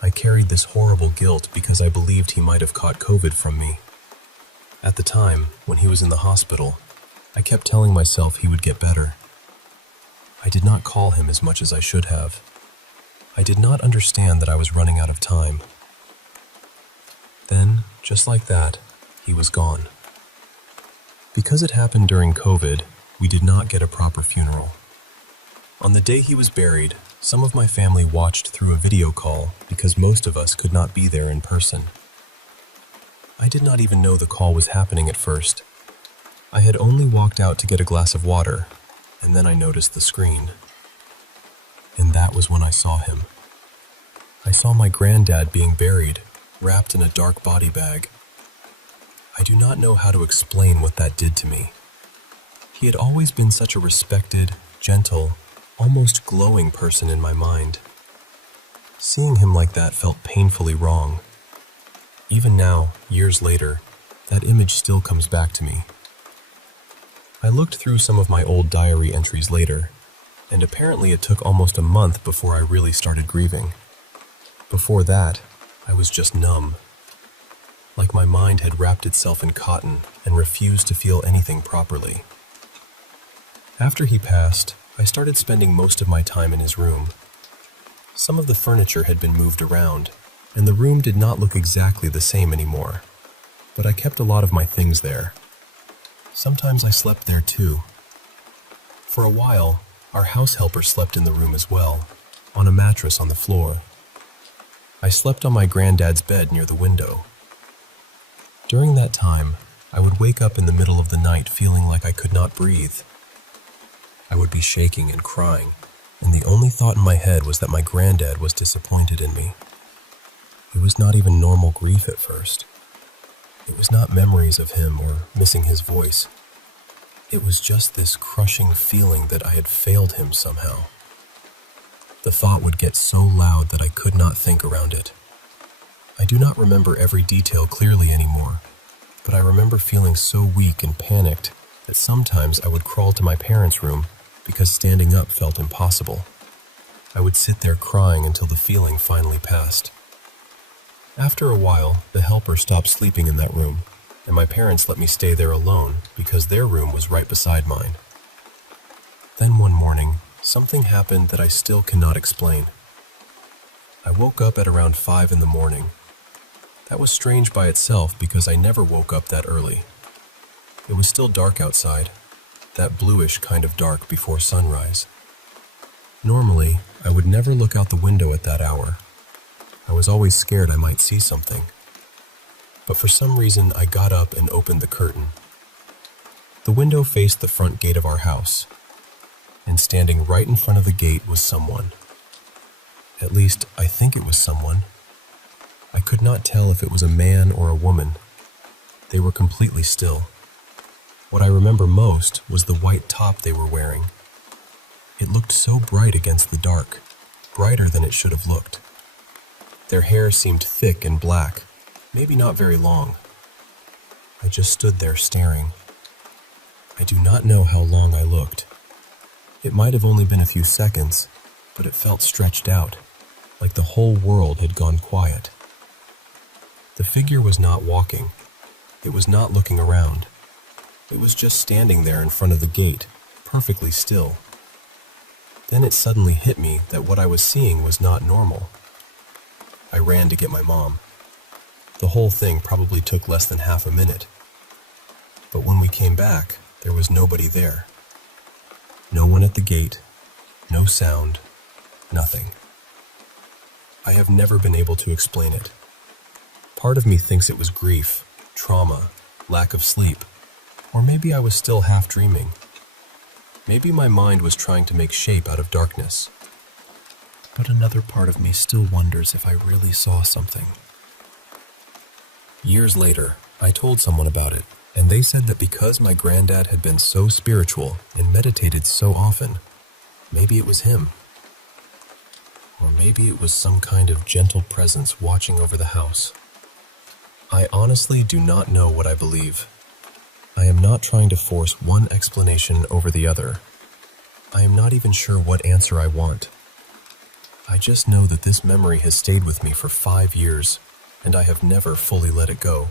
I carried this horrible guilt because I believed he might have caught COVID from me. At the time, when he was in the hospital, I kept telling myself he would get better. I did not call him as much as I should have. I did not understand that I was running out of time. Then, just like that, he was gone. Because it happened during COVID, we did not get a proper funeral. On the day he was buried, some of my family watched through a video call because most of us could not be there in person. I did not even know the call was happening at first. I had only walked out to get a glass of water, and then I noticed the screen. And that was when I saw him. I saw my granddad being buried, wrapped in a dark body bag. I do not know how to explain what that did to me. He had always been such a respected, gentle, almost glowing person in my mind. Seeing him like that felt painfully wrong. Even now, years later, that image still comes back to me. I looked through some of my old diary entries later, and apparently it took almost a month before I really started grieving. Before that, I was just numb. Like my mind had wrapped itself in cotton and refused to feel anything properly. After he passed, I started spending most of my time in his room. Some of the furniture had been moved around, and the room did not look exactly the same anymore, but I kept a lot of my things there. Sometimes I slept there too. For a while, our house helper slept in the room as well, on a mattress on the floor. I slept on my granddad's bed near the window. During that time, I would wake up in the middle of the night feeling like I could not breathe. I would be shaking and crying, and the only thought in my head was that my granddad was disappointed in me. It was not even normal grief at first. It was not memories of him or missing his voice. It was just this crushing feeling that I had failed him somehow. The thought would get so loud that I could not think around it. I do not remember every detail clearly anymore, but I remember feeling so weak and panicked that sometimes I would crawl to my parents' room because standing up felt impossible. I would sit there crying until the feeling finally passed. After a while, the helper stopped sleeping in that room, and my parents let me stay there alone because their room was right beside mine. Then one morning, something happened that I still cannot explain. I woke up at around 5 in the morning. That was strange by itself because I never woke up that early. It was still dark outside, that bluish kind of dark before sunrise. Normally, I would never look out the window at that hour. I was always scared I might see something. But for some reason, I got up and opened the curtain. The window faced the front gate of our house, and standing right in front of the gate was someone. At least, I think it was someone. I could not tell if it was a man or a woman. They were completely still. What I remember most was the white top they were wearing. It looked so bright against the dark, brighter than it should have looked. Their hair seemed thick and black, maybe not very long. I just stood there staring. I do not know how long I looked. It might have only been a few seconds, but it felt stretched out, like the whole world had gone quiet. The figure was not walking. It was not looking around. It was just standing there in front of the gate, perfectly still. Then it suddenly hit me that what I was seeing was not normal. I ran to get my mom. The whole thing probably took less than half a minute. But when we came back, there was nobody there. No one at the gate, no sound, nothing. I have never been able to explain it. Part of me thinks it was grief, trauma, lack of sleep, or maybe I was still half dreaming. Maybe my mind was trying to make shape out of darkness. But another part of me still wonders if I really saw something. Years later, I told someone about it, and they said that because my granddad had been so spiritual and meditated so often, maybe it was him. Or maybe it was some kind of gentle presence watching over the house. I honestly do not know what I believe. I am not trying to force one explanation over the other. I am not even sure what answer I want. I just know that this memory has stayed with me for 5 years, and I have never fully let it go.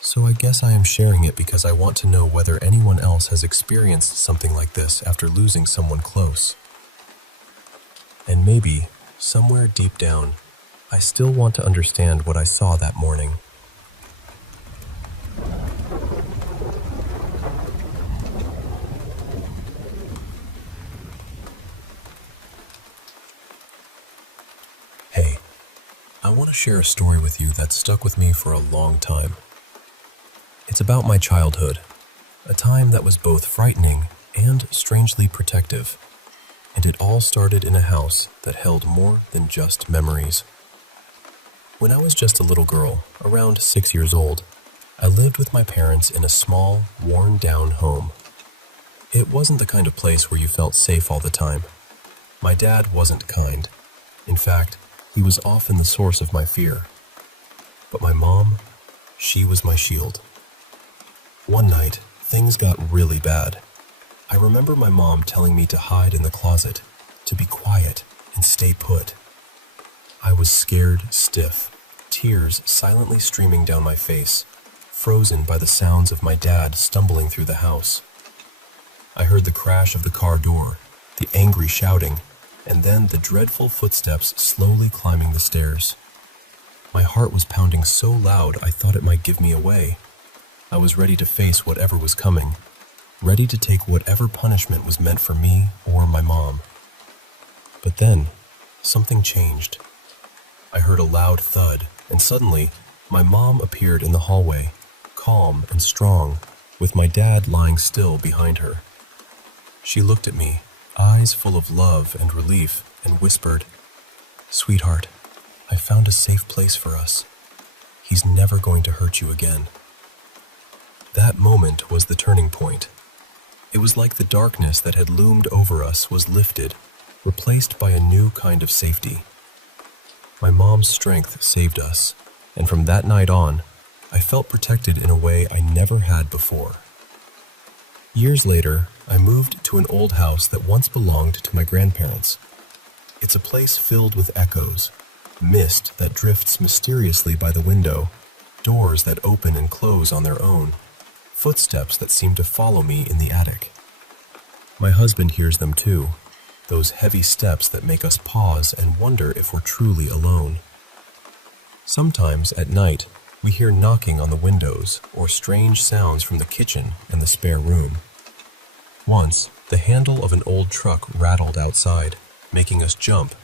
So I guess I am sharing it because I want to know whether anyone else has experienced something like this after losing someone close. And maybe, somewhere deep down, I still want to understand what I saw that morning. Hey, I want to share a story with you that stuck with me for a long time. It's about my childhood, a time that was both frightening and strangely protective, and it all started in a house that held more than just memories. When I was just a little girl, around 6 years old, I lived with my parents in a small, worn-down home. It wasn't the kind of place where you felt safe all the time. My dad wasn't kind. In fact, he was often the source of my fear. But my mom, she was my shield. One night, things got really bad. I remember my mom telling me to hide in the closet, to be quiet and stay put. I was scared stiff, tears silently streaming down my face, frozen by the sounds of my dad stumbling through the house. I heard the crash of the car door, the angry shouting, and then the dreadful footsteps slowly climbing the stairs. My heart was pounding so loud I thought it might give me away. I was ready to face whatever was coming, ready to take whatever punishment was meant for me or my mom. But then, something changed. I heard a loud thud, and suddenly, My mom appeared in the hallway, calm and strong, with my dad lying still behind her. She looked at me, eyes full of love and relief, and whispered, "Sweetheart, I found a safe place for us. He's never going to hurt you again." That moment was the turning point. It was like the darkness that had loomed over us was lifted, replaced by a new kind of safety. My mom's strength saved us, and from that night on, I felt protected in a way I never had before. Years later, I moved to an old house that once belonged to my grandparents. It's a place filled with echoes, mist that drifts mysteriously by the window, doors that open and close on their own, footsteps that seem to follow me in the attic. My husband hears them too, those heavy steps that make us pause and wonder if we're truly alone. Sometimes at night, we hear knocking on the windows or strange sounds from the kitchen and the spare room. Once, the handle of an old truck rattled outside, making us jump,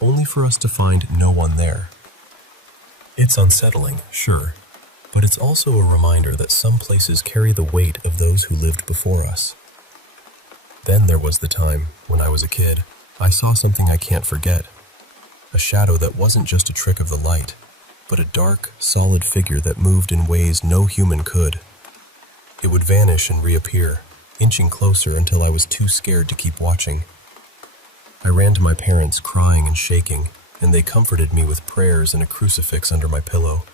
only for us to find no one there. It's unsettling, sure, but it's also a reminder that some places carry the weight of those who lived before us. Then there was the time, when I was a kid, I saw something I can't forget. A shadow that wasn't just a trick of the light, but a dark, solid figure that moved in ways no human could. It would vanish and reappear, inching closer until I was too scared to keep watching. I ran to my parents, crying and shaking, and they comforted me with prayers and a crucifix under my pillow.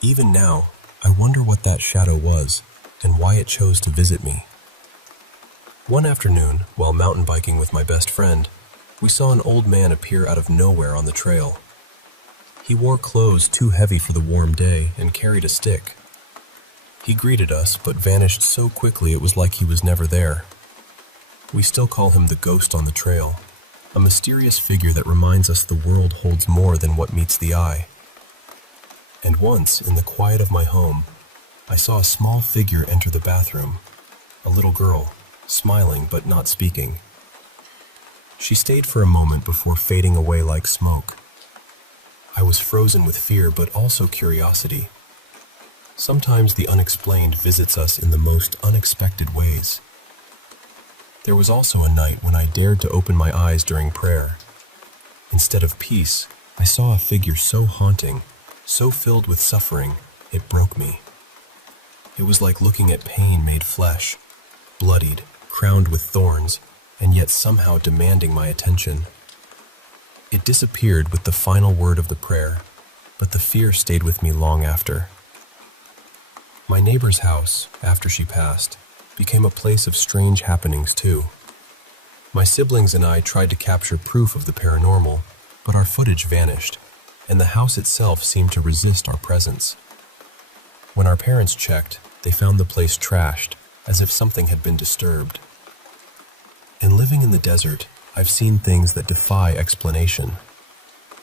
Even now, I wonder what that shadow was, and why it chose to visit me. One afternoon, while mountain biking with my best friend, we saw an old man appear out of nowhere on the trail. He wore clothes too heavy for the warm day and carried a stick. He greeted us, but vanished so quickly it was like he was never there. We still call him the ghost on the trail, a mysterious figure that reminds us the world holds more than what meets the eye. And once, in the quiet of my home, I saw a small figure enter the bathroom, a little girl, smiling but not speaking. She stayed for a moment before fading away like smoke. I was frozen with fear but also curiosity. Sometimes the unexplained visits us in the most unexpected ways. There was also a night when I dared to open my eyes during prayer. Instead of peace, I saw a figure so haunting, so filled with suffering, it broke me. It was like looking at pain made flesh, bloodied, crowned with thorns, and yet somehow demanding my attention. It disappeared with the final word of the prayer, but the fear stayed with me long after. My neighbor's house, after she passed, became a place of strange happenings too. My siblings and I tried to capture proof of the paranormal, but our footage vanished, and the house itself seemed to resist our presence. When our parents checked, they found the place trashed, as if something had been disturbed. In living in the desert, I've seen things that defy explanation.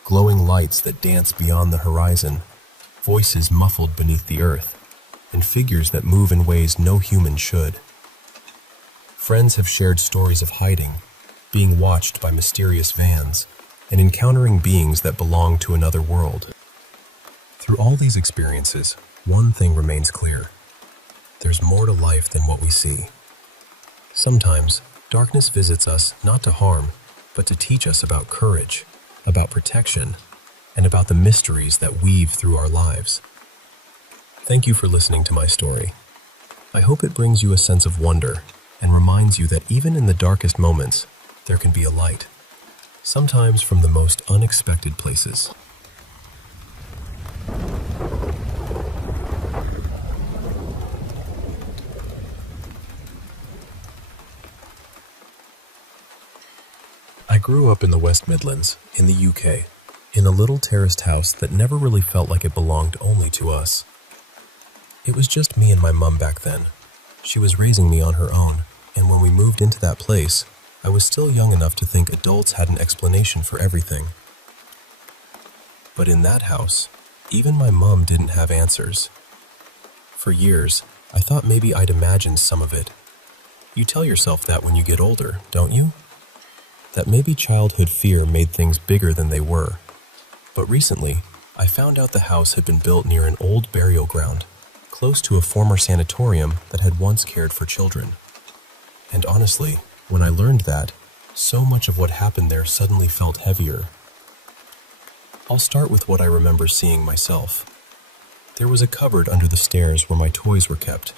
Glowing lights that dance beyond the horizon, voices muffled beneath the earth, and figures that move in ways no human should. Friends have shared stories of hiding, being watched by mysterious vans, and encountering beings that belong to another world. Through all these experiences, one thing remains clear. There's more to life than what we see. Sometimes, darkness visits us not to harm, but to teach us about courage, about protection, and about the mysteries that weave through our lives. Thank you for listening to my story. I hope it brings you a sense of wonder and reminds you that even in the darkest moments, there can be a light, sometimes from the most unexpected places. I grew up in the West Midlands, in the UK, in a little terraced house that never really felt like it belonged only to us. It was just me and my mum back then. She was raising me on her own, and when we moved into that place, I was still young enough to think adults had an explanation for everything. But in that house, even my mum didn't have answers. For years, I thought maybe I'd imagined some of it. You tell yourself that when you get older, don't you? That maybe childhood fear made things bigger than they were. But recently, I found out the house had been built near an old burial ground, close to a former sanatorium that had once cared for children. And honestly, when I learned that, so much of what happened there suddenly felt heavier. I'll start with what I remember seeing myself. There was a cupboard under the stairs where my toys were kept.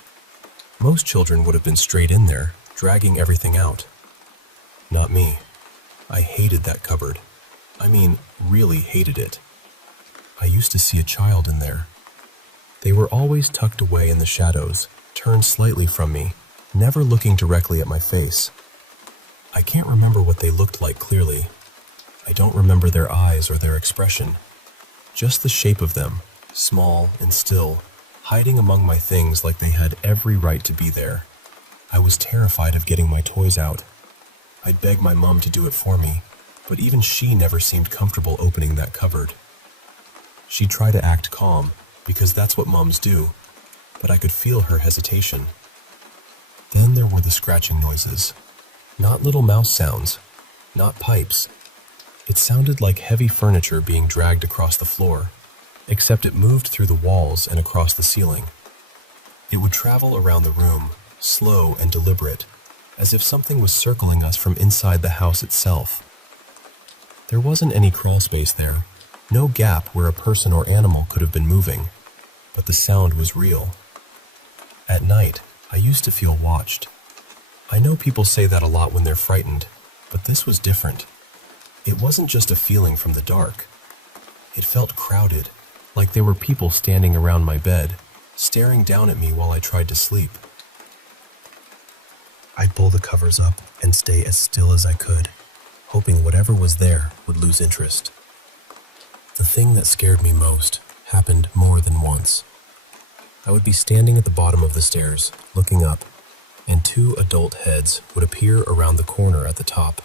Most children would have been straight in there, dragging everything out. Not me. I hated that cupboard. I mean, really hated it. I used to see a child in there. They were always tucked away in the shadows, turned slightly from me, never looking directly at my face. I can't remember what they looked like clearly. I don't remember their eyes or their expression. Just the shape of them, small and still, hiding among my things like they had every right to be there. I was terrified of getting my toys out. I'd beg my mom to do it for me, but even she never seemed comfortable opening that cupboard. She'd try to act calm, because that's what moms do, but I could feel her hesitation. Then there were the scratching noises. Not little mouse sounds, not pipes. It sounded like heavy furniture being dragged across the floor, except it moved through the walls and across the ceiling. It would travel around the room, slow and deliberate, as if something was circling us from inside the house itself. There wasn't any crawl space there, no gap where a person or animal could have been moving, but the sound was real. At night, I used to feel watched. I know people say that a lot when they're frightened, but this was different. It wasn't just a feeling from the dark. It felt crowded, like there were people standing around my bed, staring down at me while I tried to sleep. I'd pull the covers up and stay as still as I could, hoping whatever was there would lose interest. The thing that scared me most happened more than once. I would be standing at the bottom of the stairs, looking up, and two adult heads would appear around the corner at the top.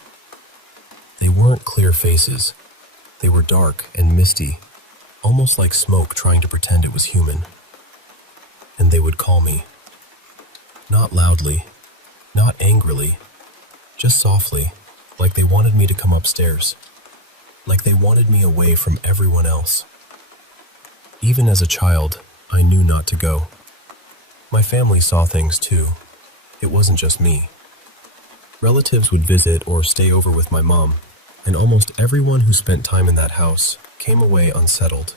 They weren't clear faces. They were dark and misty, almost like smoke trying to pretend it was human. And they would call me. Not loudly, not angrily, just softly, like they wanted me to come upstairs, like they wanted me away from everyone else. Even as a child, I knew not to go. My family saw things too. It wasn't just me. Relatives would visit or stay over with my mom, and almost everyone who spent time in that house came away unsettled.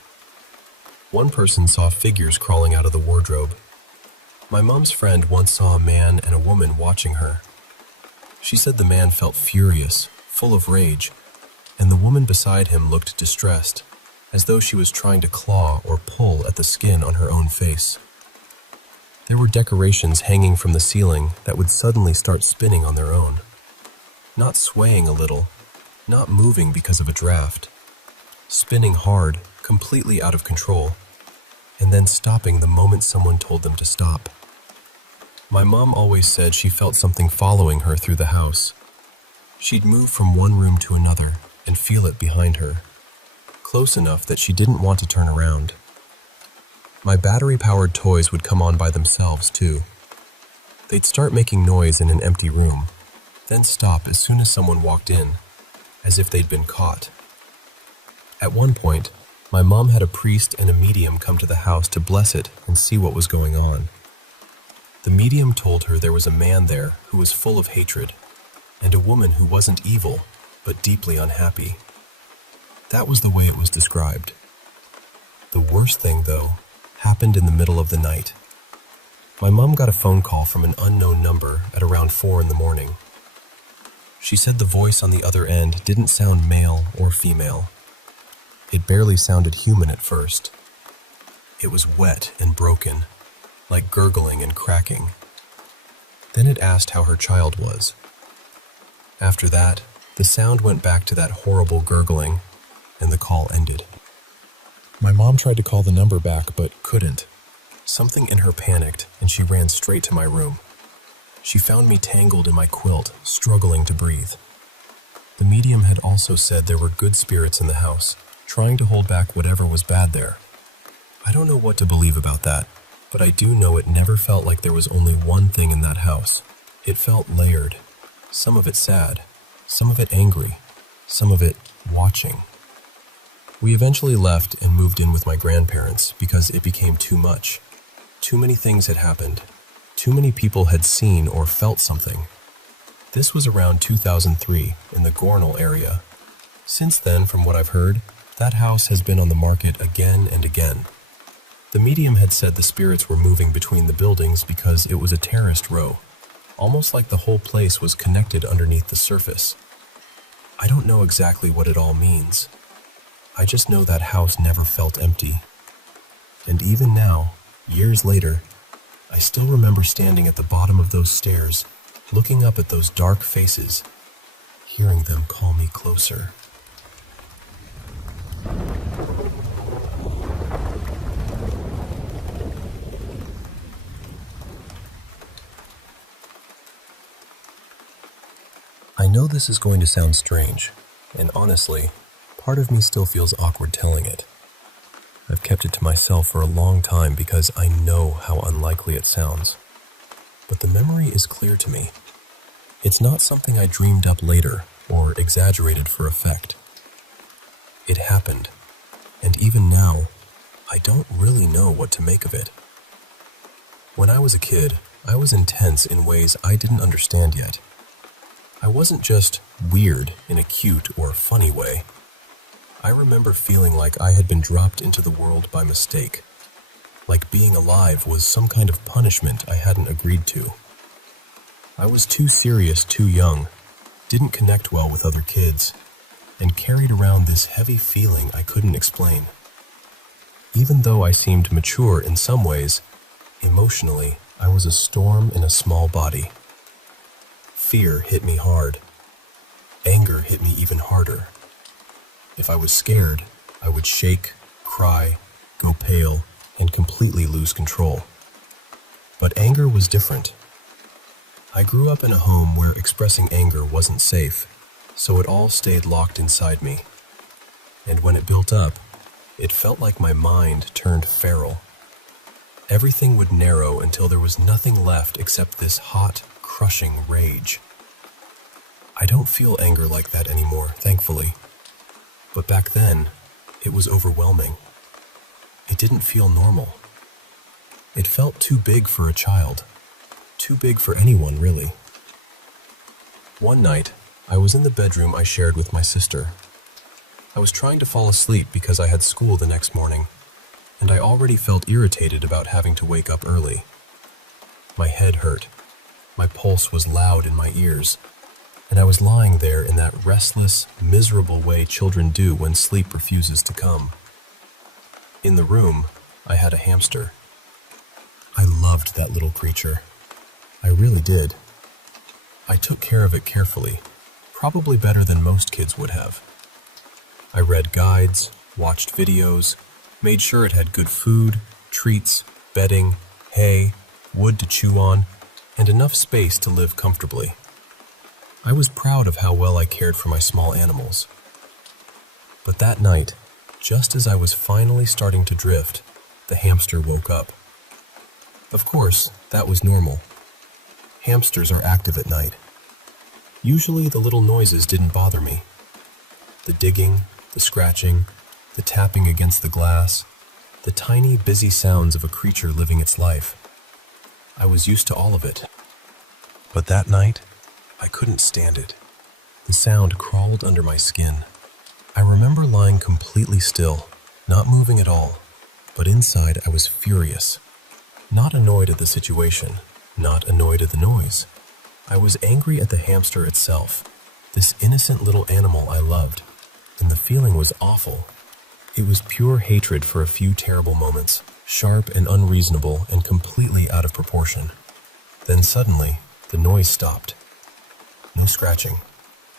One person saw figures crawling out of the wardrobe. My mom's friend once saw a man and a woman watching her. She said the man felt furious, full of rage, and the woman beside him looked distressed, as though she was trying to claw or pull at the skin on her own face. There were decorations hanging from the ceiling that would suddenly start spinning on their own. Not swaying a little, not moving because of a draft. Spinning hard, completely out of control, and then stopping the moment someone told them to stop. My mom always said she felt something following her through the house. She'd move from one room to another and feel it behind her, close enough that she didn't want to turn around. My battery-powered toys would come on by themselves, too. They'd start making noise in an empty room, then stop as soon as someone walked in, as if they'd been caught. At one point, my mom had a priest and a medium come to the house to bless it and see what was going on. The medium told her there was a man there who was full of hatred, and a woman who wasn't evil, but deeply unhappy. That was the way it was described. The worst thing, though, happened in the middle of the night. My mom got a phone call from an unknown number at around 4 in the morning. She said the voice on the other end didn't sound male or female. It barely sounded human at first. It was wet and broken, like gurgling and cracking. Then it asked how her child was. After that, the sound went back to that horrible gurgling, and the call ended. My mom tried to call the number back, but couldn't. Something in her panicked, and she ran straight to my room. She found me tangled in my quilt, struggling to breathe. The medium had also said there were good spirits in the house, trying to hold back whatever was bad there. I don't know what to believe about that, but I do know it never felt like there was only one thing in that house. It felt layered, some of it sad, some of it angry, some of it watching. We eventually left and moved in with my grandparents because it became too much. Too many things had happened. Too many people had seen or felt something. This was around 2003 in the Gornal area. Since then, from what I've heard, that house has been on the market again and again. The medium had said the spirits were moving between the buildings because it was a terraced row, almost like the whole place was connected underneath the surface. I don't know exactly what it all means. I just know that house never felt empty. And even now, years later, I still remember standing at the bottom of those stairs, looking up at those dark faces, hearing them call me closer. I know this is going to sound strange, and honestly, part of me still feels awkward telling it. I've kept it to myself for a long time because I know how unlikely it sounds. But the memory is clear to me. It's not something I dreamed up later or exaggerated for effect. It happened, and even now, I don't really know what to make of it. When I was a kid, I was intense in ways I didn't understand yet. I wasn't just weird in a cute or funny way. I remember feeling like I had been dropped into the world by mistake, like being alive was some kind of punishment I hadn't agreed to. I was too serious too young, didn't connect well with other kids, and carried around this heavy feeling I couldn't explain. Even though I seemed mature in some ways, emotionally, I was a storm in a small body. Fear hit me hard. Anger hit me even harder. If I was scared, I would shake, cry, go pale, and completely lose control. But anger was different. I grew up in a home where expressing anger wasn't safe, so it all stayed locked inside me. And when it built up, it felt like my mind turned feral. Everything would narrow until there was nothing left except this hot, crushing rage. I don't feel anger like that anymore, thankfully. But back then, it was overwhelming. It didn't feel normal. It felt too big for a child. Too big for anyone, really. One night, I was in the bedroom I shared with my sister. I was trying to fall asleep because I had school the next morning, and I already felt irritated about having to wake up early. My head hurt. My pulse was loud in my ears, and I was lying there in that restless, miserable way children do when sleep refuses to come. In the room, I had a hamster. I loved that little creature. I really did. I took care of it carefully, probably better than most kids would have. I read guides, watched videos, made sure it had good food, treats, bedding, hay, wood to chew on, and enough space to live comfortably. I was proud of how well I cared for my small animals. But that night, just as I was finally starting to drift, the hamster woke up. Of course, that was normal. Hamsters are active at night. Usually the little noises didn't bother me. The digging, the scratching, the tapping against the glass, the tiny, busy sounds of a creature living its life. I was used to all of it. But that night, I couldn't stand it. The sound crawled under my skin. I remember lying completely still, not moving at all, but inside I was furious. Not annoyed at the situation, not annoyed at the noise. I was angry at the hamster itself, this innocent little animal I loved, and the feeling was awful. It was pure hatred for a few terrible moments, sharp and unreasonable and completely out of proportion. Then suddenly, the noise stopped. No scratching,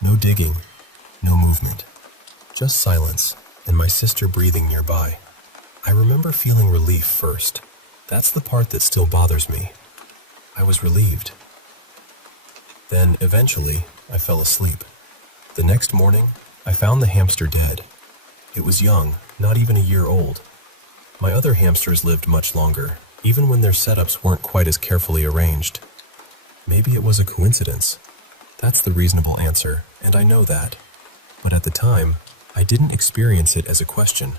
no digging, no movement. Just silence, and my sister breathing nearby. I remember feeling relief first. That's the part that still bothers me. I was relieved. Then, eventually, I fell asleep. The next morning, I found the hamster dead. It was young, not even a year old. My other hamsters lived much longer, even when their setups weren't quite as carefully arranged. Maybe it was a coincidence. That's the reasonable answer, and I know that. But at the time, I didn't experience it as a question.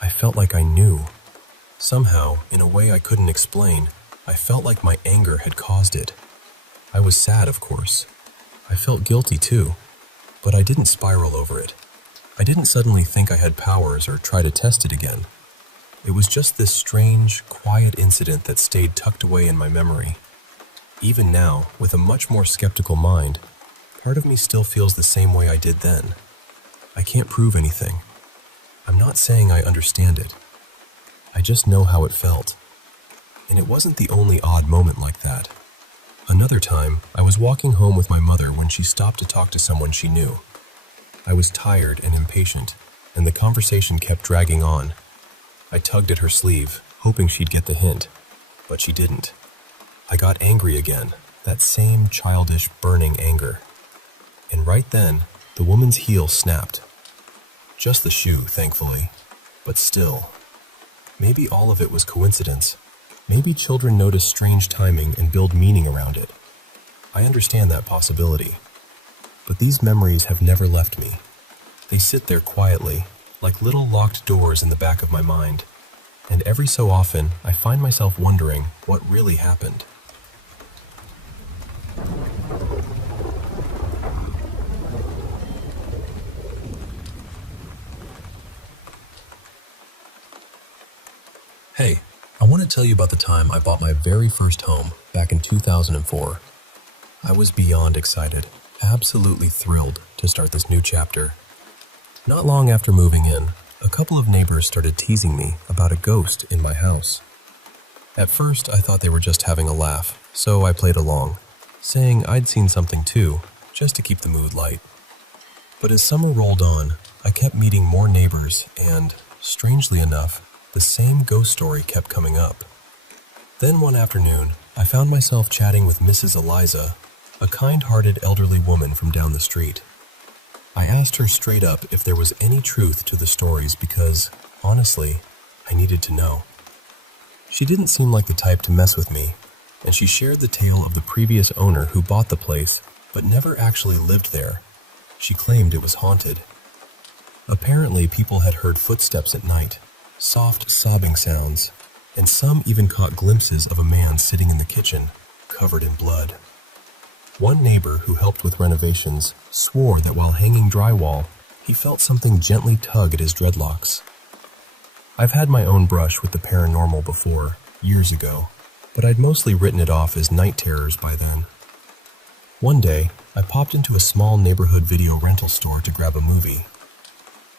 I felt like I knew. Somehow, in a way I couldn't explain, I felt like my anger had caused it. I was sad, of course. I felt guilty too, but I didn't spiral over it. I didn't suddenly think I had powers or try to test it again. It was just this strange, quiet incident that stayed tucked away in my memory. Even now, with a much more skeptical mind, part of me still feels the same way I did then. I can't prove anything. I'm not saying I understand it. I just know how it felt. And it wasn't the only odd moment like that. Another time, I was walking home with my mother when she stopped to talk to someone she knew. I was tired and impatient, and the conversation kept dragging on. I tugged at her sleeve, hoping she'd get the hint, but she didn't. I got angry again, that same childish, burning anger. And right then, the woman's heel snapped. Just the shoe, thankfully, but still. Maybe all of it was coincidence. Maybe children notice strange timing and build meaning around it. I understand that possibility. But these memories have never left me. They sit there quietly, like little locked doors in the back of my mind. And every so often, I find myself wondering what really happened. Hey, I want to tell you about the time I bought my very first home back in 2004. I was beyond excited, absolutely thrilled to start this new chapter. Not long after moving in, a couple of neighbors started teasing me about a ghost in my house. At first, I thought they were just having a laugh, so I played along, saying I'd seen something too, just to keep the mood light. But as summer rolled on, I kept meeting more neighbors and, strangely enough, the same ghost story kept coming up. Then one afternoon, I found myself chatting with Mrs. Eliza, a kind-hearted elderly woman from down the street. I asked her straight up if there was any truth to the stories because, honestly, I needed to know. She didn't seem like the type to mess with me, and she shared the tale of the previous owner who bought the place but never actually lived there. She claimed it was haunted. Apparently, people had heard footsteps at night, soft sobbing sounds, and some even caught glimpses of a man sitting in the kitchen, covered in blood. One neighbor who helped with renovations swore that while hanging drywall, he felt something gently tug at his dreadlocks. I've had my own brush with the paranormal before, years ago, but I'd mostly written it off as night terrors by then. One day, I popped into a small neighborhood video rental store to grab a movie.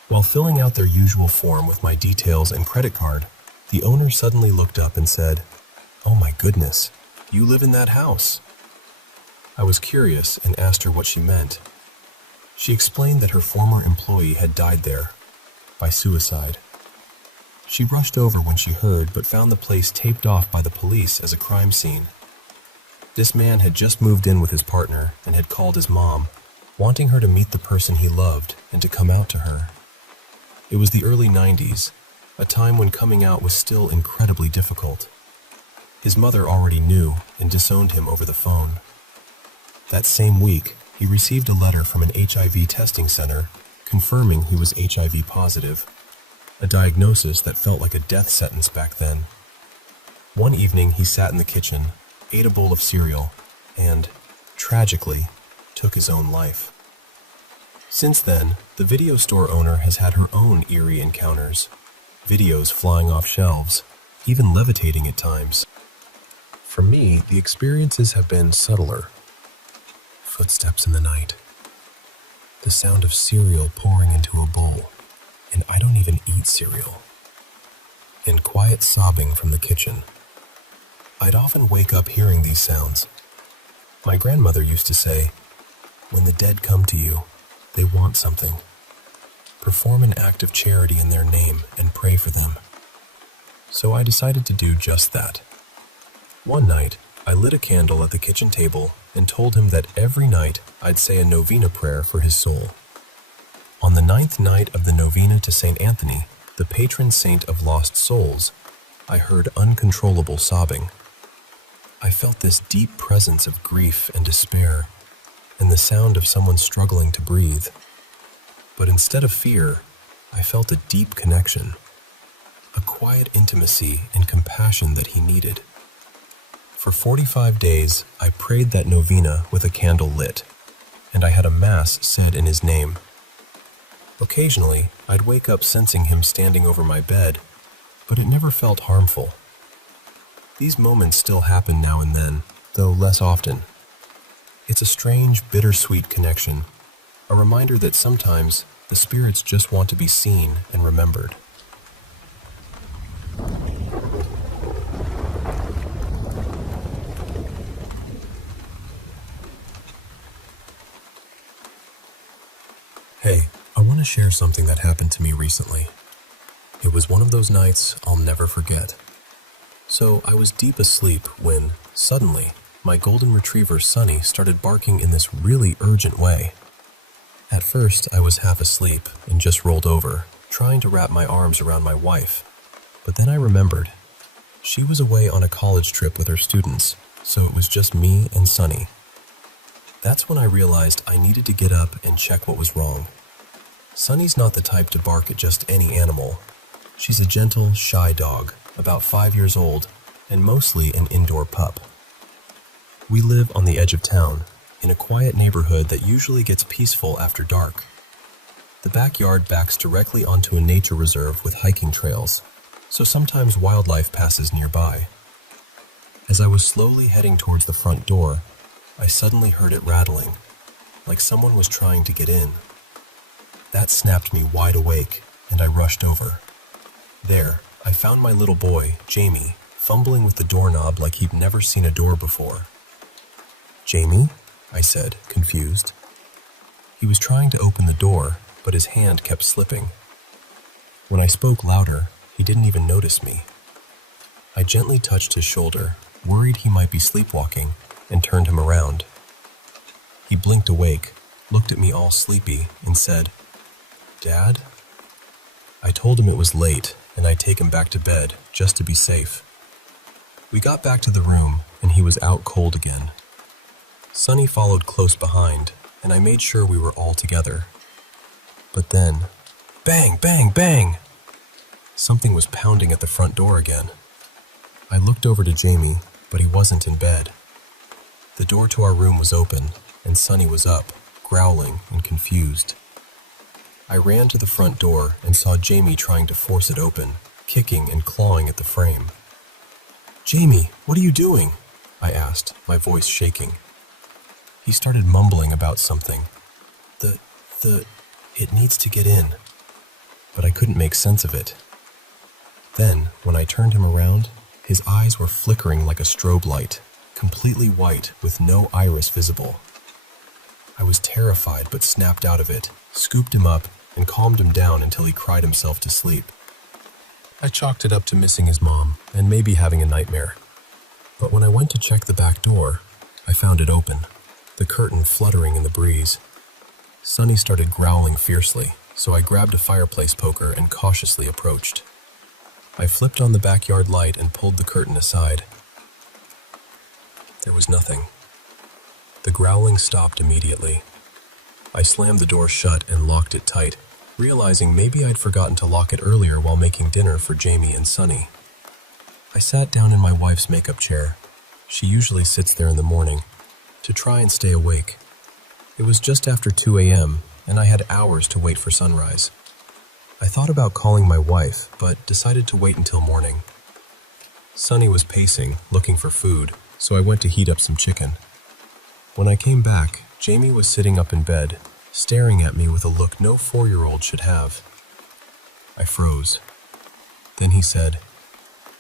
While filling out their usual form with my details and credit card, the owner suddenly looked up and said, "Oh my goodness, you live in that house." I was curious and asked her what she meant. She explained that her former employee had died there, by suicide. She rushed over when she heard but found the place taped off by the police as a crime scene. This man had just moved in with his partner and had called his mom, wanting her to meet the person he loved and to come out to her. It was the early 90s, a time when coming out was still incredibly difficult. His mother already knew and disowned him over the phone. That same week, he received a letter from an HIV testing center confirming he was HIV positive, a diagnosis that felt like a death sentence back then. One evening, he sat in the kitchen, ate a bowl of cereal, and, tragically, took his own life. Since then, the video store owner has had her own eerie encounters, videos flying off shelves, even levitating at times. For me, the experiences have been subtler. Footsteps in the night, the sound of cereal pouring into a bowl, and I don't even eat cereal, and quiet sobbing from the kitchen. I'd often wake up hearing these sounds. My grandmother used to say, "When the dead come to you, they want something. Perform an act of charity in their name and pray for them." So I decided to do just that. One night, I lit a candle at the kitchen table and told him that every night I'd say a novena prayer for his soul. On the 9th night of the novena to St. Anthony, the patron saint of lost souls, I heard uncontrollable sobbing. I felt this deep presence of grief and despair, and the sound of someone struggling to breathe. But instead of fear, I felt a deep connection, a quiet intimacy and compassion that he needed. For 45 days, I prayed that novena with a candle lit, and I had a mass said in his name. Occasionally, I'd wake up sensing him standing over my bed, but it never felt harmful. These moments still happen now and then, though less often. It's a strange, bittersweet connection, a reminder that sometimes the spirits just want to be seen and remembered. Hey, I want to share something that happened to me recently. It was one of those nights I'll never forget. So I was deep asleep when, suddenly, my golden retriever Sunny started barking in this really urgent way. At first, I was half asleep and just rolled over, trying to wrap my arms around my wife. But then I remembered. She was away on a college trip with her students, so it was just me and Sunny. That's when I realized I needed to get up and check what was wrong. Sunny's not the type to bark at just any animal. She's a gentle, shy dog, about 5 years old, and mostly an indoor pup. We live on the edge of town, in a quiet neighborhood that usually gets peaceful after dark. The backyard backs directly onto a nature reserve with hiking trails, so sometimes wildlife passes nearby. As I was slowly heading towards the front door, I suddenly heard it rattling, like someone was trying to get in. That snapped me wide awake, and I rushed over. There, I found my little boy, Jamie, fumbling with the doorknob like he'd never seen a door before. "Jamie?" I said, confused. He was trying to open the door, but his hand kept slipping. When I spoke louder, he didn't even notice me. I gently touched his shoulder, worried he might be sleepwalking, and turned him around. He blinked awake, looked at me all sleepy, and said, "Dad?" I told him it was late, and I'd take him back to bed, just to be safe. We got back to the room, and he was out cold again. Sunny followed close behind, and I made sure we were all together. But then, bang, bang, bang! Something was pounding at the front door again. I looked over to Jamie, but he wasn't in bed. The door to our room was open, and Sunny was up, growling and confused. I ran to the front door and saw Jamie trying to force it open, kicking and clawing at the frame. "Jamie, what are you doing?" I asked, my voice shaking. He started mumbling about something. It needs to get in. But I couldn't make sense of it. Then, when I turned him around, his eyes were flickering like a strobe light, completely white with no iris visible. I was terrified but snapped out of it, scooped him up, and calmed him down until he cried himself to sleep. I chalked it up to missing his mom and maybe having a nightmare. But when I went to check the back door, I found it open, the curtain fluttering in the breeze. Sunny started growling fiercely, so I grabbed a fireplace poker and cautiously approached. I flipped on the backyard light and pulled the curtain aside. There was nothing. The growling stopped immediately. I slammed the door shut and locked it tight, realizing maybe I'd forgotten to lock it earlier while making dinner for Jamie and Sunny. I sat down in my wife's makeup chair. She usually sits there in the morning, to try and stay awake. It was just after 2 a.m., and I had hours to wait for sunrise. I thought about calling my wife, but decided to wait until morning. Sunny was pacing, looking for food, so I went to heat up some chicken. When I came back, Jamie was sitting up in bed, staring at me with a look no 4-year-old should have. I froze. Then he said,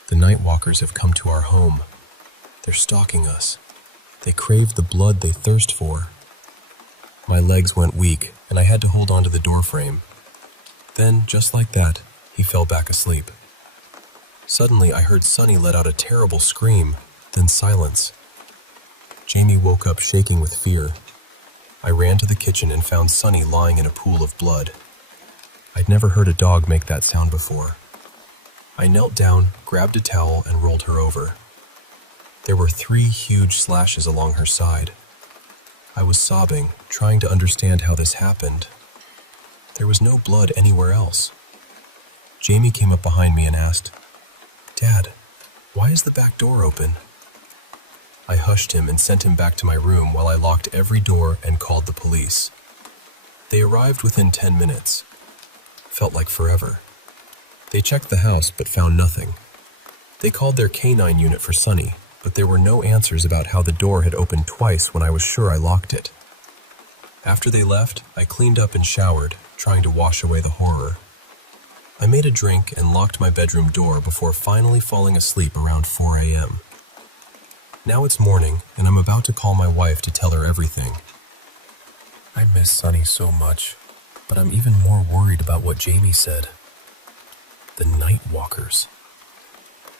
"The night walkers have come to our home. They're stalking us. They crave the blood they thirst for." My legs went weak, and I had to hold onto the doorframe. Then, just like that, he fell back asleep. Suddenly, I heard Sunny let out a terrible scream, then silence. Jamie woke up shaking with fear. I ran to the kitchen and found Sunny lying in a pool of blood. I'd never heard a dog make that sound before. I knelt down, grabbed a towel, and rolled her over. There were 3 huge slashes along her side. I was sobbing, trying to understand how this happened. There was no blood anywhere else. Jamie came up behind me and asked, "Dad, why is the back door open?" I hushed him and sent him back to my room while I locked every door and called the police. They arrived within 10 minutes. Felt like forever. They checked the house but found nothing. They called their canine unit for Sonny, but there were no answers about how the door had opened twice when I was sure I locked it. After they left, I cleaned up and showered, trying to wash away the horror. I made a drink and locked my bedroom door before finally falling asleep around 4 a.m. Now it's morning, and I'm about to call my wife to tell her everything. I miss Sonny so much, but I'm even more worried about what Jamie said. The night walkers.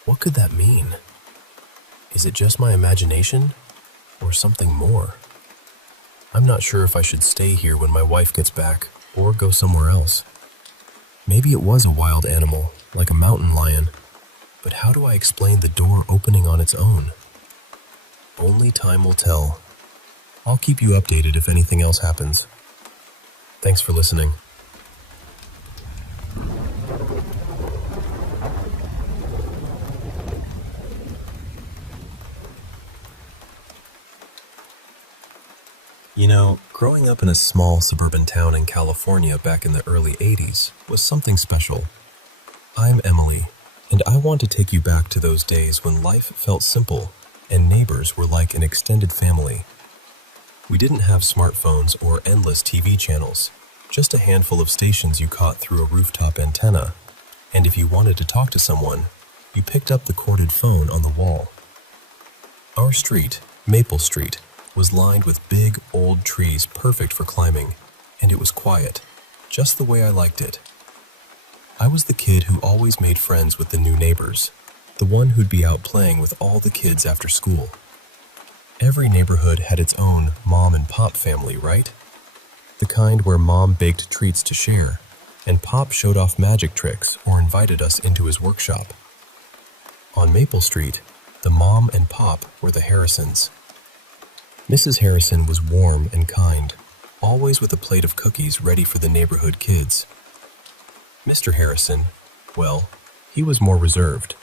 What could that mean? Is it just my imagination, or something more? I'm not sure if I should stay here when my wife gets back, or go somewhere else. Maybe it was a wild animal, like a mountain lion, but how do I explain the door opening on its own? Only time will tell. I'll keep you updated if anything else happens. Thanks for listening. You know, growing up in a small suburban town in California back in the early 80s was something special. I'm Emily, and I want to take you back to those days when life felt simple and neighbors were like an extended family. We didn't have smartphones or endless TV channels, just a handful of stations you caught through a rooftop antenna, and if you wanted to talk to someone, you picked up the corded phone on the wall. Our street, Maple Street, was lined with big, old trees perfect for climbing, and it was quiet, just the way I liked it. I was the kid who always made friends with the new neighbors, the one who'd be out playing with all the kids after school. Every neighborhood had its own mom and pop family, right? The kind where mom baked treats to share, and pop showed off magic tricks or invited us into his workshop. On Maple Street, the mom and pop were the Harrisons. Mrs. Harrison was warm and kind, always with a plate of cookies ready for the neighborhood kids. Mr. Harrison, well, he was more reserved.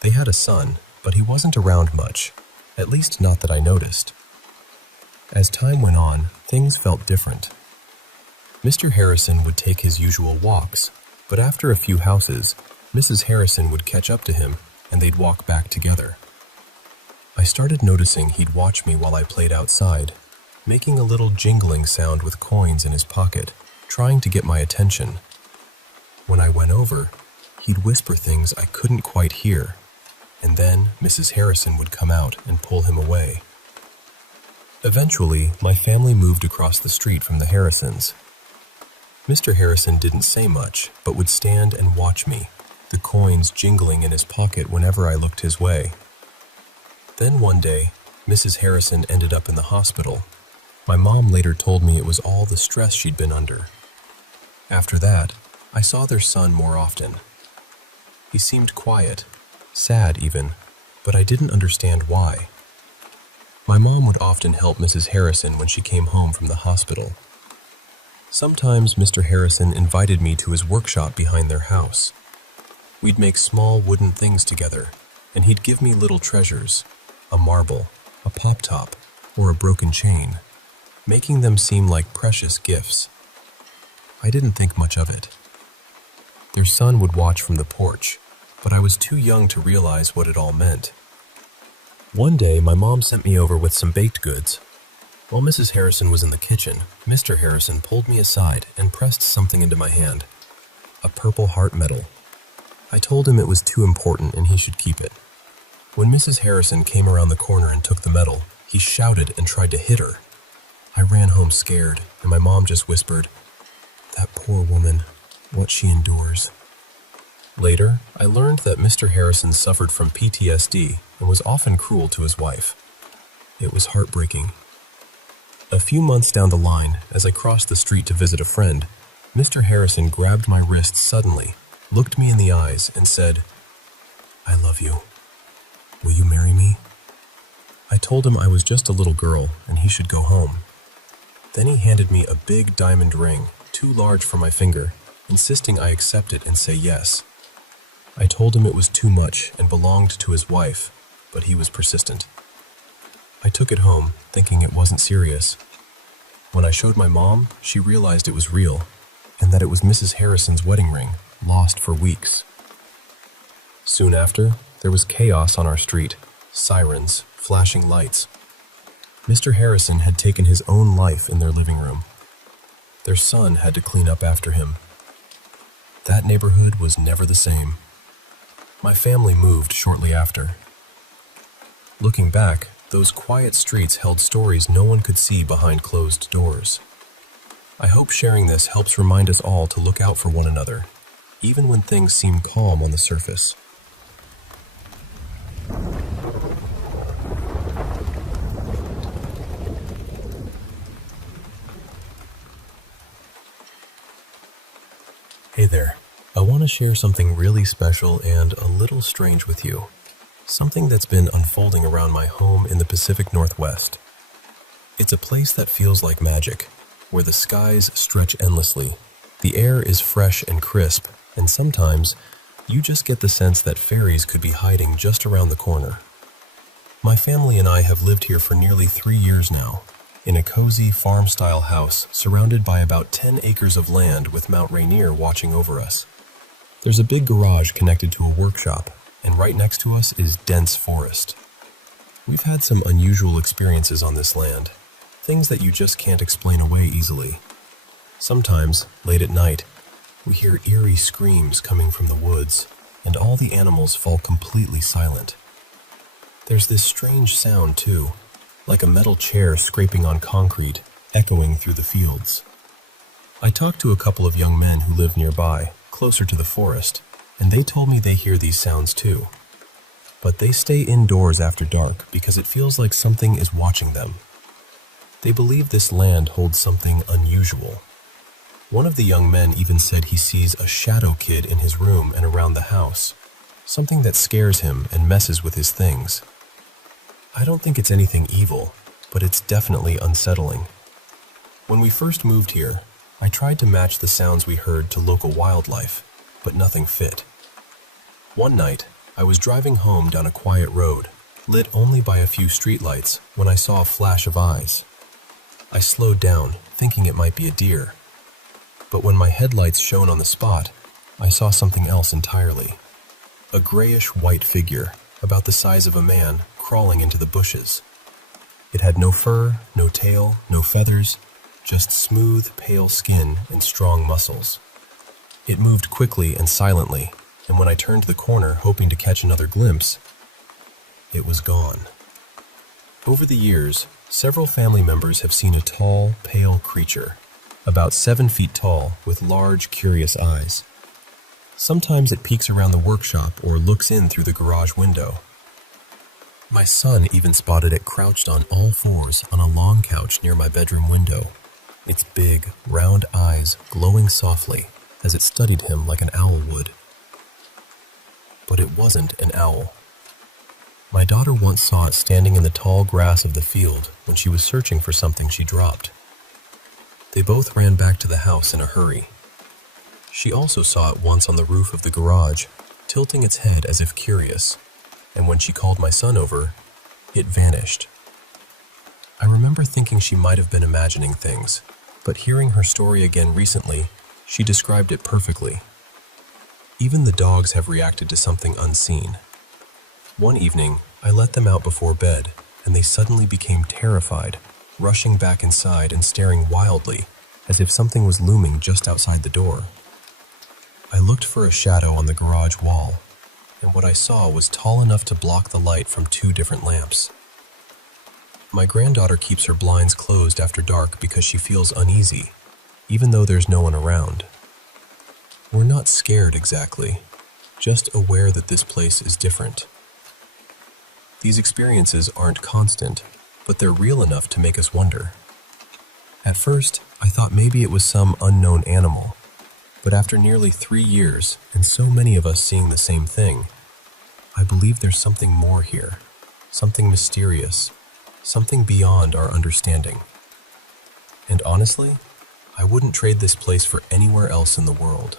They had a son, but he wasn't around much, at least not that I noticed. As time went on, things felt different. Mr. Harrison would take his usual walks, but after a few houses, Mrs. Harrison would catch up to him and they'd walk back together. I started noticing he'd watch me while I played outside, making a little jingling sound with coins in his pocket, trying to get my attention. When I went over, he'd whisper things I couldn't quite hear, and then Mrs. Harrison would come out and pull him away. Eventually, my family moved across the street from the Harrisons. Mr. Harrison didn't say much, but would stand and watch me, the coins jingling in his pocket whenever I looked his way. Then one day, Mrs. Harrison ended up in the hospital. My mom later told me it was all the stress she'd been under. After that, I saw their son more often. He seemed quiet, sad even, but I didn't understand why. My mom would often help Mrs. Harrison when she came home from the hospital. Sometimes Mr. Harrison invited me to his workshop behind their house. We'd make small wooden things together, and he'd give me little treasures, a marble, a pop-top, or a broken chain, making them seem like precious gifts. I didn't think much of it. Their son would watch from the porch, but I was too young to realize what it all meant. One day, my mom sent me over with some baked goods. While Mrs. Harrison was in the kitchen, Mr. Harrison pulled me aside and pressed something into my hand, a purple heart medal. I told him it was too important and he should keep it. When Mrs. Harrison came around the corner and took the medal, he shouted and tried to hit her. I ran home scared, and my mom just whispered, "That poor woman, what she endures." Later, I learned that Mr. Harrison suffered from PTSD and was often cruel to his wife. It was heartbreaking. A few months down the line, as I crossed the street to visit a friend, Mr. Harrison grabbed my wrist suddenly, looked me in the eyes, and said, "I love you. Will you marry me?" I told him I was just a little girl and he should go home. Then he handed me a big diamond ring too large for my finger, insisting I accept it and say yes. I told him it was too much and belonged to his wife, but he was persistent. I took it home, thinking it wasn't serious. When I showed my mom, she realized it was real, and that it was Mrs. Harrison's wedding ring, lost for weeks. Soon after, there was chaos on our street, sirens, flashing lights. Mr. Harrison had taken his own life in their living room. Their son had to clean up after him. That neighborhood was never the same. My family moved shortly after. Looking back, those quiet streets held stories no one could see behind closed doors. I hope sharing this helps remind us all to look out for one another, even when things seem calm on the surface. Hey there, I want to share something really special and a little strange with you. Something that's been unfolding around my home in the Pacific Northwest. It's a place that feels like magic, where the skies stretch endlessly, the air is fresh and crisp, and sometimes you just get the sense that fairies could be hiding just around the corner. My family and I have lived here for nearly 3 years now, in a cozy farm-style house surrounded by about 10 acres of land with Mount Rainier watching over us. There's a big garage connected to a workshop, and right next to us is dense forest. We've had some unusual experiences on this land, things that you just can't explain away easily. Sometimes, late at night, we hear eerie screams coming from the woods, and all the animals fall completely silent. There's this strange sound, too, like a metal chair scraping on concrete, echoing through the fields. I talked to a couple of young men who live nearby, closer to the forest, and they told me they hear these sounds too. But they stay indoors after dark because it feels like something is watching them. They believe this land holds something unusual. One of the young men even said he sees a shadow kid in his room and around the house, something that scares him and messes with his things. I don't think it's anything evil, but it's definitely unsettling. When we first moved here, I tried to match the sounds we heard to local wildlife, but nothing fit. One night, I was driving home down a quiet road, lit only by a few streetlights, when I saw a flash of eyes. I slowed down, thinking it might be a deer. But when my headlights shone on the spot, I saw something else entirely. A grayish-white figure, about the size of a man, crawling into the bushes. It had no fur, no tail, no feathers, just smooth, pale skin and strong muscles. It moved quickly and silently, and when I turned the corner hoping to catch another glimpse, it was gone. Over the years, several family members have seen a tall, pale creature, about 7 feet tall, with large, curious eyes. Sometimes it peeks around the workshop or looks in through the garage window. My son even spotted it crouched on all fours on a long couch near my bedroom window, its big, round eyes glowing softly as it studied him like an owl would. But it wasn't an owl. My daughter once saw it standing in the tall grass of the field when she was searching for something she dropped. They both ran back to the house in a hurry. She also saw it once on the roof of the garage, tilting its head as if curious, and when she called my son over, it vanished. I remember thinking she might have been imagining things, but hearing her story again recently, she described it perfectly. Even the dogs have reacted to something unseen. One evening, I let them out before bed, and they suddenly became terrified, rushing back inside and staring wildly, as if something was looming just outside the door. I looked for a shadow on the garage wall, and what I saw was tall enough to block the light from 2 different lamps. My granddaughter keeps her blinds closed after dark because she feels uneasy, even though there's no one around. We're not scared exactly, just aware that this place is different. These experiences aren't constant, but they're real enough to make us wonder. At first, I thought maybe it was some unknown animal, but after nearly 3 years and so many of us seeing the same thing, I believe there's something more here, something mysterious, something beyond our understanding. And honestly, I wouldn't trade this place for anywhere else in the world.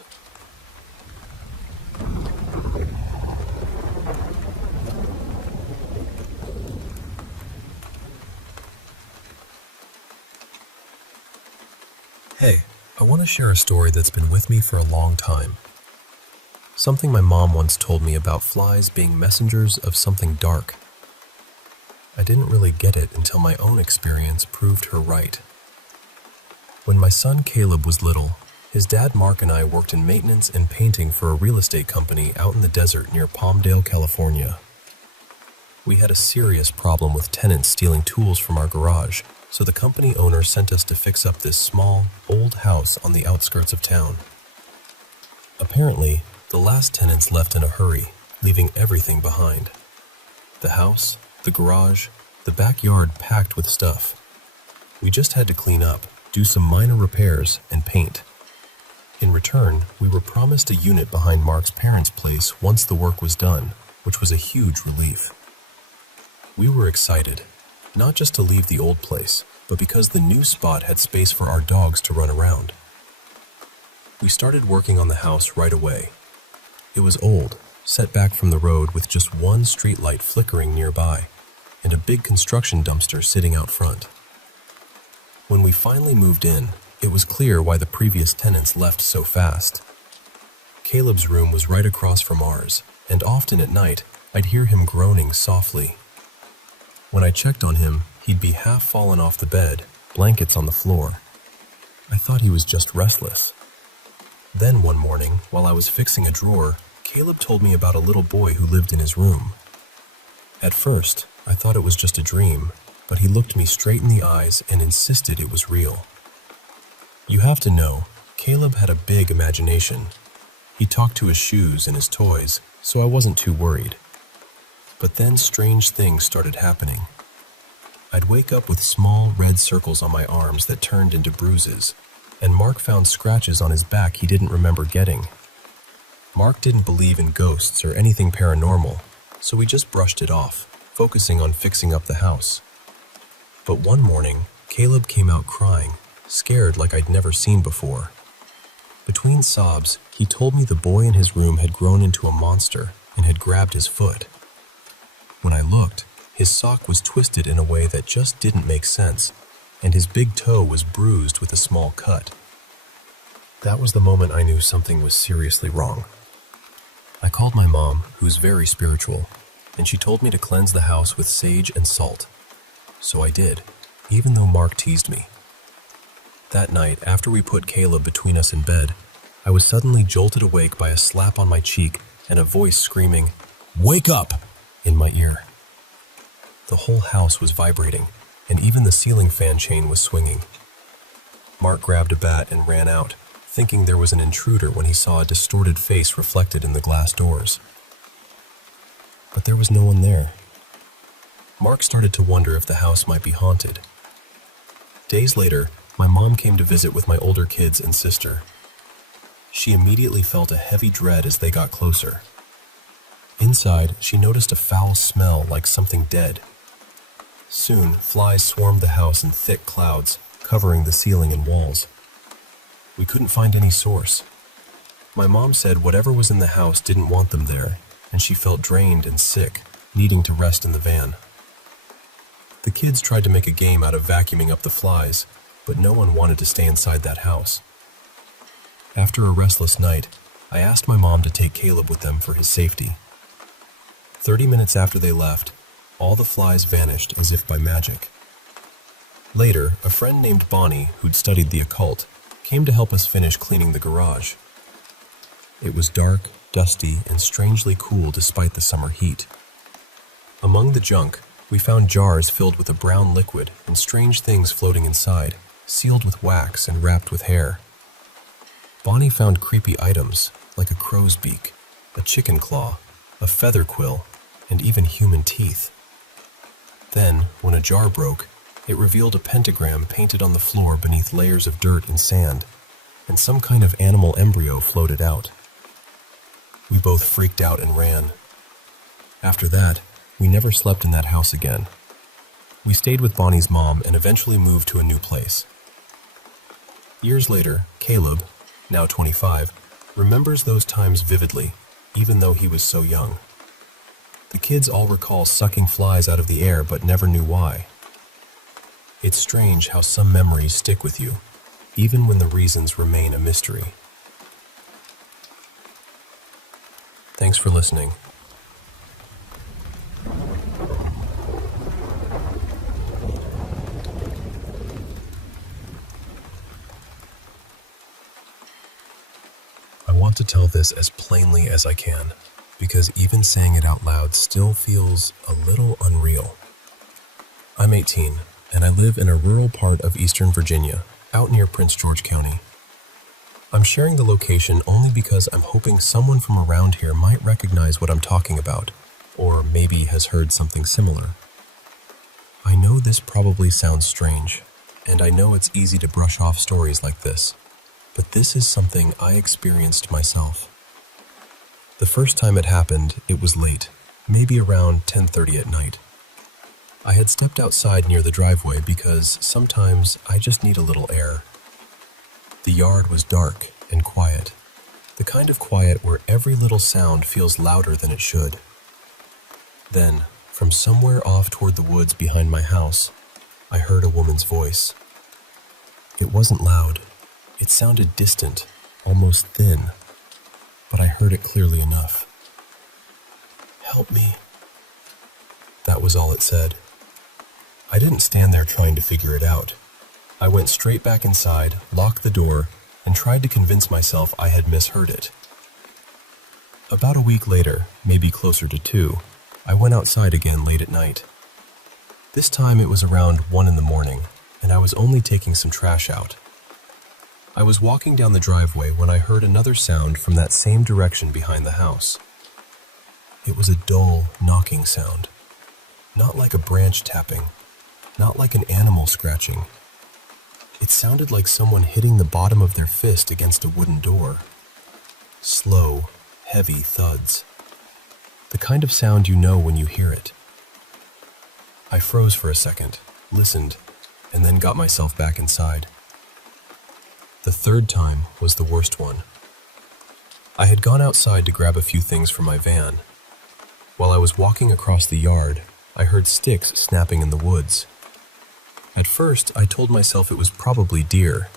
Hey, I want to share a story that's been with me for a long time. Something my mom once told me about flies being messengers of something dark. I didn't really get it until my own experience proved her right. When my son Caleb was little, his dad Mark and I worked in maintenance and painting for a real estate company out in the desert near Palmdale, California. We had a serious problem with tenants stealing tools from our garage, so the company owner sent us to fix up this small, old house on the outskirts of town. Apparently, the last tenants left in a hurry, leaving everything behind. The house, the garage, the backyard packed with stuff. We just had to clean up, do some minor repairs, and paint. In return, we were promised a unit behind Mark's parents' place once the work was done, which was a huge relief. We were excited, not just to leave the old place, but because the new spot had space for our dogs to run around. We started working on the house right away. It was old, set back from the road with just one street light flickering nearby, and a big construction dumpster sitting out front. When we finally moved in, it was clear why the previous tenants left so fast. Caleb's room was right across from ours, and often at night, I'd hear him groaning softly. When I checked on him, he'd be half fallen off the bed, blankets on the floor. I thought he was just restless. Then one morning, while I was fixing a drawer, Caleb told me about a little boy who lived in his room. At first, I thought it was just a dream, but he looked me straight in the eyes and insisted it was real. You have to know, Caleb had a big imagination. He talked to his shoes and his toys, so I wasn't too worried. But then strange things started happening. I'd wake up with small red circles on my arms that turned into bruises, and Mark found scratches on his back he didn't remember getting. Mark didn't believe in ghosts or anything paranormal, so we just brushed it off, focusing on fixing up the house. But one morning, Caleb came out crying, scared like I'd never seen before. Between sobs, he told me the boy in his room had grown into a monster and had grabbed his foot. When I looked, his sock was twisted in a way that just didn't make sense, and his big toe was bruised with a small cut. That was the moment I knew something was seriously wrong. I called my mom, who's very spiritual, and she told me to cleanse the house with sage and salt. So I did, even though Mark teased me. That night, after we put Caleb between us in bed, I was suddenly jolted awake by a slap on my cheek and a voice screaming, "Wake up!" in my ear. The whole house was vibrating, and even the ceiling fan chain was swinging. Mark grabbed a bat and ran out, thinking there was an intruder when he saw a distorted face reflected in the glass doors. But there was no one there. Mark started to wonder if the house might be haunted. Days later, my mom came to visit with my older kids and sister. She immediately felt a heavy dread as they got closer. Inside, she noticed a foul smell like something dead. Soon, flies swarmed the house in thick clouds, covering the ceiling and walls. We couldn't find any source. My mom said whatever was in the house didn't want them there, and she felt drained and sick, needing to rest in the van. The kids tried to make a game out of vacuuming up the flies, but no one wanted to stay inside that house. After a restless night, I asked my mom to take Caleb with them for his safety. 30 minutes after they left, all the flies vanished as if by magic. Later, a friend named Bonnie, who'd studied the occult, came to help us finish cleaning the garage. It was dark, dusty, and strangely cool despite the summer heat. Among the junk, we found jars filled with a brown liquid and strange things floating inside, sealed with wax and wrapped with hair. Bonnie found creepy items like a crow's beak, a chicken claw, a feather quill, and even human teeth. Then, when a jar broke, it revealed a pentagram painted on the floor beneath layers of dirt and sand, and some kind of animal embryo floated out. We both freaked out and ran. After that, we never slept in that house again. We stayed with Bonnie's mom and eventually moved to a new place. Years later, Caleb, now 25, remembers those times vividly, even though he was so young. The kids all recall sucking flies out of the air but never knew why. It's strange how some memories stick with you, even when the reasons remain a mystery. Thanks for listening. I want to tell this as plainly as I can, because even saying it out loud still feels a little unreal. I'm 18, and I live in a rural part of Eastern Virginia, out near Prince George County. I'm sharing the location only because I'm hoping someone from around here might recognize what I'm talking about, or maybe has heard something similar. I know this probably sounds strange, and I know it's easy to brush off stories like this, but this is something I experienced myself. The first time it happened, it was late, maybe around 10:30 at night. I had stepped outside near the driveway because sometimes I just need a little air. The yard was dark and quiet, the kind of quiet where every little sound feels louder than it should. Then, from somewhere off toward the woods behind my house, I heard a woman's voice. It wasn't loud. It sounded distant, almost thin, but I heard it clearly enough. "Help me." That was all it said. I didn't stand there trying to figure it out. I went straight back inside, locked the door, and tried to convince myself I had misheard it. About a week later, maybe closer to 2, I went outside again late at night. This time it was around 1 in the morning, and I was only taking some trash out. I was walking down the driveway when I heard another sound from that same direction behind the house. It was a dull, knocking sound. Not like a branch tapping, not like an animal scratching. It sounded like someone hitting the bottom of their fist against a wooden door. Slow, heavy thuds. The kind of sound you know when you hear it. I froze for a second, listened, and then got myself back inside. The third time was the worst one. I had gone outside to grab a few things from my van. While I was walking across the yard, I heard sticks snapping in the woods. At first, I told myself it was probably deer.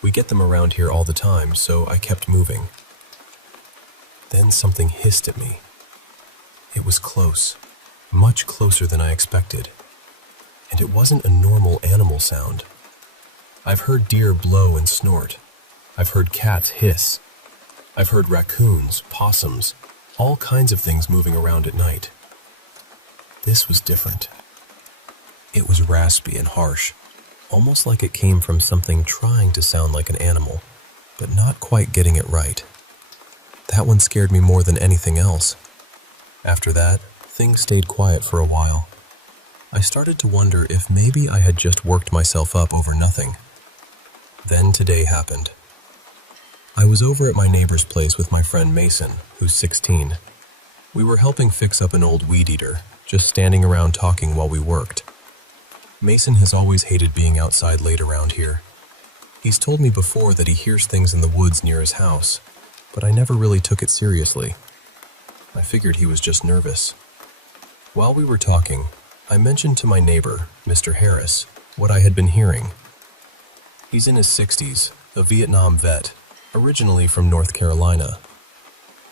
We get them around here all the time, so I kept moving. Then something hissed at me. It was close, much closer than I expected. And it wasn't a normal animal sound. I've heard deer blow and snort. I've heard cats hiss. I've heard raccoons, possums, all kinds of things moving around at night. This was different. It was raspy and harsh, almost like it came from something trying to sound like an animal, but not quite getting it right. That one scared me more than anything else. After that, things stayed quiet for a while. I started to wonder if maybe I had just worked myself up over nothing. Then today happened. I was over at my neighbor's place with my friend Mason, who's 16. We were helping fix up an old weed eater, just standing around talking while we worked. Mason has always hated being outside late around here. He's told me before that he hears things in the woods near his house, but I never really took it seriously. I figured he was just nervous. While we were talking, I mentioned to my neighbor, Mr. Harris, what I had been hearing. He's in his 60s, a Vietnam vet, originally from North Carolina.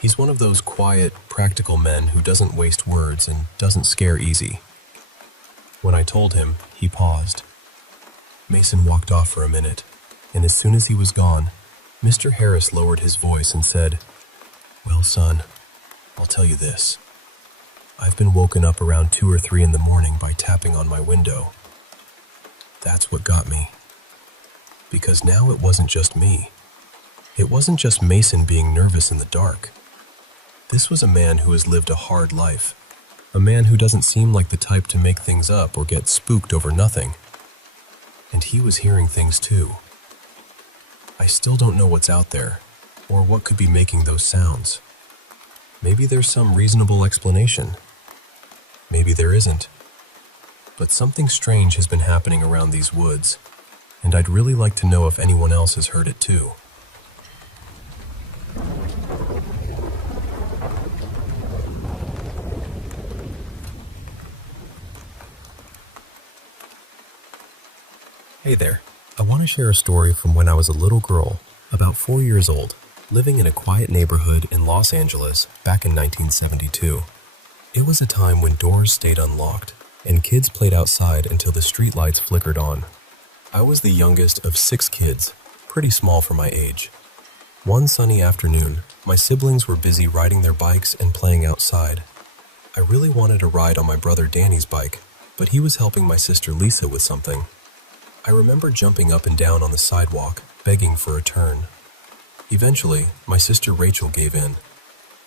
He's one of those quiet, practical men who doesn't waste words and doesn't scare easy. When I told him, he paused. Mason walked off for a minute, and as soon as he was gone, Mr. Harris lowered his voice and said, "Well, son, I'll tell you this. I've been woken up around 2 or 3 in the morning by tapping on my window. That's what got me. Because now it wasn't just me. It wasn't just Mason being nervous in the dark. This was a man who has lived a hard life. A man who doesn't seem like the type to make things up or get spooked over nothing. And he was hearing things too. I still don't know what's out there, or what could be making those sounds. Maybe there's some reasonable explanation. Maybe there isn't. But something strange has been happening around these woods. and I'd really like to know if anyone else has heard it too. Hey there. I want to share a story from when I was a little girl, about 4 years old, living in a quiet neighborhood in Los Angeles back in 1972. It was a time when doors stayed unlocked and kids played outside until the streetlights flickered on. I was the youngest of 6 kids, pretty small for my age. One sunny afternoon, my siblings were busy riding their bikes and playing outside. I really wanted to ride on my brother Danny's bike, but he was helping my sister Lisa with something. I remember jumping up and down on the sidewalk, begging for a turn. Eventually, my sister Rachel gave in.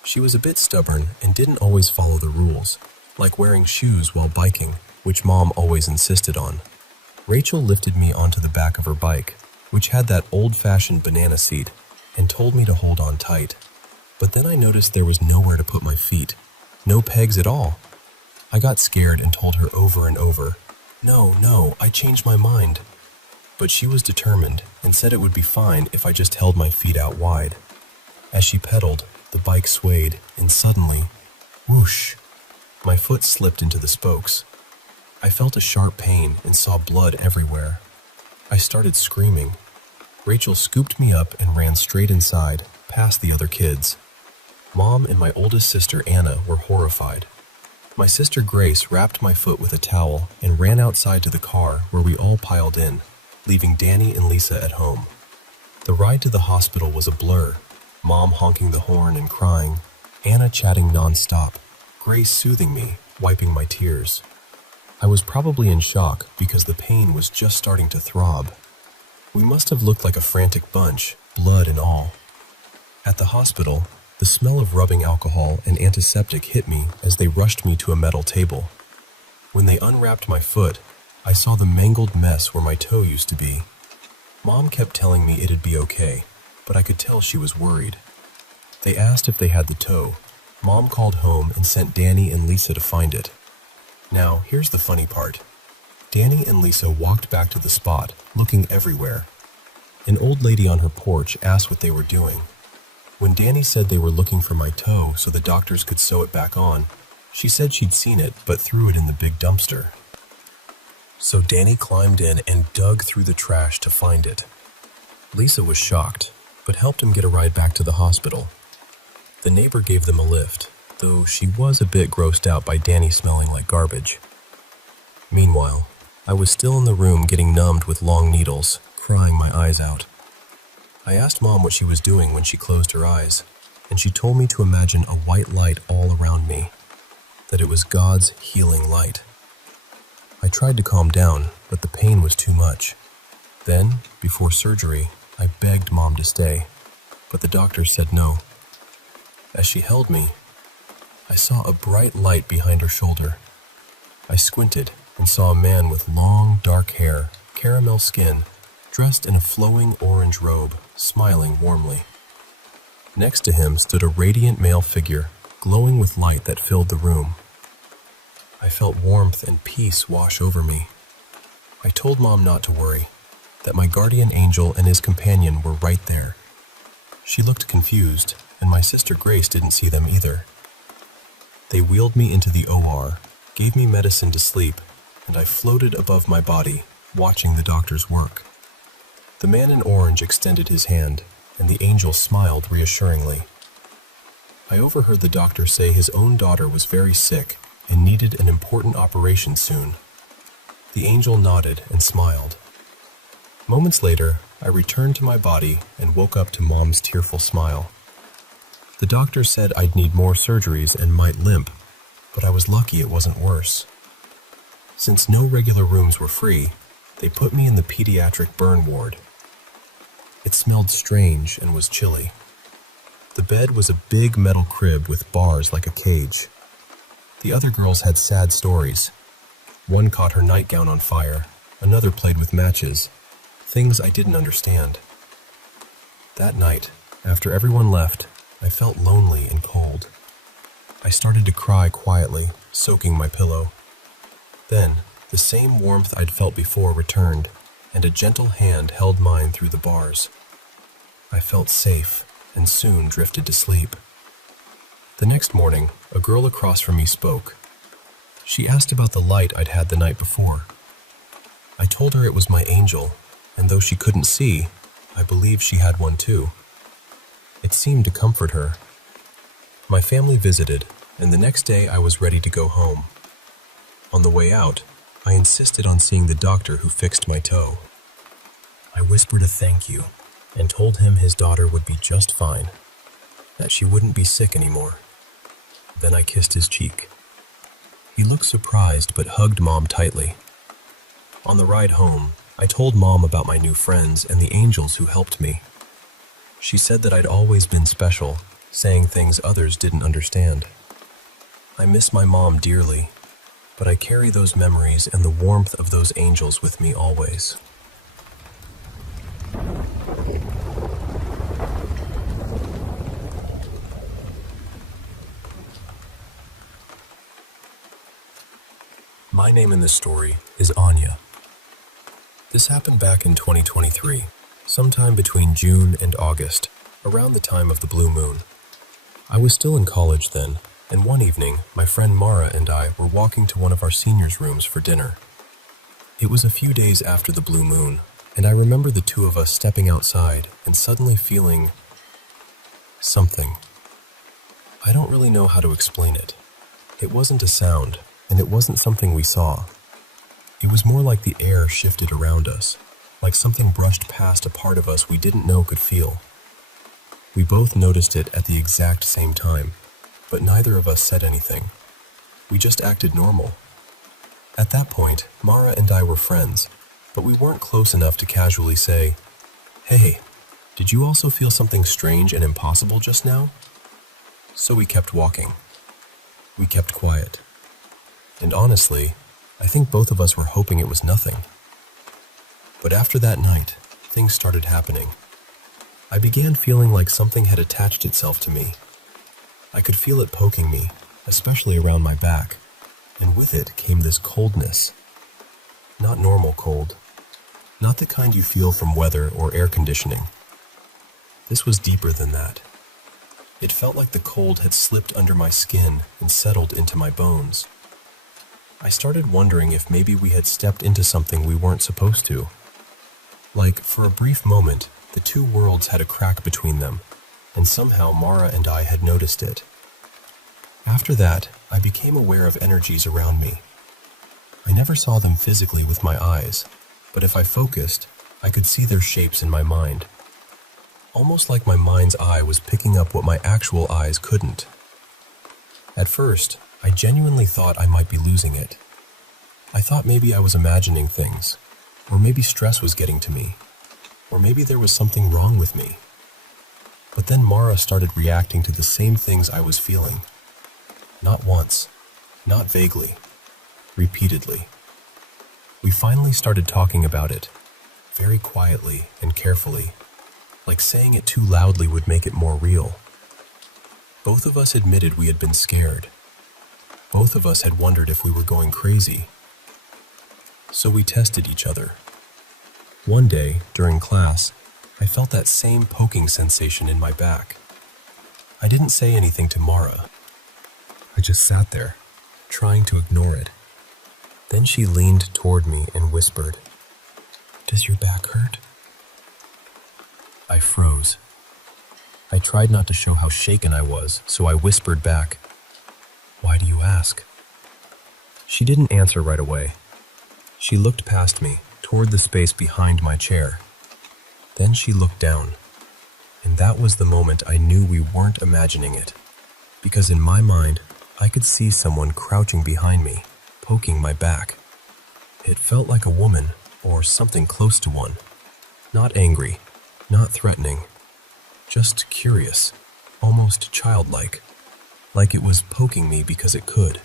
She was a bit stubborn and didn't always follow the rules, like wearing shoes while biking, which Mom always insisted on. Rachel lifted me onto the back of her bike, which had that old-fashioned banana seat, and told me to hold on tight. But then I noticed there was nowhere to put my feet, no pegs at all. I got scared and told her over and over, No, I changed my mind. But she was determined and said it would be fine if I just held my feet out wide. As she pedaled, the bike swayed, and suddenly, whoosh, my foot slipped into the spokes. I felt a sharp pain and saw blood everywhere. I started screaming. Rachel scooped me up and ran straight inside, past the other kids. Mom and my oldest sister Anna were horrified. My sister Grace wrapped my foot with a towel and ran outside to the car where we all piled in, leaving Danny and Lisa at home. The ride to the hospital was a blur, Mom honking the horn and crying, Anna chatting nonstop, Grace soothing me, wiping my tears. I was probably in shock because the pain was just starting to throb. We must have looked like a frantic bunch, blood and all. At the hospital, the smell of rubbing alcohol and antiseptic hit me as they rushed me to a metal table. When they unwrapped my foot, I saw the mangled mess where my toe used to be. Mom kept telling me it'd be okay, but I could tell she was worried. They asked if they had the toe. Mom called home and sent Danny and Lisa to find it. Now, here's the funny part. Danny and Lisa walked back to the spot, looking everywhere. An old lady on her porch asked what they were doing. When Danny said they were looking for my toe so the doctors could sew it back on, she said she'd seen it but threw it in the big dumpster. So Danny climbed in and dug through the trash to find it. Lisa was shocked, but helped him get a ride back to the hospital. The neighbor gave them a lift, though she was a bit grossed out by Danny smelling like garbage. Meanwhile, I was still in the room getting numbed with long needles, crying my eyes out. I asked Mom what she was doing when she closed her eyes, and she told me to imagine a white light all around me, that it was God's healing light. I tried to calm down, but the pain was too much. Then, before surgery, I begged Mom to stay, but the doctor said no. As she held me, I saw a bright light behind her shoulder. I squinted and saw a man with long, dark hair, caramel skin, dressed in a flowing orange robe, smiling warmly. Next to him stood a radiant male figure, glowing with light that filled the room. I felt warmth and peace wash over me. I told Mom not to worry, that my guardian angel and his companion were right there. She looked confused, and my sister Grace didn't see them either. They wheeled me into the OR, gave me medicine to sleep, and I floated above my body, watching the doctor's work. The man in orange extended his hand, and the angel smiled reassuringly. I overheard the doctor say his own daughter was very sick and needed an important operation soon. The angel nodded and smiled. Moments later, I returned to my body and woke up to Mom's tearful smile. The doctor said I'd need more surgeries and might limp, but I was lucky it wasn't worse. Since no regular rooms were free, they put me in the pediatric burn ward. It smelled strange and was chilly. The bed was a big metal crib with bars like a cage. The other girls had sad stories. One caught her nightgown on fire, another played with matches, things I didn't understand. That night, after everyone left, I felt lonely and cold. I started to cry quietly, soaking my pillow. Then, the same warmth I'd felt before returned, and a gentle hand held mine through the bars. I felt safe and soon drifted to sleep. The next morning, a girl across from me spoke. She asked about the light I'd had the night before. I told her it was my angel, and though she couldn't see, I believed she had one too. It seemed to comfort her. My family visited, and the next day I was ready to go home. On the way out, I insisted on seeing the doctor who fixed my toe. I whispered a thank you and told him his daughter would be just fine, that she wouldn't be sick anymore. Then I kissed his cheek. He looked surprised but hugged Mom tightly. On the ride home, I told Mom about my new friends and the angels who helped me. She said that I'd always been special, saying things others didn't understand. I miss my mom dearly, but I carry those memories and the warmth of those angels with me always. My name in this story is Anya. This happened back in 2023, sometime between June and August, around the time of the blue moon. I was still in college then, and one evening, my friend Mara and I were walking to one of our seniors' rooms for dinner. It was a few days after the blue moon, and I remember the two of us stepping outside and suddenly feeling something. I don't really know how to explain it. It wasn't a sound, and it wasn't something we saw. It was more like the air shifted around us, like something brushed past a part of us we didn't know could feel. We both noticed it at the exact same time, but neither of us said anything. We just acted normal. At that point, Mara and I were friends, but we weren't close enough to casually say, "Hey, did you also feel something strange and impossible just now?" So we kept walking. We kept quiet. And honestly, I think both of us were hoping it was nothing. But after that night, things started happening. I began feeling like something had attached itself to me. I could feel it poking me, especially around my back, and with it came this coldness. Not normal cold. Not the kind you feel from weather or air conditioning. This was deeper than that. It felt like the cold had slipped under my skin and settled into my bones. I started wondering if maybe we had stepped into something we weren't supposed to. Like, for a brief moment, the two worlds had a crack between them, and somehow Mara and I had noticed it. After that, I became aware of energies around me. I never saw them physically with my eyes, but if I focused, I could see their shapes in my mind. Almost like my mind's eye was picking up what my actual eyes couldn't. At first, I genuinely thought I might be losing it. I thought maybe I was imagining things, or maybe stress was getting to me, or maybe there was something wrong with me. But then Mara started reacting to the same things I was feeling. Not once, not vaguely, repeatedly. We finally started talking about it, very quietly and carefully, like saying it too loudly would make it more real. Both of us admitted we had been scared. Both of us had wondered if we were going crazy. So we tested each other. One day, during class, I felt that same poking sensation in my back. I didn't say anything to Mara. I just sat there, trying to ignore it. Then she leaned toward me and whispered, "Does your back hurt?" I froze. I tried not to show how shaken I was, so I whispered back, "Why do you ask?" She didn't answer right away. She looked past me, toward the space behind my chair. Then she looked down, and that was the moment I knew we weren't imagining it, because in my mind, I could see someone crouching behind me, poking my back. It felt like a woman, or something close to one. Not angry, not threatening, just curious, almost childlike. Like it was poking me because it could.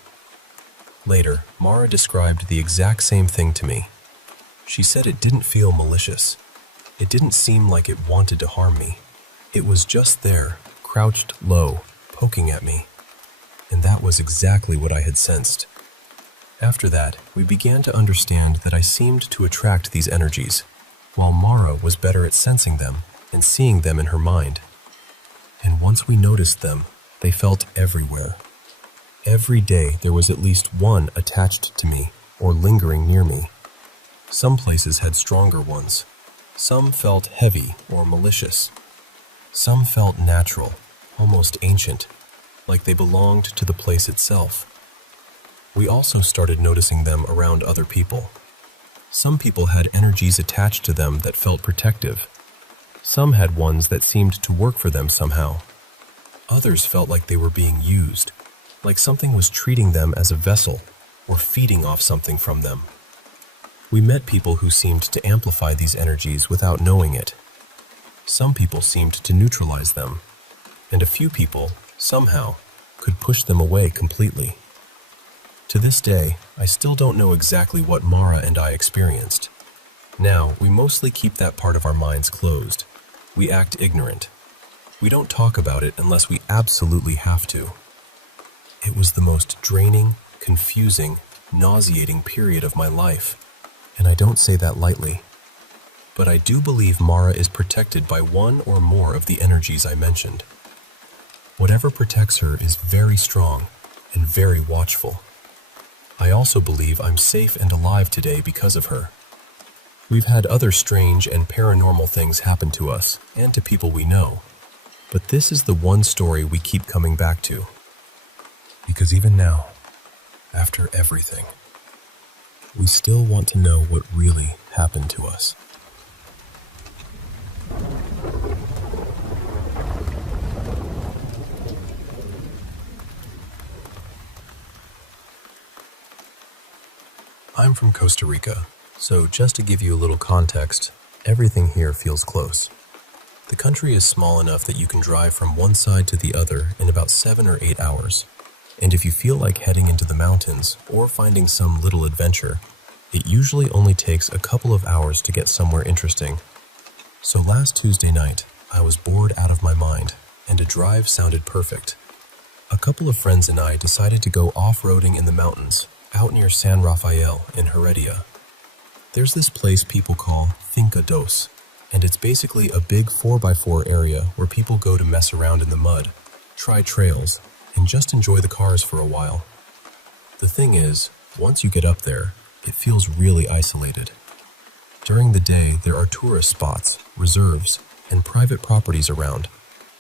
Later, Mara described the exact same thing to me. She said it didn't feel malicious. It didn't seem like it wanted to harm me. It was just there, crouched low, poking at me. And that was exactly what I had sensed. After that, we began to understand that I seemed to attract these energies, while Mara was better at sensing them and seeing them in her mind. And once we noticed them, they felt everywhere. Every day there was at least one attached to me or lingering near me. Some places had stronger ones. Some felt heavy or malicious. Some felt natural, almost ancient, like they belonged to the place itself. We also started noticing them around other people. Some people had energies attached to them that felt protective. Some had ones that seemed to work for them somehow. Others felt like they were being used, like something was treating them as a vessel or feeding off something from them. We met people who seemed to amplify these energies without knowing it. Some people seemed to neutralize them, and a few people, somehow, could push them away completely. To this day, I still don't know exactly what Mara and I experienced. Now, we mostly keep that part of our minds closed. We act ignorant. We don't talk about it unless we absolutely have to. It was the most draining, confusing, nauseating period of my life, and I don't say that lightly. But I do believe Mara is protected by one or more of the energies I mentioned. Whatever protects her is very strong and very watchful. I also believe I'm safe and alive today because of her. We've had other strange and paranormal things happen to us and to people we know, but this is the one story we keep coming back to. Because even now, after everything, we still want to know what really happened to us. I'm from Costa Rica, so just to give you a little context, everything here feels close. The country is small enough that you can drive from one side to the other in about 7 or 8 hours. And if you feel like heading into the mountains or finding some little adventure, it usually only takes a couple of hours to get somewhere interesting. So last Tuesday night, I was bored out of my mind, and a drive sounded perfect. A couple of friends and I decided to go off-roading in the mountains, out near San Rafael in Heredia. There's this place people call Finca Dos, and it's basically a big 4x4 area where people go to mess around in the mud, try trails, and just enjoy the cars for a while. The thing is, once you get up there, it feels really isolated. During the day, there are tourist spots, reserves, and private properties around,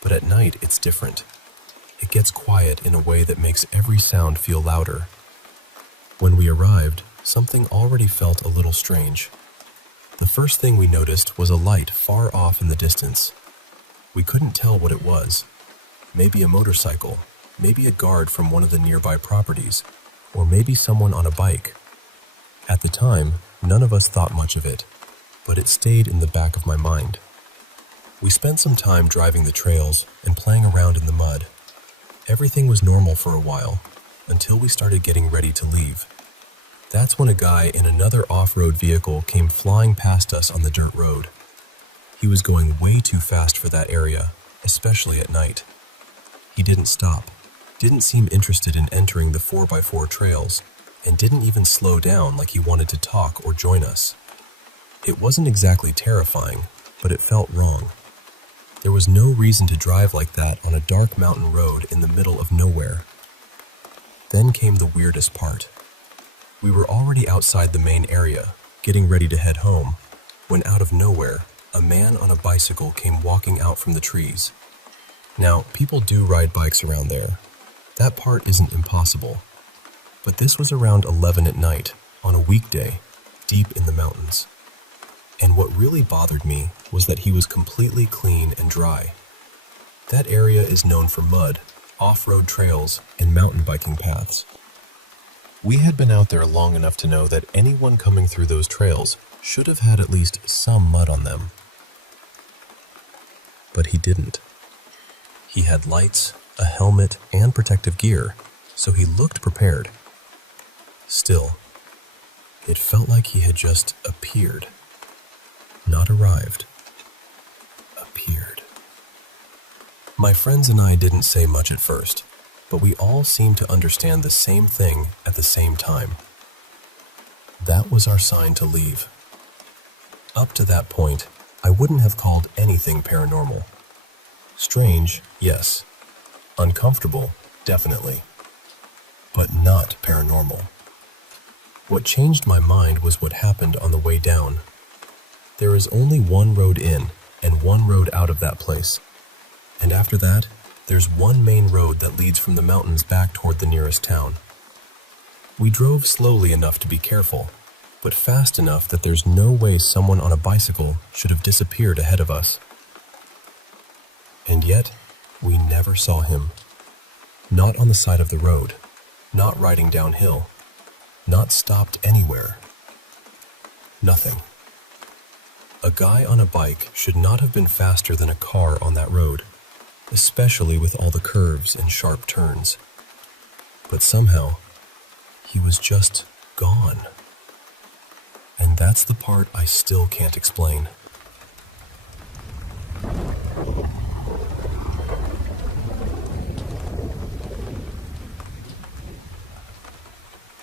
but at night it's different. It gets quiet in a way that makes every sound feel louder. When we arrived, something already felt a little strange. The first thing we noticed was a light far off in the distance. We couldn't tell what it was. Maybe a motorcycle, maybe a guard from one of the nearby properties, or maybe someone on a bike. At the time, none of us thought much of it, but it stayed in the back of my mind. We spent some time driving the trails and playing around in the mud. Everything was normal for a while, until we started getting ready to leave. That's when a guy in another off-road vehicle came flying past us on the dirt road. He was going way too fast for that area, especially at night. He didn't stop, didn't seem interested in entering the 4x4 trails, and didn't even slow down like he wanted to talk or join us. It wasn't exactly terrifying, but it felt wrong. There was no reason to drive like that on a dark mountain road in the middle of nowhere. Then came the weirdest part. We were already outside the main area, getting ready to head home, when out of nowhere, a man on a bicycle came walking out from the trees. Now, people do ride bikes around there. That part isn't impossible. But this was around 11 at night, on a weekday, deep in the mountains. And what really bothered me was that he was completely clean and dry. That area is known for mud, off-road trails, and mountain biking paths. We had been out there long enough to know that anyone coming through those trails should have had at least some mud on them. But he didn't. He had lights, a helmet, and protective gear, so he looked prepared. Still, it felt like he had just appeared. Not arrived. Appeared. My friends and I didn't say much at first, but we all seemed to understand the same thing at the same time. That was our sign to leave. Up to that point, I wouldn't have called anything paranormal. Strange, yes. Uncomfortable, definitely. But not paranormal. What changed my mind was what happened on the way down. There is only one road in and one road out of that place. And after that, there's one main road that leads from the mountains back toward the nearest town. We drove slowly enough to be careful, but fast enough that there's no way someone on a bicycle should have disappeared ahead of us. And yet, we never saw him. Not on the side of the road, not riding downhill, not stopped anywhere. Nothing. A guy on a bike should not have been faster than a car on that road, especially with all the curves and sharp turns. But somehow, he was just gone. And that's the part I still can't explain.